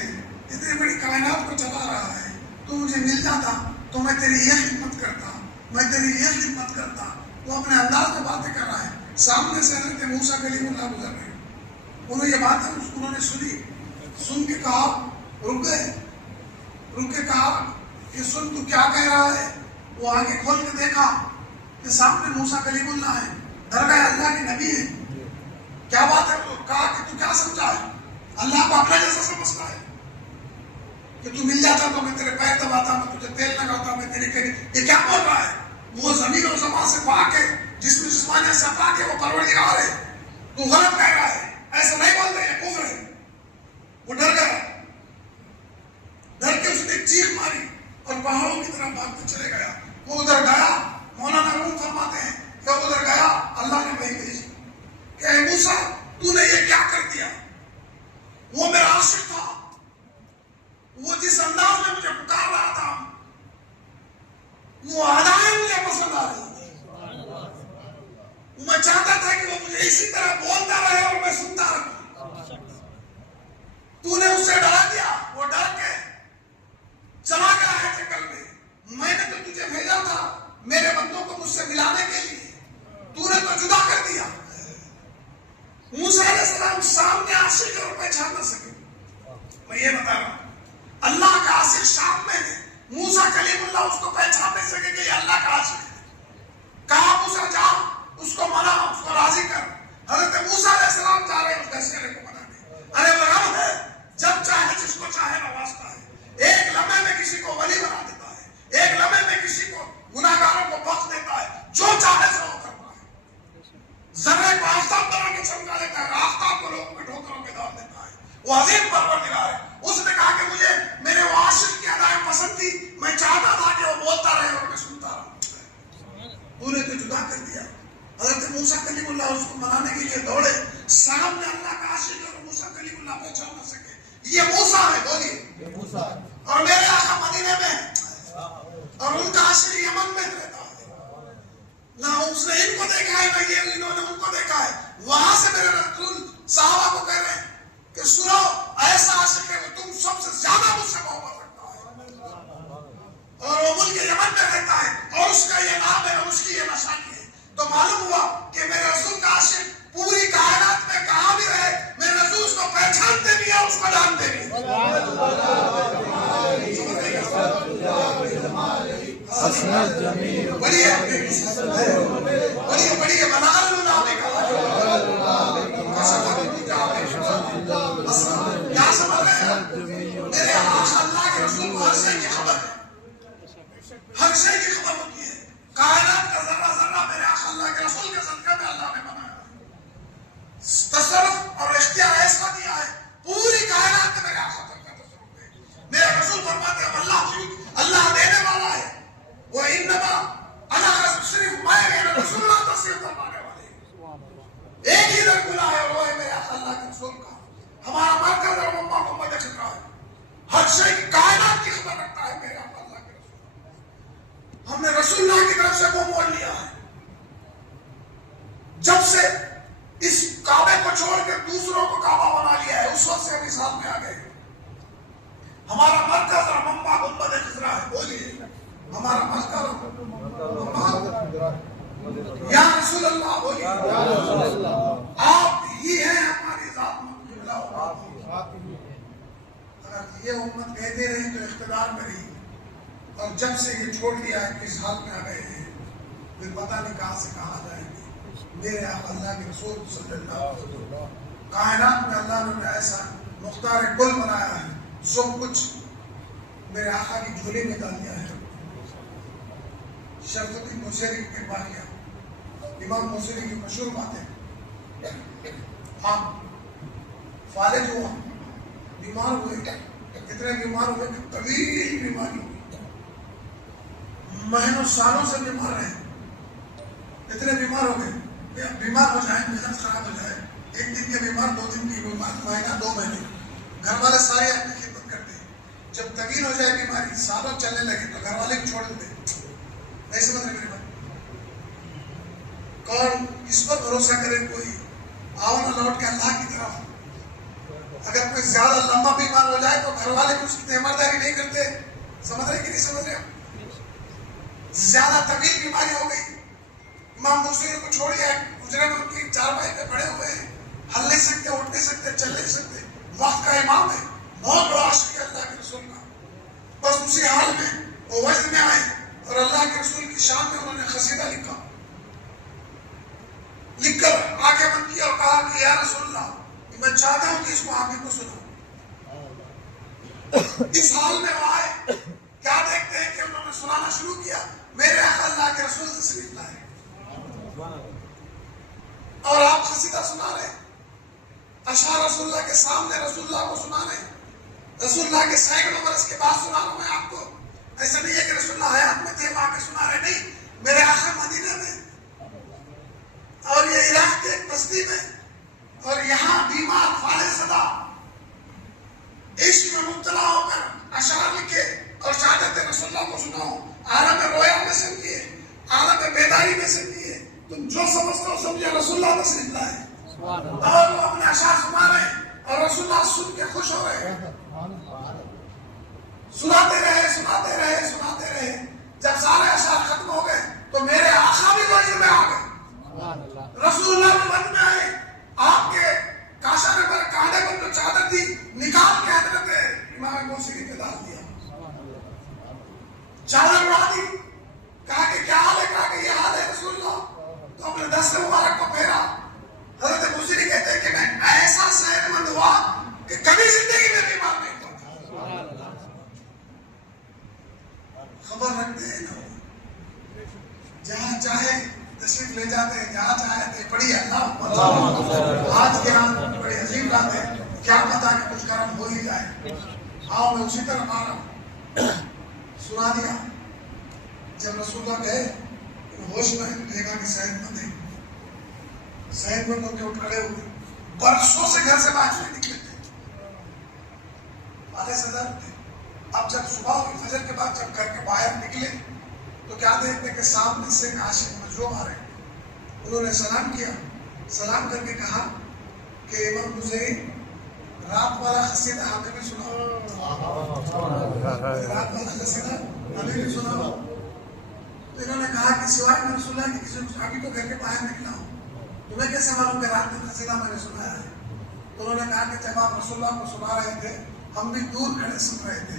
اتنی بڑی کائنات کو چلا رہا ہے، تو مجھے مل جاتا تو میں تیری یہ خدمت کرتا، میں تیری یہ خدمت کرتا۔ وہ اپنے انداز میں باتیں کر رہا ہے، سامنے سے حضرت موسیٰ کلیم اللہ گزر رہے، انہوں نے یہ باتیں انہوں نے سنی، سن کے کہا، رک گئے، رک کے کہا کہ سن تو کیا کہہ رہا ہے؟ وہ آگے کھول کے دیکھا کہ سامنے موسیٰ کلیم اللہ ہے، ڈر گئے، اللہ کے نبی ہے، کیا بات ہے؟ کہا کہ تو کیا سمجھا ہے؟ اللہ کو اپنا جیسا سمجھتا ہے کہ تو مل جاتا تو میں تیرے پیر دباتا، میں تجھے تیل لگاتا، میں تیرے کہیں، یہ کیا بول رہا ہے؟ وہ زمین اور زمان سے پاک ہے، جسم جسمانیت سے پاک ہے، وہ پروردگار ہے، تو غلط کہہ رہا ہے، ایسا نہیں بولتے ہیں، کفر ہے۔ وہ ڈر گیا، ڈر کے اس نے چیخ ماری اور پہاڑوں کی طرف بھاگتے چلے گیا۔ وہ ادھر گیا، مولانا روم فرماتے ہیں کہ ادھر گیا، اللہ نے وحی بھیجی کہ اے موسیٰ تو نے یہ کیا کر دیا؟ وہ میرا عاشق تھا، وہ جس انداز میں مجھے پکار رہا تھا، وہ ادائیں مجھے پسند آ رہی تھی، میں چاہتا تھا کہ وہ مجھے اسی طرح بولتا رہے اور میں سنتا رہوں۔ تو نے اس سے ڈرا دیا، وہ ڈر کے چلا گیا ہے جنگل میں۔ میں نے تو تجھے بھیجا تھا میرے بندوں کو مجھ سے ملانے کے لیے، تو نے تو جدا کر دیا۔ موسیٰ علیہ السلام سامنے عاشق اور پہچان نہ سکے۔ میں یہ بتا رہا ہوں، اللہ کا عاشق شام میں ہے، موسیٰ کلیم اللہ اس کو پہچان نہیں سکے کہ یہ اللہ کا عاشق ہے۔ کہا موسیٰ جا، اس کو منا، اس کو راضی کر۔ حضرت موسیٰ علیہ السلام جا رہے ہیں اس گھسیرے کو منانے۔ ارے وہ رب ہے، جب چاہے جس کو چاہے نوازتا ہے، ایک لمحے میں کسی کو ولی بنا دیتا ہے، ایک لمحے میں کسی کو گناہگاروں کو بخش دیتا ہے، جو چاہے سو کرتا ہے۔ ذرے کو آفتاب بنا کے چمکا دیتا ہے، آفتاب کو لوگوں کے ٹھوکروں پہ ڈال دیتا ہے۔ وہ عظیم پروردگار ہے۔ اس نے کہا کہ مجھے میرے وہ عاشق کی ادائیں پسند تھی، میں چاہتا تھا کہ وہ بولتا رہے اور میں سنتا رہا، تو نے تو جدا کر دیا۔ حضرت موسیٰ کلیم اللہ اس کو منانے کے لیے دوڑے، سامنے اللہ کا عاشق اور موسیٰ کلیم اللہ پہچان نہ سکے۔ یہ موسیٰ ہے، بولیے، اور میرے آقا مدینے میں اور ان کا عاشق یمن میں رہتا ہے، نہ اس نے ان کو دیکھا ہے نہ یہ انہوں نے ان کو دیکھا ہے۔ وہاں سے میرے رسول صحابہ کو کہہ رہے ہیں کہ سنو، ایسا عاشق ہے کہ تم سب سے زیادہ مجھ سے محبت رکھتا ہے، اور وہ ملک یمن میں رہتا ہے اور اس کا یہ نام ہے اور اس کی یہ نشانی ہے۔ تو معلوم ہوا کہ میرے رسول کا عاشق پوری کائنات میں کہاں بھی رہے، میرے رسول اس کو پہچانتے بھی ہیں، اس کو جانتے بھی ہیں۔ بڑھیے بڑھیے منال اللہ نے کہا، کیا سمجھ رہے ہیں؟ میرے اللہ کے رسول کو ہر شے کی خبر ہے، ہر شے کی خبر ہوتی ہے۔ کائنات کا ذرہ ذرہ میرے اللہ کے رسول کے صدقے میں اللہ نے بنایا ہے۔ تصرف اور اختیار ایسا دیا ہے، پوری کائنات میں میرے آقا تک کا تصرف ہے۔ میرے رسول فرماتے ہیں اللہ دینے والا ہے، وہ انما اللہ صرف میں رسول اللہ تصرف فرمانے والے، ایک ہی در کھلا ہے، وہ ہے میرے آقا اللہ کے رسول کا۔ ہمارا مرکز اور امہ محمد خطرہ ہے، ہر شے کی کائنات کی خبر رکھتا ہے میرے آقا اللہ کے رسول۔ ہم نے رسول اللہ کی طرف سے وہ مول لیا ہے۔ جب سے اس کعبے کو چھوڑ کے دوسروں کو کعبہ بنا لیا ہے، اس وقت سے ابھی ساتھ میں آ گئے۔ ہمارا مرکز اور منبع محمد خضرا ہے، بولیے ہمارا مرکز یا رسول اللہ، بولیے آپ ہی ہیں ہماری ذات میں۔ اگر یہ امت کہتے رہی تو اقتدار میں رہی، اور جب سے یہ چھوڑ دیا ہے کس حال میں آ گئے ہیں، پھر پتہ نہیں کہاں سے کہاں آ جائیں گے۔ میرے آقا اللہ کے رسول صلی اللہ علیہ وسلم، کائنات میں اللہ نے ایسا مختار کل بنایا ہے، سب کچھ میرے آقا کی جھولی میں ڈال دیا ہے۔ شرف الدین بصری کے واقعہ، امام موصلی کی مشہور بات ہے، آپ فالج ہوا، بیمار ہوئے، اتنے بیمار ہوئے کہ طویل بیماری ہوئی، مہینوں سالوں سے بیمار رہے، اتنے بیمار ہو گئے، بیمار ہو جائے، محنت خراب ہو جائے، ایک دن کے بیمار، 2 دن کی بیمار، مہینہ 2 مہینے، گھر والے سارے آپ کی خدمت کرتے ہیں، جب طویل ہو جائے بیماری، سالوں چلنے لگے تو گھر والے بھی چھوڑ دیتے، نہیں سمجھ رہے میرے بھائی؟ کون کس پر بھروسہ کرے؟ کوئی آؤ نہ لوٹ کے اللہ کی طرف، اگر کوئی زیادہ لمبا بیمار ہو جائے تو گھر والے بھی اس کی تیمارداری نہیں کرتے، سمجھ رہے کہ نہیں سمجھ رہے؟ زیادہ طویل بیماری ہو گئی، امام موصلی کو چھوڑیے، گزرے میں ان کی 4 بھائی پہ پڑے ہوئے ہیں، ہل نہیں سکتے، اٹھ نہیں سکتے، چل نہیں سکتے، وقت کا امام ہے، بہت بڑا عاشق ہے اللہ کے رسول کا، بس اسی حال میں وہ وجد میں آئے اور اللہ کے رسول کی شان میں انہوں نے قصیدہ لکھا، لکھ کر آنکھیں بند کی اور کہا کہ یا رسول اللہ، میں چاہتا ہوں کہ اس کو آپ ہی کو سنو۔ اس حال میں وہ آئے، کیا دیکھتے ہیں کہ انہوں نے سنانا شروع کیا، میرے آقا اللہ کے رسول تشریف لائے اور آپ قصیدہ سنا رہے، اشعار رسول اللہ کے سامنے رسول اللہ کو سنا رہے، رسول اللہ کے سینکڑوں برس کے بعد سنا رہا ہوں میں آپ کو، ایسا نہیں ہے کہ رسول اللہ حیات میں تھے وہاں کے سنا رہے، نہیں، میرے آقا مدینہ میں اور یہ عراق کے ایک بستی میں، اور یہاں بیمار فالج زدہ عشق میں مبتلا ہو کر اشعار لکھے اور شہادت رسول اللہ کو سناؤ، عالم رویا میں سمجھیے، عالم بیداری میں سمجھیے، تم جو سمجھتے ہو سمجھے، رسول اللہ تشریف لائے اور وہ اپنے اشعار سنا رہے اور رسول اللہ سن کے خوش ہو رہے، سناتے رہے سناتے رہے سناتے رہے، جب سارے اشعار ختم ہو گئے تو میرے آقا بھی وجد میں آ گئے، رسول اللہ بھی وجد میں آئے، آپ کے کاشا میں پر کاندھے پر جو چادر تھی نکال کے حضرت امام موصلی پہ ڈال دیا، چادر اڑا دی، کہا کہ کیا حال ہے؟ کہا کہ یہ حال ہے رسول اللہ، تو اپنے دست مبارک کو پھیرا، حضرت موصلی کہتے ہیں کہ میں ایسا صحت مند ہوا کہ کبھی زندگی میں بیمار نہیں پڑا، خبر رکھتے ہیں نا، جہاں چاہے تشریف لے جاتے ہیں، جہاں چاہتے پڑھیے اللہ، آج کے ہم بڑی عظیم بات ہے، کیا پتا کہ کچھ کرم ہو ہی جائے، آؤ میں اسی طرح آ رہا ہوں، سنا دیا، جب رسول اللہ گئے ہوش میں دیکھا کہ صحت مند ہے، صحت مند ہو کے اٹھ کھڑے ہوئے، برسوں سے گھر سے باہر نہیں نکلے تھے، والے صدر تھے، اب جب صبح ہوئی فجر کے بعد جب گھر کے باہر نکلے تو کیا دیکھتے کہ سامنے سے ایک عاشق مجروح آ رہے، انہوں نے سلام کیا، سلام کر کے کہا کہ امام مجھے رات والا قصیدہ ہمیں بھی سناؤ، رات والا قصیدہ ہمیں بھی سناؤ، تو انہوں نے کہا کہ سوائے میں رسول اللہ کی کسی کو، ابھی تو گھر کے باہر نکلا ہوں، تمہیں کیسے معلوم کہ رات میں قصیدہ میں نے سنایا ہے؟ تو انہوں نے کہا کہ جب آپ رسول اللہ کو سنا رہے تھے ہم بھی دور کھڑے سن رہے تھے،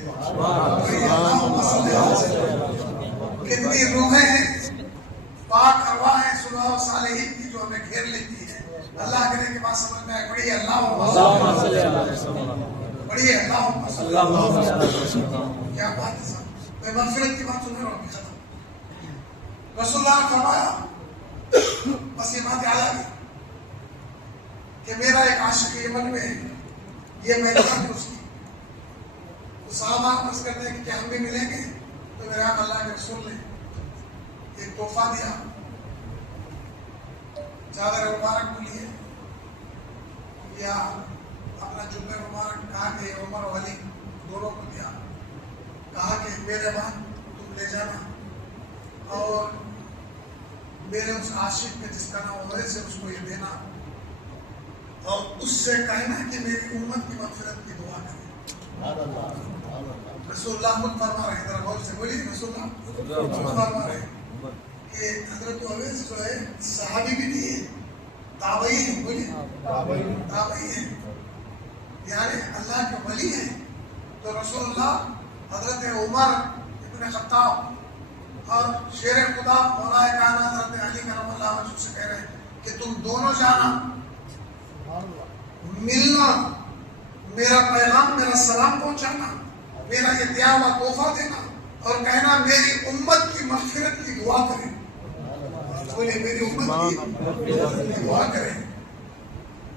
کتنی روحیں ہیں، پاک ارواح صلح و صالحین کی جو ہمیں گھیر لیتی ہے، اللہ کرے کے بعد سمجھ میں آئے، پڑھیے پڑھیے اللہ، کیا بات ہے صاحب، میں مغفرت کی بات سن رہا ہوں، ختم، رسول اللہ نے فرمایا، بس یہ بات یاد آ گئی کہ میرا ایک عاشق یمن میں ہے، یہ میدان ہے اس کی، تو صحابہ عرض کرتے ہیں کہ کیا ہم بھی ملیں گے؟ تو میرے آقا اللہ کے رسول نے ایک تحفہ دیا، چادر مبارک کو لیے یا اپنا جبہ مبارک، کہا کہ عمر و علی دونوں کو دیا، کہا کہ میرے بعد تم لے جانا اور میرے اس عاشق کے جس کا نام عمر سے اس کو یہ دینا اور اس سے کہنا کہ میری امت کی مغفرت کی دعا کرے۔ رسول اللہ خود فرما رہے ہیں، ذرا غور سے بولیے، رسول اللہ خود فرما رہے ہیں کہ حضرت اویس جو ہے صحابی بھی نہیں ہے، تابعی ہیں، بولیے تابعی ہیں، یعنی اللہ کے ولی ہیں، تو رسول اللہ حضرت عمر ابن خطاب اور شیر خدا مولا کائنات حضرت علی کرم اللہ وجہ سے کہہ رہے ہیں کہ تم دونوں جانا، ملنا، میرا پیغام، میرا سلام پہنچانا، میرا یہ دیا ہوا تحفہ دینا اور کہنا میری امت کی مغفرت کی دعا کریں۔ بولے میری امت کی دعا کریں.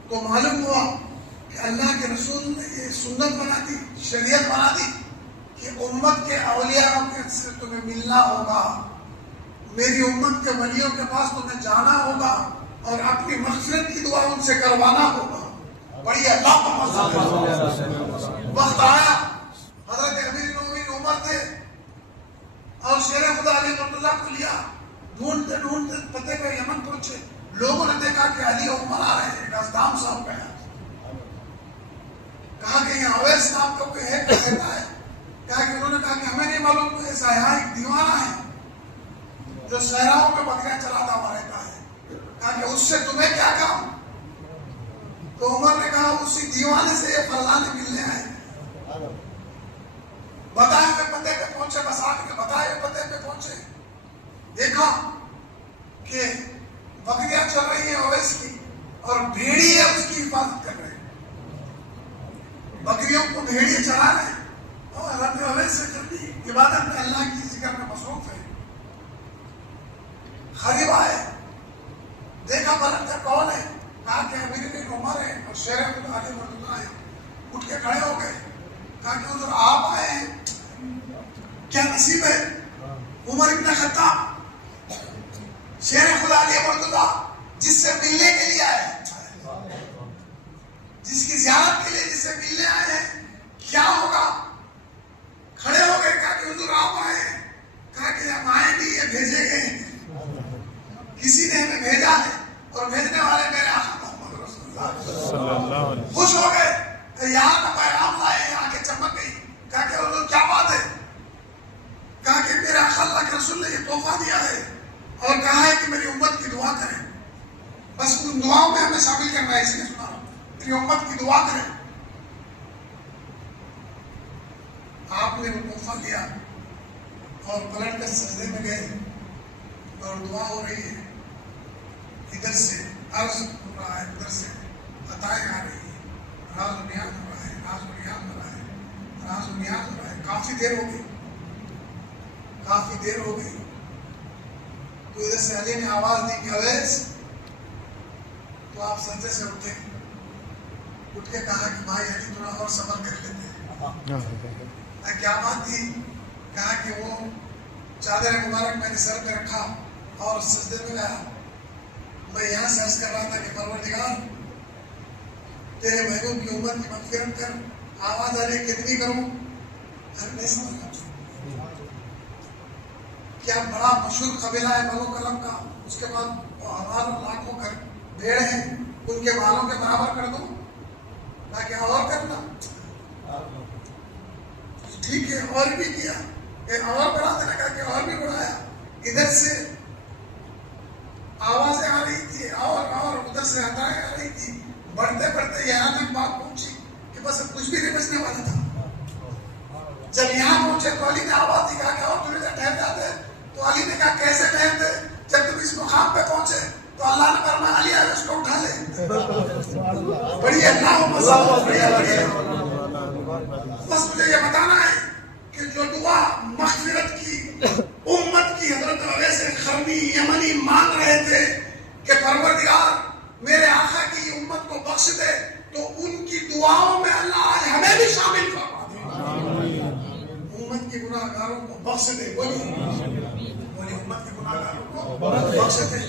تو معلوم ہوا کہ اللہ کے رسول نے یہ سنت بنا دی, شریعت بنا دی کہ امت کے اولیاء سے تمہیں ملنا ہوگا, میری امت کے ولیوں کے پاس تمہیں جانا ہوگا اور اپنی مغفرت کی دعا ان سے کروانا ہوگا. بڑی اللہ کا وقت آیا, حضرت امیر المومنین عمر تھے اور شیر خدا علی مرتضیٰ کو لیا, ڈھونڈتے ڈھونڈتے پتے پہ یمن پہنچے. لوگوں نے دیکھا کہ علی عمر آ رہے ہیں, ازدام صاحب گیا, کہا کہ یہ اویس نام کا کوئی ہے کہتا ہے, کہا کہ انہوں نے کہا کہ ہمیں نہیں معلوم کوئی ایسا ہے, ایک دیوانہ ہے جو صحراؤں میں بکریاں چراتا ہوا رہتا ہے, کہا کہ اس سے تمہیں کیا کام. تو عمر نے کہا اسی دیوانے سے یہ فرزانے ملنے آئے. بتائے ہوئے پتے پہ پہنچے, بسا کے بتائے ہوئے پتے پہ پہنچے, دیکھا کہ بکریاں چل رہی ہیں اویس کی اور بھیڑیے اس کی حفاظت کر رہے ہیں. بکریوں کو بھیڑیے چرا رہے ہیں اور رب اویس سے جلدی عبادت میں اللہ کی ذکر میں مصروف ہے. قریب آئے, دیکھا پلٹ کون ہے, کہا کہ امیر عمر ہے اور شیر خدا علی مرتضیٰ ہے. اٹھ کے کھڑے ہو گئے, کہا کہ حضور آپ آئے ہیں, کیا نصیب ہے. عمر ابن خطاب شیر خدا علی مرتضیٰ جس سے ملنے کے لیے آئے, جس کی زیارت کے لیے جس سے ملنے آئے ہیں, کیا ہوگا. کھڑے ہو گئے, کہا کہ حضور آپ آئے ہیں, کہا کہ ہم آئے نہیں, یہ بھیجے گئے ہیں, کسی نے ہمیں بھیجا ہے اور بھیجنے والے میرے آقا محمد رسول اللہ. خوش ہو گئے کہ یہاں کا پیغام لائے ہیں, آنکھیں چمک گئی. کہا کہ حضور کیا بات ہے. کہا کہ میرے آقا اللہ کے رسول نے یہ تحفہ دیا ہے اور کہا ہے کہ میری امت کی دعا کریں, بس ان دعاؤں میں ہمیں شامل کرنا ہے, اس لیے سنا میری امت کی دعا کریں. آپ نے وہ تحفہ لیا اور پلٹ کر سجدے میں گئے اور دعا ہو رہی ہے. ادھر سے عرض ہو رہا ہے, ادھر سے عطائیں آ رہی ہے, راز و نیاز ہو رہا ہے, راز و نیاز ہو رہا ہے, راز و نیاز ہو رہا ہے. کافی دیر ہو گئی, کافی دیر ہو گئی. تو ادھر سے علی نے آواز دی کہ اویس, تو آپ سجدے سے اٹھے, اٹھ کے کہا کہ بھائی علی تھوڑا اور صبر کر لیتے. کیا بات تھی. کہا کہ وہ چادر مبارک میں نے سر پہ رکھا اور سجدے میں گیا. میں یہاں سے عرض کر رہا تھا کہ پروردگار تیرے محبوب کی امت کی مغفرت کر. آواز آ رہی کتنی کروں, نہیں سمجھا. کیا بڑا مشہور قبیلہ ہے بنو کلم کا, اس کے بعد ہزاروں لاکھوں کر بھیڑ ہیں, ان کے بالوں کے برابر کر دوں تاکہ اور کرنا. ٹھیک ہے, اور بھی کیا کہ اور بڑھا دینا, کہا کہ اور بھی بڑھایا. ادھر سے آوازیں آ رہی تھی اور ادھر سے ہٹائیں آ رہی تھی. بڑھتے بڑھتے یہاں تک بات پہنچی کہ بس کچھ بھی نہیں بچنے والا تھا. جب یہاں پہنچے تو علی نے آواز دی, کہا کہ اور تھوڑی دیر ٹھہر جاتے. تو علی نے کہا کیسے ٹھہرتے, جب تم اس مقام پہ پہنچے تو اللہ نے فرمایا علی آئے اس کو اٹھا لے. بڑی اللہ بس مجھے یہ بتانا ہے کہ جو دعا مغفرت کی امت کی حضرت اویس قرنی یمنی مانگ رہے تھے کہ پروردگار میرے آقا کی امت کو بخش دے, تو ان کی دعاؤں میں اللہ آج ہمیں بھی شامل فرما دے. امت کے گناہ گاروں کو بخش دے. بولی امت کے گناہ گاروں کو بخش دے.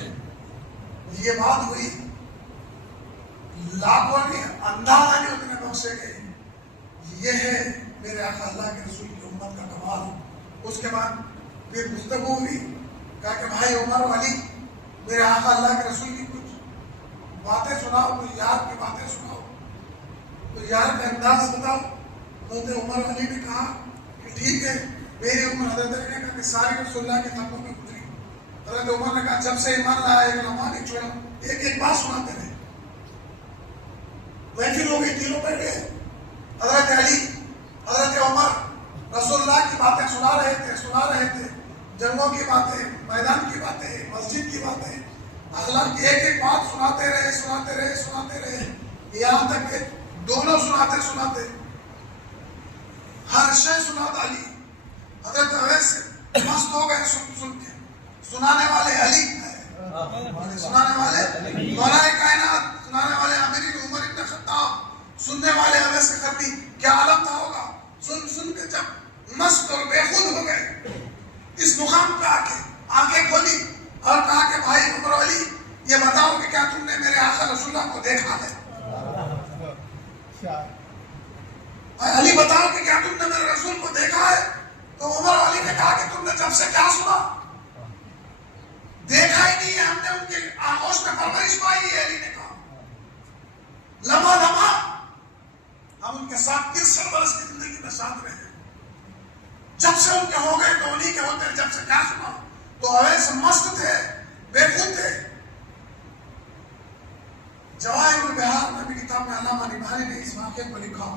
یہ بات ہوئی, لاکھوں نے اندازہ نہیں اتنے بخشے گئے. یہ ہے میرے آقا اللہ کے رسول کی امت کا کمال. اس کے بعد پھر گفتگو ہوئی, کہا کہ بھائی عمر و علی میرے آقا اللہ کے رسول کی کچھ باتیں سناؤ, کچھ یار کی باتیں سناؤ, تو یار کا انداز بتاؤ. حضرت عمر و علی نے کہا کہ ٹھیک ہے. میری عمر حضرت علی نے کہا کہ ساری رسول اللہ کے خطوں میں گزری. حضرت عمر نے کہا جب سے ایمان لایا ایک لمحہ نہیں چھوڑا, ایک ایک بات سناتے رہے. محفل ہو گئی, تینوں بیٹھ گئے. حضرت علی حضرت عمر رسول اللہ کی باتیں سنا رہے تھے. جنگوں کی باتیں, میدان کی باتیں, مسجد کی باتیں, اخلاق کی ایک ایک بات سناتے رہے یہاں تک کہ دونوں سناتے ہر شے سناتا علی. حضرت اویس مست ہو گئے سن کے. سنانے والے علی سنانے والے مولا کائنات، سنانے والے امیر عمر ابن خطاب، سننے والے اویس قرنی، کیا عالم تھا ہوگا سن کے جب مست اور بے خود ہو گئے اس مقام پہ آنکھیں کھولی اور کہا کہ بھائی عمر علی یہ بتاؤ کہ کیا تم نے میرے آقا رسول اللہ کو دیکھا ہے؟ علی بتاؤ کہ کیا تم نے میرے رسول کو دیکھا ہے؟ تو عمر علی نے کہا کہ تم نے جب سے کیا سنا؟ دیکھا ہی نہیں ہے ہم نے، ان کے آغوش میں پرورش پائی ہے۔ علی نے کہا لمحہ لمحہ ہم ان کے ساتھ 63 برس کی زندگی میں ساتھ رہے، جب سے ان کے ہو گئے تو انہی کے ہوتے، جب سے کیا سنا؟ تو اویس مست تھے، بے خود تھے۔ جواہر البحار میں بھی کتاب میں علامہ نبھانی نے اس واقعے کو لکھا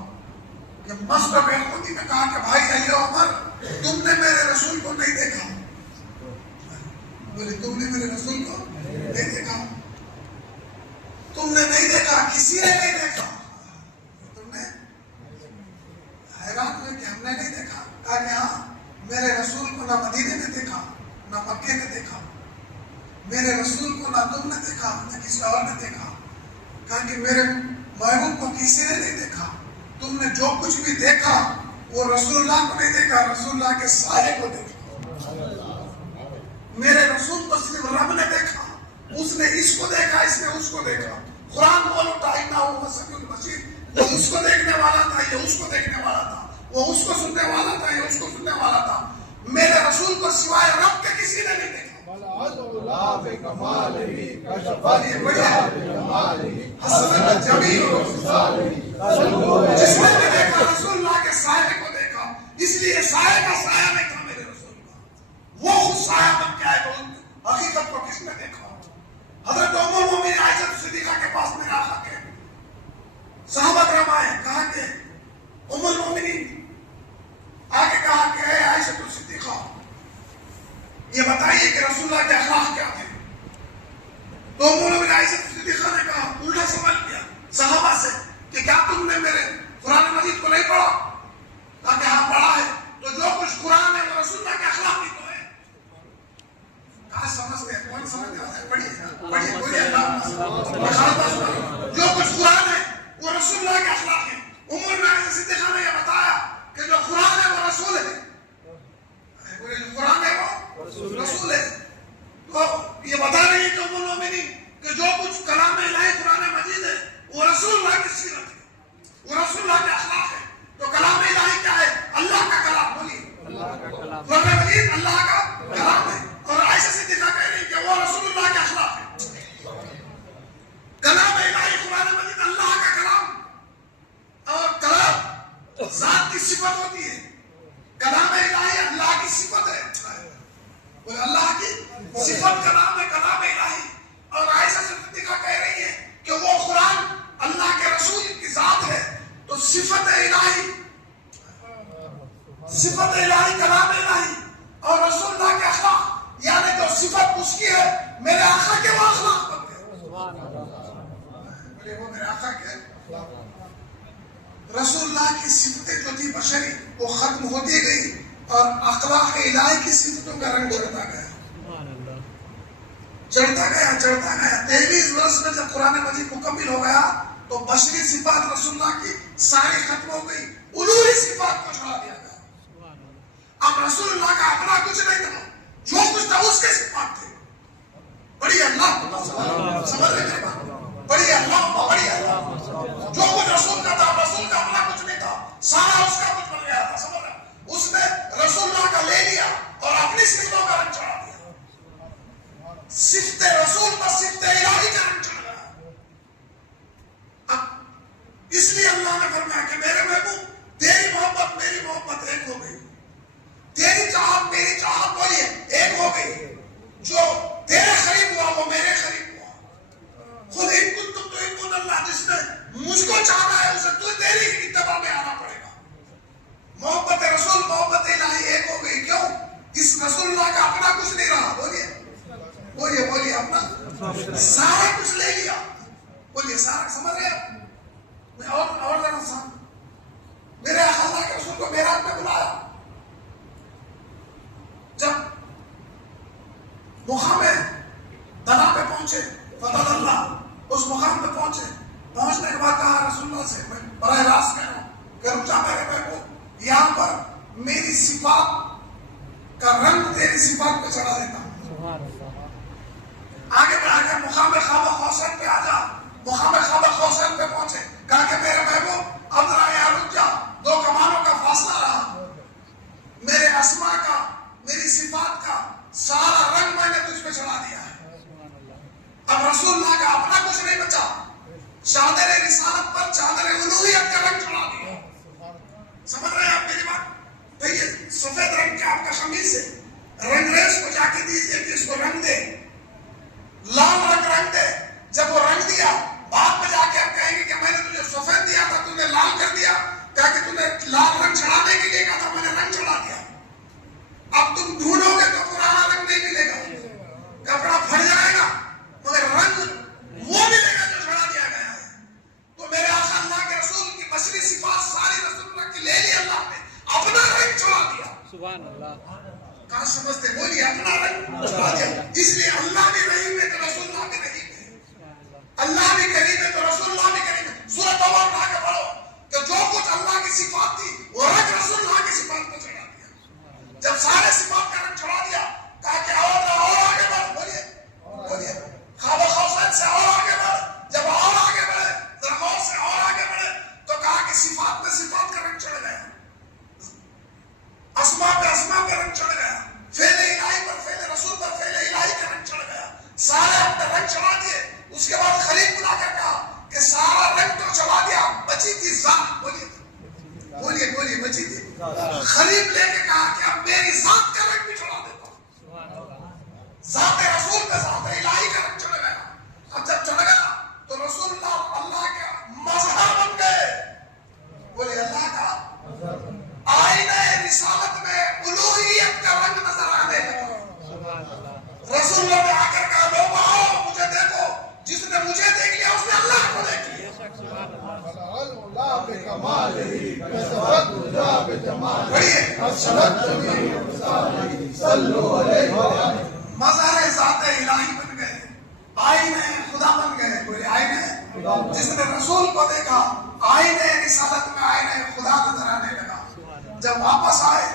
کہ مست و بے خودی میں کہا کہ بھائی علی عمر تم نے میرے رسول کو نہیں دیکھا، بولے تم نے میرے رسول کو نہیں دیکھا، تم نے نہیں دیکھا، کسی نے نہیں دیکھا، تم نے حیران ہوئے کہ ہم نے نہیں دیکھا؟ کہا کہ ہاں میرے رسول کو نہ مدینے نے دیکھا نہ مکے نے دیکھا، میرے رسول کو نہ تم نے دیکھا نہ کسی اور نے دیکھا، کہا کہ میرے محبوب کو کسی نے نہیں دیکھا، تم نے جو کچھ بھی دیکھا وہ رسول اللہ کو نہیں دیکھا، رسول اللہ کے سائے کو دیکھا، میرے رسول کو صرف رب نے دیکھا، اس نے اس کو دیکھا، اس نے اس کو دیکھا۔ قرآن بول اٹھا انہ سمیع البصیر، وہ اس کو دیکھنے والا تھا، یہ اس کو دیکھنے والا تھا، وہ اس کو سننے والا تھا، یہ اس کو سننے والا تھا، میرے رسول کو سوائے رب کے کسی نے نہیں دیکھا۔ جس نے بھی دیکھا رسول اللہ کے سائے کو دیکھا، اس لیے سائے کا سایہ نہیں تھا میرے رسول کا، وہ خود سایہ بن کے آئے تو حقیقت کو کس نے دیکھا؟ حضرت ام المؤمنین عائشہ صدیقہ کے پاس میرے آقا کے صحابہ کرام آئے، کہا کہ ام المؤمنین آگے کہا کہ اے عائشہ صدیقہ یہ بتائیے کہ رسول اللہ کے اخلاق کیا تھے؟ تو ام المؤمنین عائشہ صدیقہ نے کہا، الٹا سوال کیا صحابہ سے کہ کیا تم نے میرے قرآن مجید کو نہیں پڑھا؟ کہا کہ ہاں پڑھا ہے، تو جو کچھ قرآن ہے وہ رسول اللہ کے اخلاق ہی تو ہے۔ کہا سمجھتے ہیں، کون سمجھتے ہیں؟ پڑھیے بولیے اللہ، جو کچھ قرآن ہے وہ رسول اللہ کے اخلاق ہے۔ عمر بن عائشہ صدیقہ نے یہ بتایا کہ جو قرآن ہے وہ رسول ہے، جو قرآن ہے وہ رسول ہے۔ تو یہ بتا رہی ہے کہ ام المؤمنین کہ جو کچھ کلام الہی قرآن مجید ہے وہ رسول اللہ کی سیرت ہے، وہ رسول اللہ کے اخلاق ہے۔ تو کلام الہی کیا ہے؟ اللہ کا کلام، بولیے قرآن مجید اللہ کا کلام ہے، اور عائشہ صدیقہ کہہ رہی کہ وہ رسول اللہ کے اخلاق ہے۔ کلام الہی قرآن مجید اللہ کا کلام، اور کلام ذات کی صفت ہوتی ہے، کلام الہی اللہ کی صفت ہے، اللہ کی صفت کا نام ہے کلام الہی۔ اور عائشہ صدیقہ کہہ رہی ہے کہ وہ قرآن اللہ کے رسول کی ذات ہے، تو صفت الہی کلام الہی اور رسول اللہ کے اخلاق، یعنی جو صفت اس کی ہے میرے آقا کے وہ اخلاق بنتے ہیں، وہ میرے آقا کے رسول اللہ کی صفتیں جو تھی بشری وہ ختم ہوتی گئی، اور اخلاق الہی کی صفتوں کا رنگ چڑھتا گیا، چڑھتا گیا 23 برس میں جب قرآن مجید مکمل ہو گیا تو بشری صفات رسول اللہ کی ساری ختم ہو گئی، الوہی صفات کو چھوڑا دیا گیا۔ اب رسول اللہ کا اپنا کچھ نہیں تھا، جو کچھ تھا اس کے صفات تھے۔ بڑی اللہ سمجھ رہے میری بات؟ بڑی اللہ جو کچھ رسول کا تھا، رسول کا اپنا کچھ نہیں تھا، سارا اس کا کچھ بن گیا تھا، سمجھ رہے؟ اس نے رسول اللہ کا لے لیا اور اپنی صفتوں کا رنگ چڑھا دیا، صفت رسول پر صفت الہی کا رنگ چڑھ گیا۔ اب اس لیے اللہ نے فرمایا کہ میرے محبوب تیری محبت میری محبت ایک ہو گئی، تیری چاہت میری چاہت بولیے ایک ہو گئی، جو تیرے قریب ہوا وہ میرے قریب ہوا۔ خود ان کنتم تحبون اللہ، جس نے مجھ کو چاہنا ہے اسے تو تیری اتباع میں آنا پڑے گا۔ محبت رسول محبت الہی ایک ہو گئی، کیوں؟ اس رسول اللہ کا اپنا کچھ نہیں رہا، بولیے اپنا سارا کچھ لے لیا، بولیے سارا، سمجھ رہے ہیں؟ میں اور ذرا سامنے میرے اللہ کے رسول کو معراج میں بلایا، جب مقام دنا پہ پہنچے، فتح اللہ اس مقام پہ پہنچے. پہنچنے کے بعد کہا رسول اللہ سے، میں براہ راست کہہ رہا ہوں کہ رک جا میرے محبوب، یہاں پر میری صفات کا رنگ تیری صفات پہ چڑھا دیتا ہوں. آگے بڑھا کے مقام خواب حسین پہ آ جا. مقام خواب حسین پہ پہنچے، کہا کہ میرے محبوب اب ذرا یہاں رک جا، 2 کمانوں کا فاصلہ رہا. میرے اسما کا، میری صفات کا سارا رنگ میں نے تجھ پہ چڑھا دیا ہے. اب رسول اللہ کا اپنا کچھ نہیں بچا، چادر رسالت پر چادر الوہیت کا رنگ چڑھا دیا. سمجھ رہے ہیں آپ میری بات؟ تو یہ سفید رنگ کے آپ کا قمیص ہے، رنگریز کو جا کے دیجیے کہ اس کو رنگ دے، لال رنگ دے. جب وہ رنگ دیا، بعد میں جا کے آپ کہیں گے کہ میں نے تجھے سفید دیا تھا، تم نے لال کر دیا. کہا کہ تم نے لال رنگ چڑھانے کے لیے کہا تھا، میں نے رنگ چڑھا دیا. اب تم ڈھونڈو گے تو پرانا رنگ نہیں ملے گا، کپڑا پھٹ جائے گا، مگر رنگ وہ ملے گا جو چڑھا دیا گیا ہے. تو میرے آقا اللہ کے رسول کی بشری صفات ساری رسول اللہ کی لے لی اللہ نے، اپنا رنگ چڑھا دیا. سبحان اللہ. کہاں سمجھتے؟ بولیے اپنا رنگ چڑھا دیا. اس لیے اللہ بھی رحیم ہے تو رسول اللہ بھی رحیم ہے، اللہ بھی کریم ہے تو رسول اللہ بھی کریم ہے. سورۃ توبہ اٹھا کے پڑھو کہ جو کچھ اللہ کی صفات تھی وہ رنگ رسول اللہ کی صفات پہ چڑھا دیا. جب سارے صفات کا رنگ چڑھا دیا، کہا کہ اور آگے بڑھ. بولیے خواب حسین سے اور آگے بڑھ. جب اور آگے بڑھے، درخواست سے اور آگے بڑھے تو کہا کہ صفات پہ صفات کا رنگ چڑھ گیا، اسما پہ رنگ چڑھ گیا، فعل الہی پر فعل رسول پر فعل الہی کا رنگ چڑھ گیا. سارے اپنے رنگ چڑھا دیے. اس کے بعد خلیل بلا کر کہا کہ سارا رنگ تو چڑھا دیا، بچی تھی ذات. بولیے بچی تھی. خلیل لے کے کہا کہ اب میری ذات کا رنگ بھی چڑھا دیتا ہوں. ذات رسول پہ ذات الہی کا رنگ چڑھ گیا. اب جب چڑھ گیا تو رسول اللہ کا مظہر بن گئے. بولے اللہ کا آئینہ رسالت میں الوہیت کا رنگ نظر آنے لگا. رسول اللہ نے آ کر کہا لوگ آؤ مجھے دیکھو، جس نے مجھے دیکھ لیا اس نے اللہ کو دیکھ لیا. مظہر ذات الہی بن گئے، آئینہ خدا بن گئے. بولے آئینہ، جس نے رسول کو دیکھا آئینہ رسالت میں آئینہ خدا نظر آنے لگا. جب واپس آئے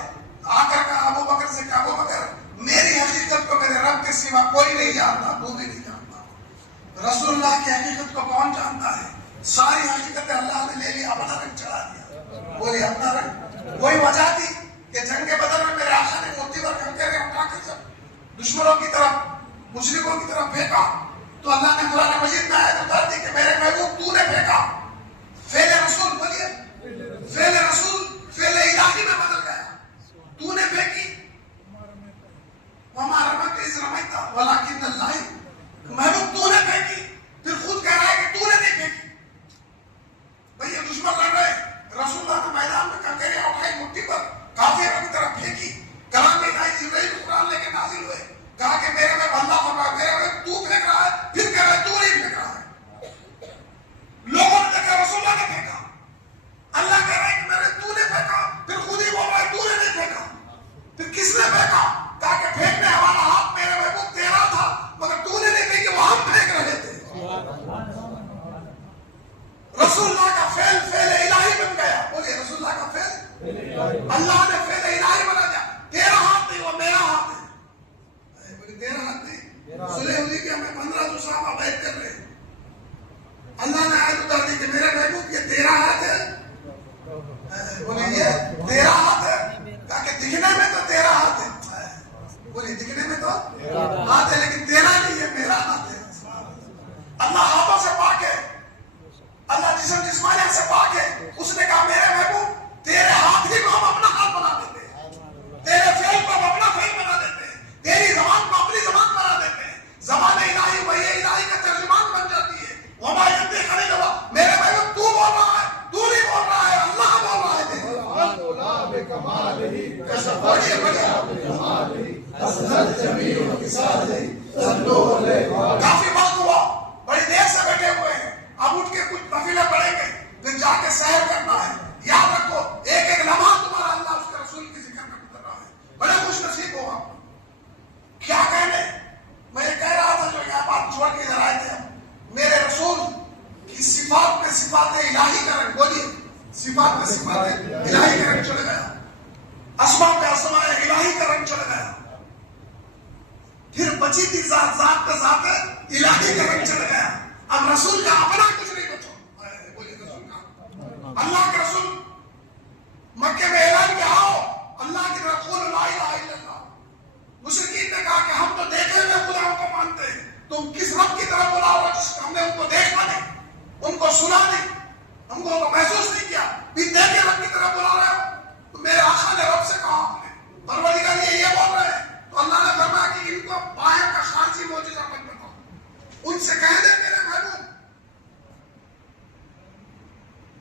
آ کر کہا ابو بکر سے کہ ابو بکر میری حقیقت کو میرے رب کے سوا کوئی نہیں جانتا، تو بھی نہیں جانتا. رسول اللہ کی حقیقت کو کون جانتا ہے؟ ساری حقیقتیں اللہ نے لے لی، اپنا رنگ چڑھا دیا. بولیے اپنا رنگ. وہی وجہ تھی کہ جنگ بدر میں میرے آقا نے موتی پر کنکریں اٹھا کر جب دشمنوں کی طرف مشرکوں کی طرف پھینکا تو اللہ نے قرآن مجید میں آیت اتار دی کہ میرے محبوب تو نے پھینکا. فعل رسول، بولیے فعل رسول فعل الہی میں بدل گیا. تو نے پھینکی، وما رمت اذ رمیت ولکن اللہ. محبوب تو نے پھینکی، پھر خود کہہ رہا ہے کہ تو نے نہیں پھینکی. بھئی یہ دشمن لڑ رہے، رسول اللہ نے میدان میں کنکریاں اٹھائی مٹھی پر، کافروں کی طرف پھینکی. کلام الہی جبرائیل قرآن لے کے نازل ہوئے، کہا کہ میرے میں اللہ فرما میرے میں تو پھینک رہا ہے، پھر کہہ رہا ہے تو نہیں پھینک رہا ہے. لوگوں نے دیکھا رسول اللہ نے پھینکا، اللہ کہہ رہا ہے کہ میرے تو نے پھینکا، پھر خود ہی بول رہا ہے تو نے نہیں پھینکا. پھر کس نے پھینکا؟ کہا کہ پھینکنے والا ہاتھ میرے محبوب تیرا تھا، مگر تو نے نہیں پھینکی، وہ ہم پھینک رہے تھے. رسول اللہ کا فعل فعل الہی بن گیا. بولیے رسول اللہ کا فعل اللہ نے فعل الہی بنا دیا. تیرا ہاتھ نہیں، وہ میرا ہاتھ ہے. بولیے تیرا ہاتھ نہیں. صلح ہوئی کہ ہمیں 1500 صحابہ بیعت کر رہے، اللہ نے آیت اتار دی کہ میرے محبوب یہ تیرا ہاتھ ہے. بولیے یہ تیرا ہاتھ ہے. کہا کہ دکھنے میں تو تیرا ہاتھ ہے. بولیے دکھنے میں تو ہاتھ ہے لیکن تیرا نہیں ہے، میرا ہاتھ ہے. اللہ ہاتھوں سے پاک ہے، اللہ جسمانیت سے پاک ہے. اس نے کہا میرے محبوب تیرے ہاتھ ہی کو ہم اپنا ہاتھ بنا دیتے ہیں، تیرے فعل کو ہم اپنا فعل بنا دیتے ہیں، تیری زبان کو اپنی زبان بنا دیتے ہیں. زبان الہی وحی الہی کا ترجمان بن جاتی ہے. وما ينطق عن الهوى. میرے محبوب تو بول رہا ہے، تو نہیں بول رہا ہے، اللہ بول رہا ہے. کافی وقت ہوا، بڑی دیر سے بیٹھے ہوئے ہیں. اب اٹھ کے کچھ نفلیں پڑھیں گے، پھر جا کے سحر کرنا ہے. یاد رکھو ایک ایک لمحہ تمہارا اللہ اس کے رسول کی ذکر میں گزر رہا ہے. بڑے خوش نصیب ہو آپ. کیا کہنے، میں یہ کہہ رہا تھا جو یہاں الہی کا رنگ، بولیے صفات میں صفات الہی کا رنگ چڑھ گیا، اسماء پہ اسماء الہی کا رنگ چڑھ گیا، پھر بچی تھی ذات، ذات پہ ذات الہی کا رنگ چڑھ گیا. اب رسول کا اپنا کچھ نہیں بچو، بولیے رسول کا، اللہ کے رسول مکے میں اعلان کیا ہو اللہ کی طرف قول لا الہ الا اللہ. مشرکین نے کہا کہ ہم تو دیکھے ہوئے خداؤں کو مانتے ہیں، تم کس رب کی طرف بلاؤ گے جس ہم نے ان کو دیکھا نہیں، ان کو سنا نہیں، ہم کو محسوس نہیں کیا، بھی دیکھے رب کی طرف بلا رہے ہو. تو میرے آقا نے رب سے کہا، آپ نے پروردگار یہ بول رہے ہیں، تو اللہ نے فرمایا کہ ان کو باہر کا خارجی معجزہ مت بتاؤ، ان سے کہہ دے میرے محبوب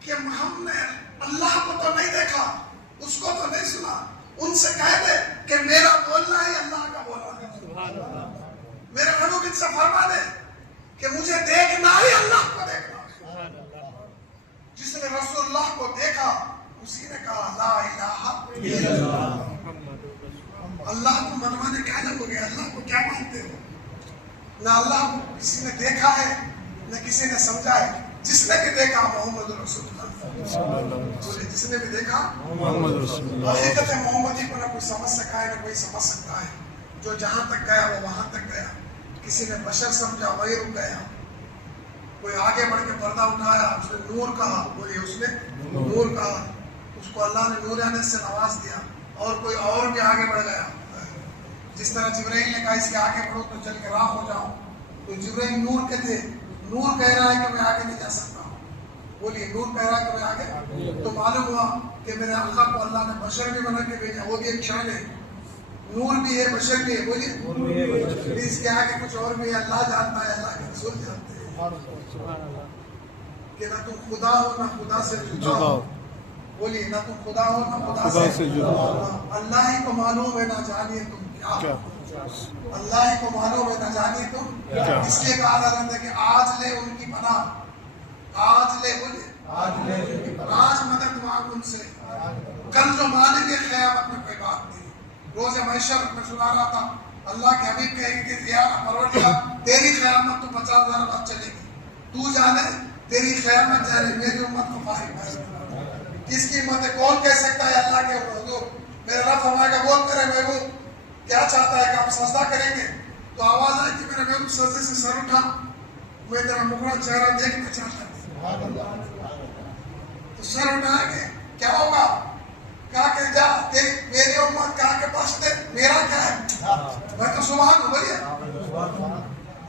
کہ ہم نے اللہ کو تو نہیں دیکھا، اس کو تو نہیں سنا، ان سے کہہ دے کہ میرا بولنا ہی اللہ کا بولنا ہے. میرے محبوب ان سے فرما دے کہ مجھے دیکھنا ہی اللہ کو دیکھنا. جس نے رسول اللہ کو دیکھا اسی نے کہا لا الہ الا اللہ. اللہ کو منوانے کیا لگو گے؟ اللہ کو کیا مانتے ہو؟ نہ اللہ کو کسی نے دیکھا ہے نہ کسی نے سمجھا ہے. جس نے بھی دیکھا محمد رسول اللہ، جس نے بھی دیکھا محمد رسول اللہ. حقیقت محمدی کو نہ کوئی سمجھ سکا ہے نہ کوئی سمجھ سکتا ہے. جو جہاں تک گیا وہ وہاں تک گیا. کسی نے بشر سمجھا وہی رک گیا. کوئی آگے بڑھ کے پردہ اٹھایا، اس نے نور کہا، بولیے اس نے نور کہا، اس کو اللہ نے نورانیت سے نواز دیا. اور کوئی اور بھی آگے بڑھ گیا. جس طرح جبرائیل نے کہا اس کے آگے بڑھو تو چل کے راہ ہو جاؤ، تو جبرائیل نور کے تھے، نور کہہ رہا ہے کہ میں آگے نہیں جا سکتا. بولیے نور کہہ رہا ہے کہ میں آگے. تو معلوم ہوا کہ میرے آقا کو اللہ نے بشر بھی بنا کے بھیجا، وہ بھی ایک شان ہے. نور بھی ہے، بشر بھی ہے. بولیے اس کے آگے کچھ اور بھی ہے. اللہ جانتا ہے، اللہ کے رسول جانتے ہیں کہ نہ تم خدا ہو نہ خدا سے جدا ہو. بولیے نہ تم خدا ہو نہ خدا سے جدا ہو. اللہ ہی کو معلوم ہے نہ جانیے تم کیا. اللہ ہی کو معلوم ہے نہ جانیے تم کیا. اس لیے کہا جاتا ہے کہ آج لے ان کی پناہ، آج لے، بولیے آج مدد مانگ ان سے، کل جو مانیں گے قیامت میں کوئی بات نہیں. روز محشر میں سنا رہا تھا اللہ کے حبیب کہیں گے کہ یا پروردگار تیری قیامت تو 50,000 بعد چلے گی، تو جانے تیری قیامت جانے میری امت کو فارغ ہے. کس کی امت ہے؟ کون کہہ سکتا ہے اللہ کے حضور؟ میرے رب فرمائے گا بول میرے محبوب کیا چاہتا ہے کہ آپ سجدہ کریں گے؟ تو آواز آئی کہ میرے محبوب سجدے سے سر اٹھا، میں تیرا مکھڑا چہرہ دیکھنا چاہتا ہوں. تو سر اٹھائیں گے کیا ہوگا؟ کہا کہ جا دیکھ میری امت، کہا کہ پاس دے میرا کیا ہے؟ میں تو سبحان ہوں. بھائی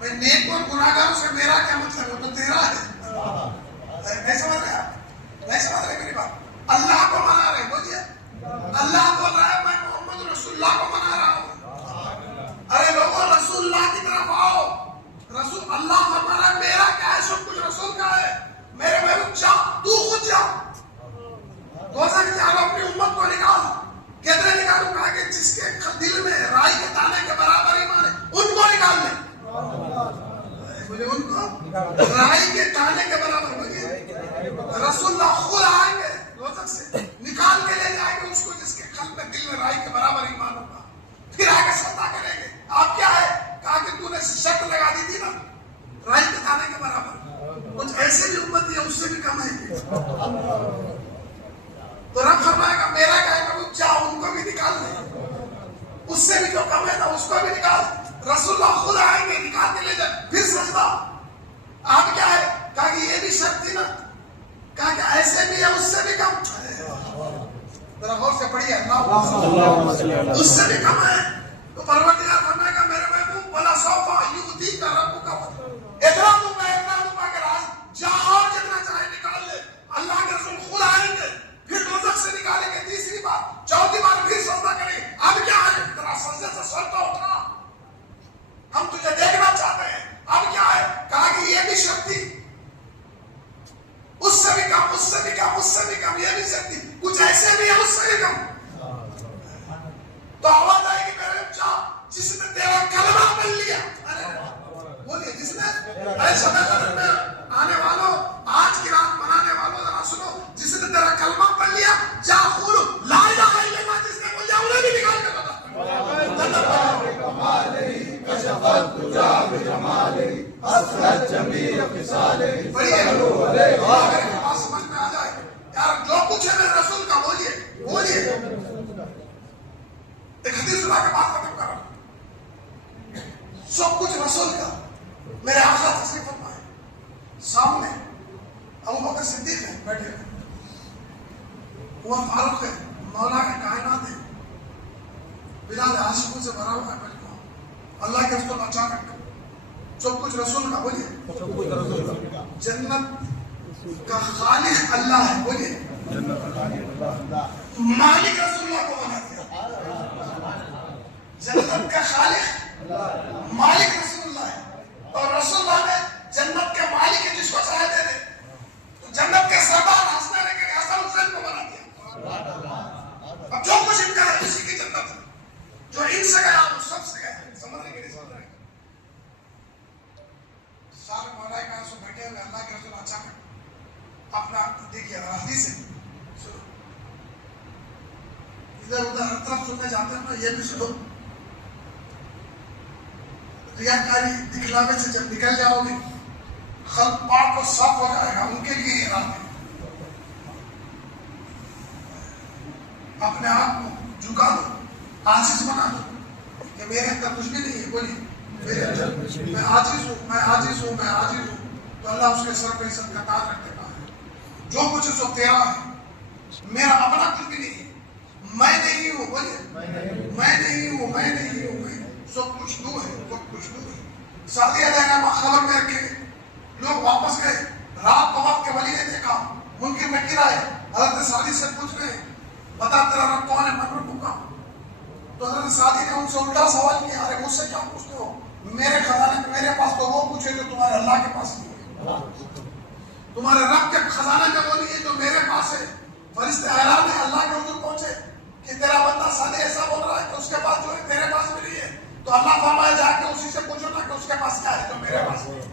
میں نیک اور گناہگاروں سے میرا کیا مطلب؟ وہ تو تیرا ہے. نہیں سمجھ رہے آپ؟ نہیں سمجھ رہے میری بات؟ اللہ کو منا رہے. بولیے اللہ بول رہا ہے میں محمد رسول اللہ کو منا رہا ہوں. ارے لوگوں رسول اللہ کی طرف آؤ. رسول اللہ فرما رہا ہے میرا کیا ہے، سب کچھ رسول کا ہے. میرے محبوب جا، تو خود جا. دوسرا کہ آپ اپنی امت کو نکال. کتنے نکالوں؟ کہا کہ جس کے دل میں رائی کے دانے کے برابر ایمان ہے ان کو نکال لیں. بولے ان کو رائی کے دانے کے برابر. بولے رسول اللہ خود آئیں گے دوزخ سے نکال کے لے جائیں گے اس کو جس کے قلب میں دل میں رائی کے برابر ایمان ہوگا. پھر آگے سودا کریں گے آپ کیا ہے؟ کہا کہ تو نے شرط لگا دی تھی نا رائی کے دانے کے برابر. کچھ ایسے بھی امت ہے اس سے بھی کم ہے. تو رب فرمائے گا میرا کیا ہے؟ جاؤ ان کو بھی نکال لیں، اس سے بھی جو کم ہے نا اس کو بھی نکال. رسول اللہ خود آئیں گے نکال کے لے جائیں. پھر سجدہ آپ کیا ہے؟ کہا کہ یہ بھی شرط تھی نا. کہا کہ ایسے بھی ہے اس سے بھی کم. ذرا غور سے پڑھیے اللہ اس سے بھی کم ہے. تو پروردگار فرمائے گا میرے محبوب ولا سوف یؤتیک ربک اتنا تو میں اتنا تو پا کے راز جہاں جتنا چاہے نکال لے. اللہ کے رسول خود آئیں گے پھر دوزخ سے نکالیں گے. تیسری بار چوتھی بار پھر سجدہ کریں. اب کیا ہے؟ ذرا سجدے سے سر تو اٹھا، ہم تجھے دیکھنا چاہتے ہیں. اب کیا ہے؟ کہا کہ یہ بھی شرط تھی، اس سے بھی کم، اس سے بھی کم، اس سے بھی کم، یہ بھی شرط تھی. کچھ ایسے بھی ہے اس سے بھی کم. تو آواز آئے گی میرے بچہ جس نے تیرا کلمہ پڑھ لیا. بولیے جس نے ایسا میں آنے والوں آج کی رات منانے والوں ذرا سنو، جس نے تیرا کلمہ پڑھ لیا جا قول لا الہ الا اللہ، جس نے بول لیا انہیں بھی نکال کے بتا. بڑی یار جو کچھ ہے میرے رسول کا بولیے بولیے. ایک حدیث سنا کے بات ختم کر رہا ہوں. سب کچھ رسول کا. میرے آقا تشریف فرمائے, سامنے ابو بکر صدیق ہے بیٹھے ہوئے, عمر فاروق ہے, مولا کے کائنات ہے, بلال عاشقوں سے بھرا ہوا ہے مجموعہ. اللہ کے رسول اچانک سب کچھ رسول کا بولیے. جنت کا خالق اللہ ہے بولیے. مالک رسول اللہ کو بنا دیا. جنت کا خالق مالک رسول اللہ ہے, اور رسول اللہ نے جنت کے مالک ہے جس کو چاہے دے دے. تو جنت کے سردار حسن کے حسن حسین کو بنا دیا. اب جو کچھ ان کا ہے اسی کی جنت ہے. جو ان سے گیا وہ سب سے گیا. سمجھ رہے کہ نہیں سمجھ رہے؟ سارے مولا کا سو بیٹھے ہوئے, اللہ کے رسول اچانک اپنا دیکھیے حدیث ہے, ادھر ادھر ہر طرف سننے جاتے ہیں نا, یہ بھی سنو. ریاکاری دکھلاوے سے جب نکل جاؤ گے خلق پاک کو صاف ہو جائے گا. ان کے لیے یہ رات ہے. اپنے آپ کو جھکا دو, عاجز بنا دو کہ میرے اندر کچھ بھی نہیں ہے بولیے. میرے اندر میں عاجز ہوں, میں عاجز ہوں, میں عاجز ہوں. تو اللہ اس کے سر پہ عزت کا تاج رکھ دیتا ہے. جو کچھ سو تیرا ہے, میرا اپنا کچھ بھی نہیں ہے. میں نہیں ہوں بولیے, میں نہیں ہوں, میں نہیں ہوں, میں سب کچھ تو ہے, سب کچھ تو ہے. سعدی علیہ خبر میں رکھے لوگ واپس گئے. رات کو وقت کے ولی نے دیکھا, منکر نکیر آئے, حضرت سعدی سے پوچھ رہے بتا تیرا رب کون ہے, من رب کا. تو حضرت سعدی نے ان سے الٹا سوال کیا, ارے مجھ سے کیا پوچھتے ہو, میرے خزانے میں میرے پاس تو وہ پوچھے جو تمہارے اللہ کے پاس نہیں ہے. تمہارے رب کے خزانے میں وہ نہیں ہے جو میرے پاس ہے. فرشتے حیران ہے, اللہ کے حضور پہنچے کہ تیرا بندہ سعدی ایسا بول رہا ہے کہ اس کے پاس جو ہے تیرے پاس بھی نہیں ہے. تو اللہ فرمایا جا کے اسی سے پوچھو نا کہ اس کے پاس کیا ہے جو میرے پاس نہیں ہے.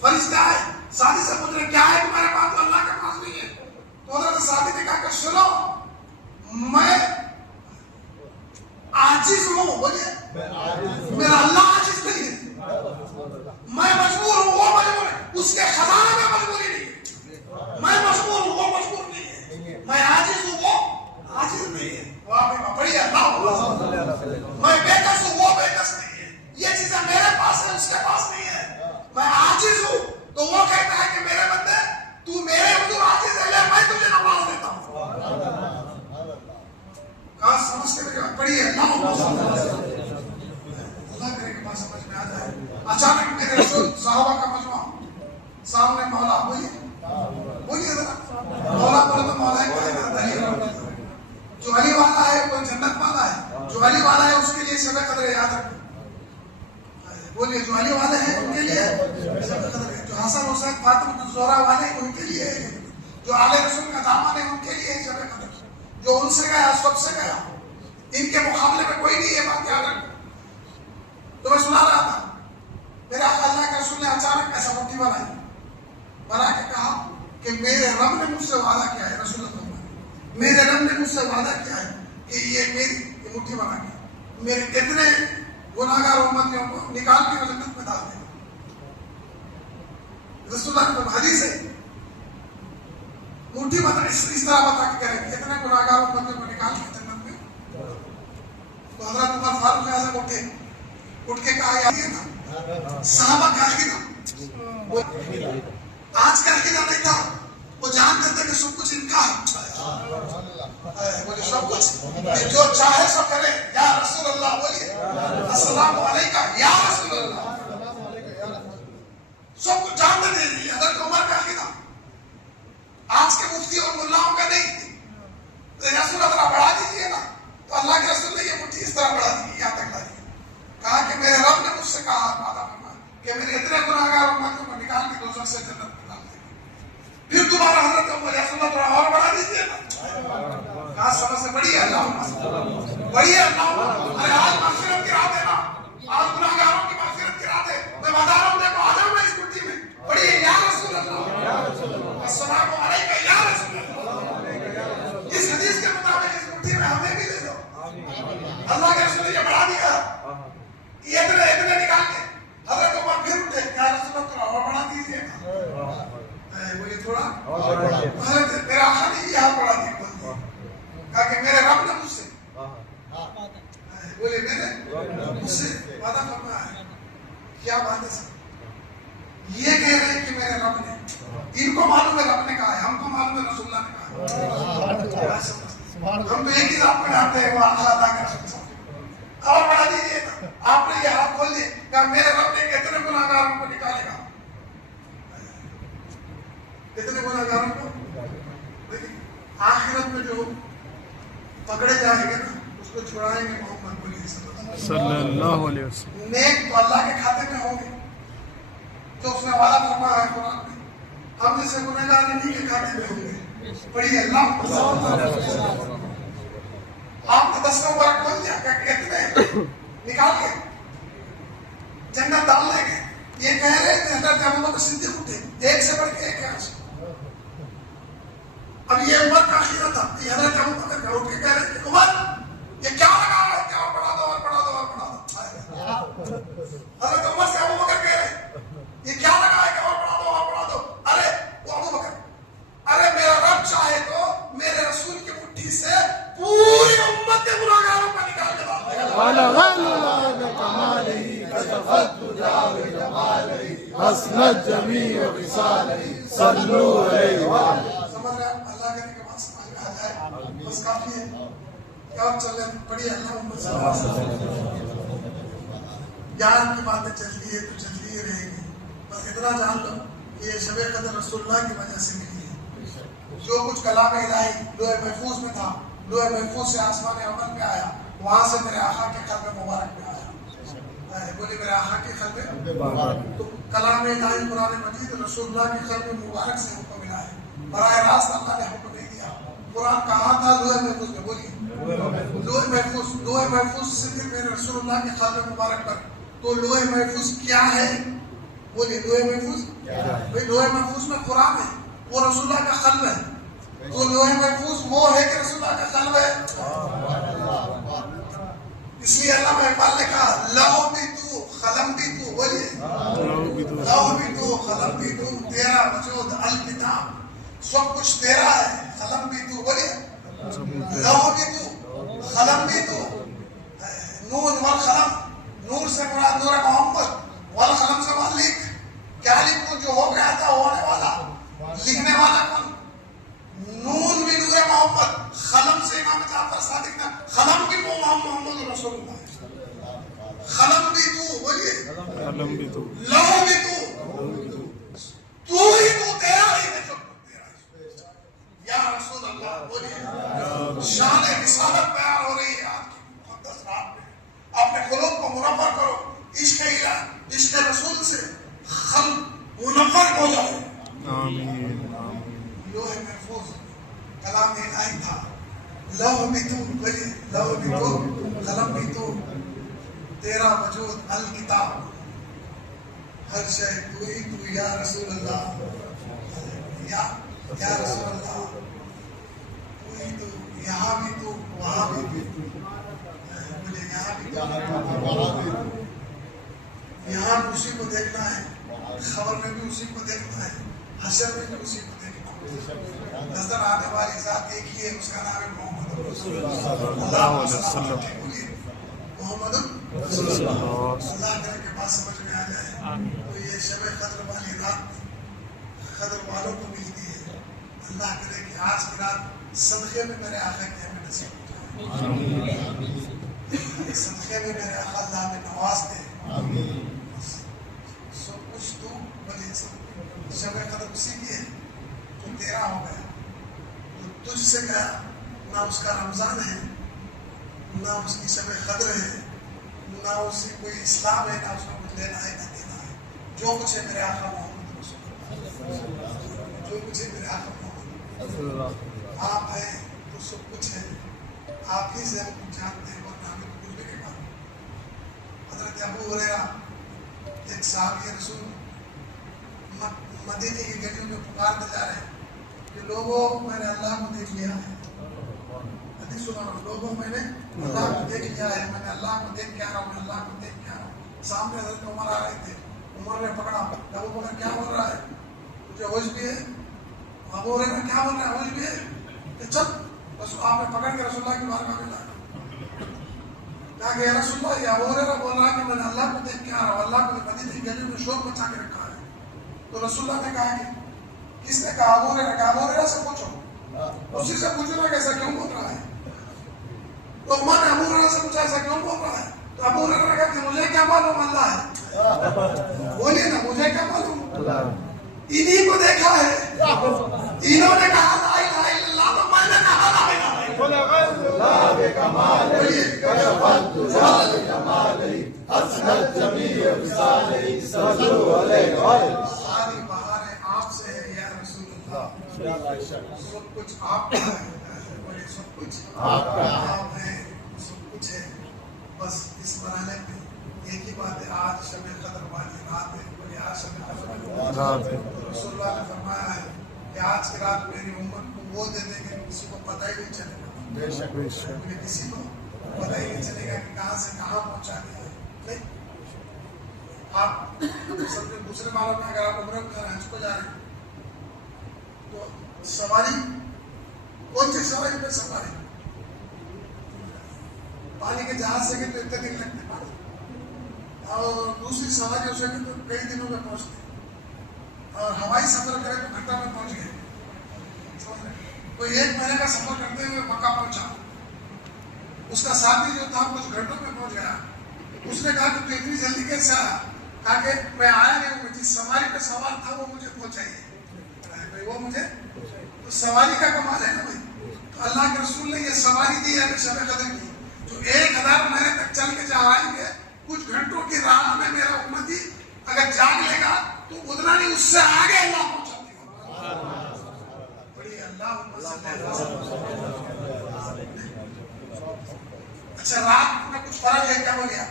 فرشتے آئے سعدی سے پوچھ رہے کیا ہے تمہارے پاس جو اللہ کے پاس نہیں ہے. تو حضرت سعدی نے کہا کہ سنو, میں عاجز ہوں بولیے, میرا اللہ عاجز نہیں ہے. میں مجبور ہوں, وہ مجبور ہے. اس کے خزانے میں مجبوری نہیں ہے. میں مجبور ہوں, وہ مجبور نہیں ہے. میں عاجز ہوں, وہ عاجز نہیں ہے. بڑی اللہ, میں بے کس ہوں, وہ بے کس نہیں ہے. یہ چیزیں میرے پاس ہے, اس کے پاس نہیں ہے. میں عاجز ہوں تو وہ کہتا ہے کہ میرے بندے تو میرے حضور عاجز ہے, میں تجھے نواز دیتا ہوں. کہاں سمجھ کے میرے بڑی اللہ کرے کہ بات سمجھ میں آ جائے. اچانک میرے رسول صحابہ کا مجموعہ سامنے, مولا بولیے بولیے ذرا, مولا بولے تو مولا ہے. جو علی والا ہے وہ جنت والا ہے. جو علی والا ہے اس کے لیے شب قدر یاد رکھو. بولیے جو علی والے ہیں ان کے لیے شب قدر ہے. جو حسن حسین فاطمہ زہرا والے ہیں ان کے لیے, جو آل رسول کا دامن ہے ان کے لیے شب قدر. جو ان سے گیا سب سے گیا, ان کے مقابلے میں کوئی نہیں. یہ بات یاد رکھو. تو میں سنا رہا تھا, میرے آقا اللہ کے رسول نے اچانک ایسا مٹھی بنا کے کہا کہ میرے رب نے مجھ سے وعدہ کیا ہے. رسول اللہ میرے رب نے مجھ سے وعدہ کیا ہے کہ یہ میری مٹھی بنا کے میرے اتنے گناہگار امتیوں کو نکال کے جنت میں ڈال دے. رسول اللہ نے حدیث ہے, مٹھی بتا اس طرح بتا کے کریں گے اتنے گناہگار امتیوں کو نکال کے جنت میں. تو حضرت عمر فاروق اعظم اٹھ کے کہا یہ نا صحابہ کا عقیدہ, آج کا عقیدہ نہیں تھا. وہ جانتے تھے کہ سب کچھ ان کا ہے. بولے سب کچھ جو چاہے سو کرے. یا رسول اللہ بولیے, السلام علیکم یا رسول اللہ. سب کچھ جانتے تھے. حضرت عمر کا عقیدہ آج کے مفتی اور ملاؤں کا نہیں. رسول اللہ بڑھا دیجیے نا, تو اللہ کے رسول نے یہ مٹھی اس طرح بڑھا دی, یہاں تک لا دی. کہا کہ میرے رب نے مجھ سے کہا وعدہ فرمایا کہ میرے اتنے گناہگار امتوں کو نکال کے دوزخ سے جنت میں ڈال دے گا. پھر دوبارہ حضرت عمر رسول اللہ تھوڑا اور بڑھا دیجیے نا. کہا سمجھ سے بڑی ہے اللہ, بڑی ہے اللہ. ارے آج مغفرت کی رات ہے نا, آج گناہگاروں کی مغفرت کی رات ہے. میں بتا رہا ہوں دیکھو آ جاؤ میں اس مٹھی میں. بڑی ہے یا رسول اللہ, السلام علیکم یا رسول اللہ. اس حدیث کے مطابق اس مٹھی میں ہمیں بھی دے دو. اللہ کے رسول نے یہ بڑھا دیا, یہ اتنے نکال کے. حضرت عمر پھر اٹھے, یا رسول اللہ تھوڑا اور بڑھا دیجیے. بولے تھوڑا میرا آخری یہ جانتے ہیں وہ اللہ کا رسول اور بڑھا دیجیے نا. آپ نے یہ ہاتھ کھول دیے کہ میرے رب نے کتنے گناہگاروں کو نکالے گا, کتنے گناہگاروں کو. آخرت میں جو پکڑے جائیں گے نا اس کو چھڑائیں گے محمد صلی اللہ علیہ وسلم. نیک تو اللہ کے کھاتے میں ہوں گے جو اس نے وعدہ فرمایا ہے قرآن میں. ہم جیسے گنہگار نہیں کے کھاتے میں ہوں گے. پڑھیے اللہ آپ نے 10 نمبر کھول دیا کہ کتنے نکال کے جنت ڈال لیں گے. یہ کہہ رہے تھے حضرت ابوبکر صدیق اٹھے, ایک سے بڑھ کے ایک ہے. اب یہ عمر کا خیرہ تھا, یہ حضرت ابوبکر کا اٹھ کے کہہ رہے تھے عمر یہ کیا لگا رہا ہے, کیا پڑھا دو اور پڑھا دو اور پڑھا دو. حضرت عمر سے ابوبکر کہہ رہے یہ کیا لگا ہے کہ اور پڑھا دو اور پڑھا دو. ارے وہ ابوبکر, ارے میرا رب چاہے تو میرے رسول کی مٹھی سے پوری امت کے گناہگاروں کو نکال کے ڈال دے گا. سمجھ رہے ہیں اللہ کرنے کے بعد سمجھ میں آ جائے بس کافی ہے. کیا چل رہے پڑھیے اللہ محمد صلی اللہ علیہ وسلم. جان کی باتیں چلتی ہے تو چلتی ہی رہے گی. بس اتنا جان لو کہ یہ شب قدر رسول اللہ کی وجہ سے ملی ہے. جو کچھ کلام الہی لوح محفوظ میں تھا, لوح محفوظ سے آسمان عمل پہ آیا, وہاں سے میرے آقا کے قلب مبارک میں آیا. بولی میرے آقا کے قلب مبارک. تو کلام الہی قرآن مجید رسول اللہ کے قلب مبارک سے حکم ملا ہے. براہ راست اللہ نے حکم نہیں دیا. قرآن کہاں تھا لوح محفوظ میں. بولیے لوح محفوظ. لوح محفوظ صرف میرے رسول اللہ کے قلب مبارک پر. تو لوح محفوظ کیا ہے؟ بولیے لوح محفوظ. بھائی لوح محفوظ میں قرآن ہے, وہ رسول اللہ کا قلب ہے. تو لوح محفوظ وہ ہے کہ رسول اللہ کا قلب ہے. اس لیے اللہ اقبال نے کہا لو بھی تو قلم بھی تو. بولیے لو بھی تو قلم بھی تو, تیرا وجود الکتاب, سب کچھ تیرا ہے. قلم بھی تو. بولیے لو بھی تو قلم بھی تو. نون والقلم, نور سے مراد نور محمد, والقلم سے مراد لکھ. کیا لکھوں جو ہو گیا تھا ہونے والا, لکھنے والا کون؟ نون بھی نور محمد, قلم سے امام جعفر صادق نے قلم کی محمد رسول اللہ. قلم بھی تو. بولیے قلم بھی تو, لوح بھی تو, تو ہی تو, تیرا ہی ہے جو تیرا. یا رسول اللہ. بولیے شان رسالت بیان ہو رہی ہے آپ کی مقدس رات میں. اپنے قلوب کو منور کرو, عشق الہ عشق رسول سے قلب منور ہو جائے. آمین. لوح محفوظ کلام الہی تھا. لوح بھی تو. بولیے لوح بھی تو, قلم بھی تو, تیرا وجود الکتاب, ہر شے تو ہی تو. یا رسول اللہ, یا رسول اللہ, تو ہی تو. یہاں بھی تو, وہاں بھی تو. بولے یہاں بھی تو, یہاں بھی اسی کو دیکھنا ہے, خبر میں بھی اسی کو دیکھنا ہے, حشر میں بھی اسی کو دیکھنا ہے. نظر آنے والی ذات ایک ہی ہے, اس کا نام ہے محمد رسول اللہ. اللہ علیہ وسلم. محمد رسول اللہ. اللہ کرے کے بعد سمجھ میں آ جائے. تو یہ شب قدر والی رات قدر والوں کو ملتی ہے. اللہ کرے کہ آج کی رات صدقے میں میرے آقا کی ہمیں نصیب ہو جائے. صدقے میں میرے آقا اللہ میں نواز دے. سب کچھ تو بلے شب قدر اسی کی ہے, تو تیرا ہو گیا. تو تجھ سے گیا, نہ اس کا رمضان ہے, نہ اس کی شب قدر ہے, نہ اسی کوئی اسلام ہے, نہ اس کو کچھ لینا ہے نہ دینا ہے. جو کچھ ہے میرے آقا محمد رسول اللہ, جو کچھ ہے میرے آقا محمد رسول اللہ. آپ ہیں تو سب کچھ ہے, آپ ہی سے ہم کچھ جانتے ہیں, ورنہ ہمیں کچھ بھی نہیں معلوم. حضرت ابو ہریرہ ایک صحابی رسول مدینے کی گلیوں میں پکارتے جا رہے ہیں کہ لوگوں میں نے اللہ کو دیکھ لیا ہے. حدیث سنا, لوگوں میں نے اللہ کو دیکھ لیا ہے, میں نے اللہ کو دیکھ کے آ رہا ہوں, میں اللہ کو دیکھ کے آ رہا ہوں. سامنے حضرت عمر آ رہے تھے, عمر نے پکڑا. ابو بکر کیا بول رہا ہے, مجھے ہوش بھی ہے. ابو ہریرہ کیا بول رہا ہے, ہوش بھی ہے. کہ چل رسول آپ نے پکڑ کے رسول اللہ کی بارگاہ میں لایا. کہا کہ یا رسول اللہ, یہ ابو ہریرہ بول رہا ہے کہ میں نے اللہ کو دیکھ کے آ رہا ہوں, اللہ کو مدینے کی گلیوں میں شور مچا کے رکھا ہے. تو رسول اللہ نے کہا کہ کس نے کہا, ابو ہریرہ. کہا ابو ہریرہ سے پوچھو, اسی سے پوچھو نا کیسا کیوں بول رہا ہے. تو عمر نے ابو ہریرہ سے پوچھا ایسا کیوں بول رہا ہے؟ تو ابو ہریرہ کہتے ہیں مجھے کیا معلوم اللہ ہے. بولیے نا مجھے کیا معلوم. انہی کو دیکھا ہے, انہوں نے کہا لا الہ الا اللہ تو میں نے کہا لا الہ الا اللہ. ساری بہاریں آپ سے ہے یا رسول اللہ, سب کچھ آپ کا ہے. بولے سب کچھ آپ ہے, سب کچھ ہے. بس اس مرحلے میں ایک ہی بات ہے, آج شب قدر والی رات ہے. بولے آج شب قدر رات ہے. رسول اللہ نے فرمایا ہے کہ آج کی رات میری امت کو وہ دے دیں گے کسی کو پتہ ہی نہیں چلے گا. بے شک بے شک. کسی کو پتہ ہی نہیں چلے گا کہ کہاں سے کہاں پہنچا دیا ہے. نہیں, آپ سب دوسرے مالوں میں اگر آپ عمرہ کر رہے ہیں, حج کو جا رہے ہیں, تو سواری کون سی سواری پہ سواری؟ پانی کے جہاز سے تو اتنے دن لگتے ہیں, اور دوسری سواری سے تو کئی دنوں میں پہنچتے ہیں, اور ہوائی سفر کرے تو گھنٹہ میں پہنچ گئے. تو ایک مہینے کا سفر کرتے ہوئے مکہ پہنچا, اس کا ساتھی جو تھا کچھ گھنٹوں میں پہنچ گیا. اس نے کہا کہ تو اتنی جلدی کیسے آیا؟ کہا کہ میں آیا نہیں ہوں, جس سواری پہ سوار تھا وہ مجھے پہنچائیے. وہ مجھے تو سواری کا کمال ہے نا بھائی. تو اللہ کے رسول نے یہ سواری دی ہے شب قدر کی, جو 1000 مہینے تک چل کے جہاں آئیں گے, کچھ گھنٹوں کی راہ میں میرا امتی اگر جاگ لے گا تو اتنا نہیں, اس سے آگے اللہ پہنچا دے گا. بڑی اللہ. اچھا رات میں کچھ فرق ہے کیا؟ بولیا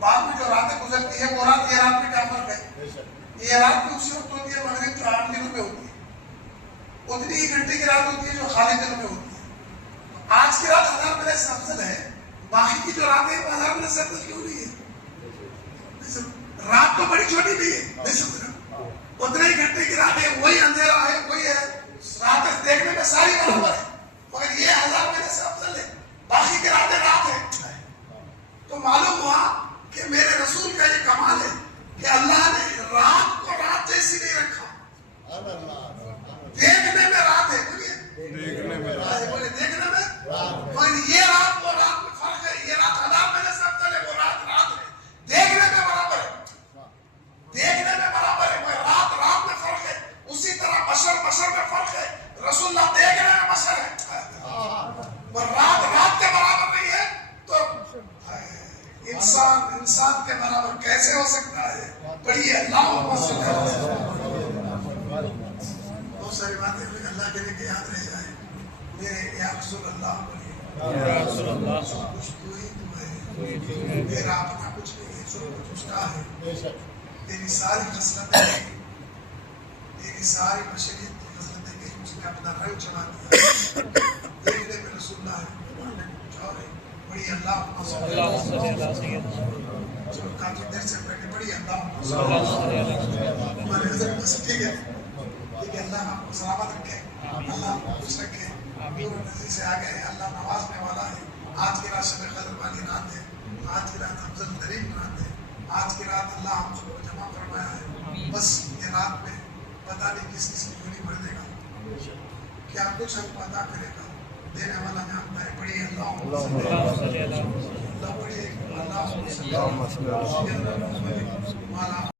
بعد میں جو راتیں گزرتی ہے وہ رات یہ رات میں کیا فرق ہے؟ یہ رات میں اسی وقت ہوتی ہے مغرب جو 8 دنوں میں ہوتی ہے, اتنی ہی گھنٹے کی رات ہوتی ہے جو خالی دنوں میں ہوتی ہے. آج کی رات 1000 مہینے سے افضل ہے, باقی کی جو راتیں ہیں وہ 1000 مہینے سے افضل کیوں نہیں ہے؟ رات تو بڑی چھوٹی بھی ہے, نہیں سمجھ, اتنے ہی گھنٹے کی رات ہے, وہی اندھیرا ہے, وہی ہے, رات دیکھنے میں ساری برابر ہے, مگر یہ 1000 مہینے سے افضل ہے, باقی کی راتیں رات ہے. تو معلوم ہوا کہ میرے رسول کا یہ کمال ہے کہ اللہ نے رات کو رات جیسی نہیں رکھا. دیکھنے میں رات ہے, دیکھنے میں بولے دیکھنے میں, مگر یہ رات وہ رات میں فرق ہے. یہ رات 1000 مہینے سے افضل ہے, وہ رات رات ہے, دیکھنے میں برابر ہے, دیکھنے میں برابر ہے, مگر رات رات میں فرق ہے. اسی طرح بشر بشر میں فرق ہے. رسول اللہ دیکھنے میں بشر ہے, اور رات رات کے برابر نہیں ہے, تو انسان انسان کے برابر کیسے ہو سکتا ہے؟ پڑھیے اللہ. بہت ساری باتیں اللہ کے لیے یاد رہ جائے. میرے یا رسول اللہ بولیے, سب کچھ تو ہی تو ہے, میرا اپنا کچھ نہیں ہے, سب کچھ اس کا ہے. تیری ساری خصلتیں, تیری ساری بشریت کی خصلتیں کہ اس نے اپنا رنگ چڑھا دیا. دیکھنے میں رسول اللہ ہے, کچھ اور ہے. بڑی اللہ جو کافی دیر سے بیٹھے, بڑی اللہ ہمارے حضرت بس ٹھیک ہے, ٹھیک ہے, اللہ آپ کو سلامت رکھے, اللہ آپ کو خوش رکھے. دور نظر سے آ گئے, اللہ نوازنے والا ہے. آج کی رات شب قدر والی رات ہے, آج کی رات افضل ترین رات ہے, آج کی رات اللہ ہم سب کو جمع فرمایا ہے. بس یہ رات میں پتہ نہیں کس کس کی جھولی بھر دے گا, کیا کچھ ہم کو عطا کرے گا. دینے والا جانتا ہے. بڑی اللہ, بڑی اللہ.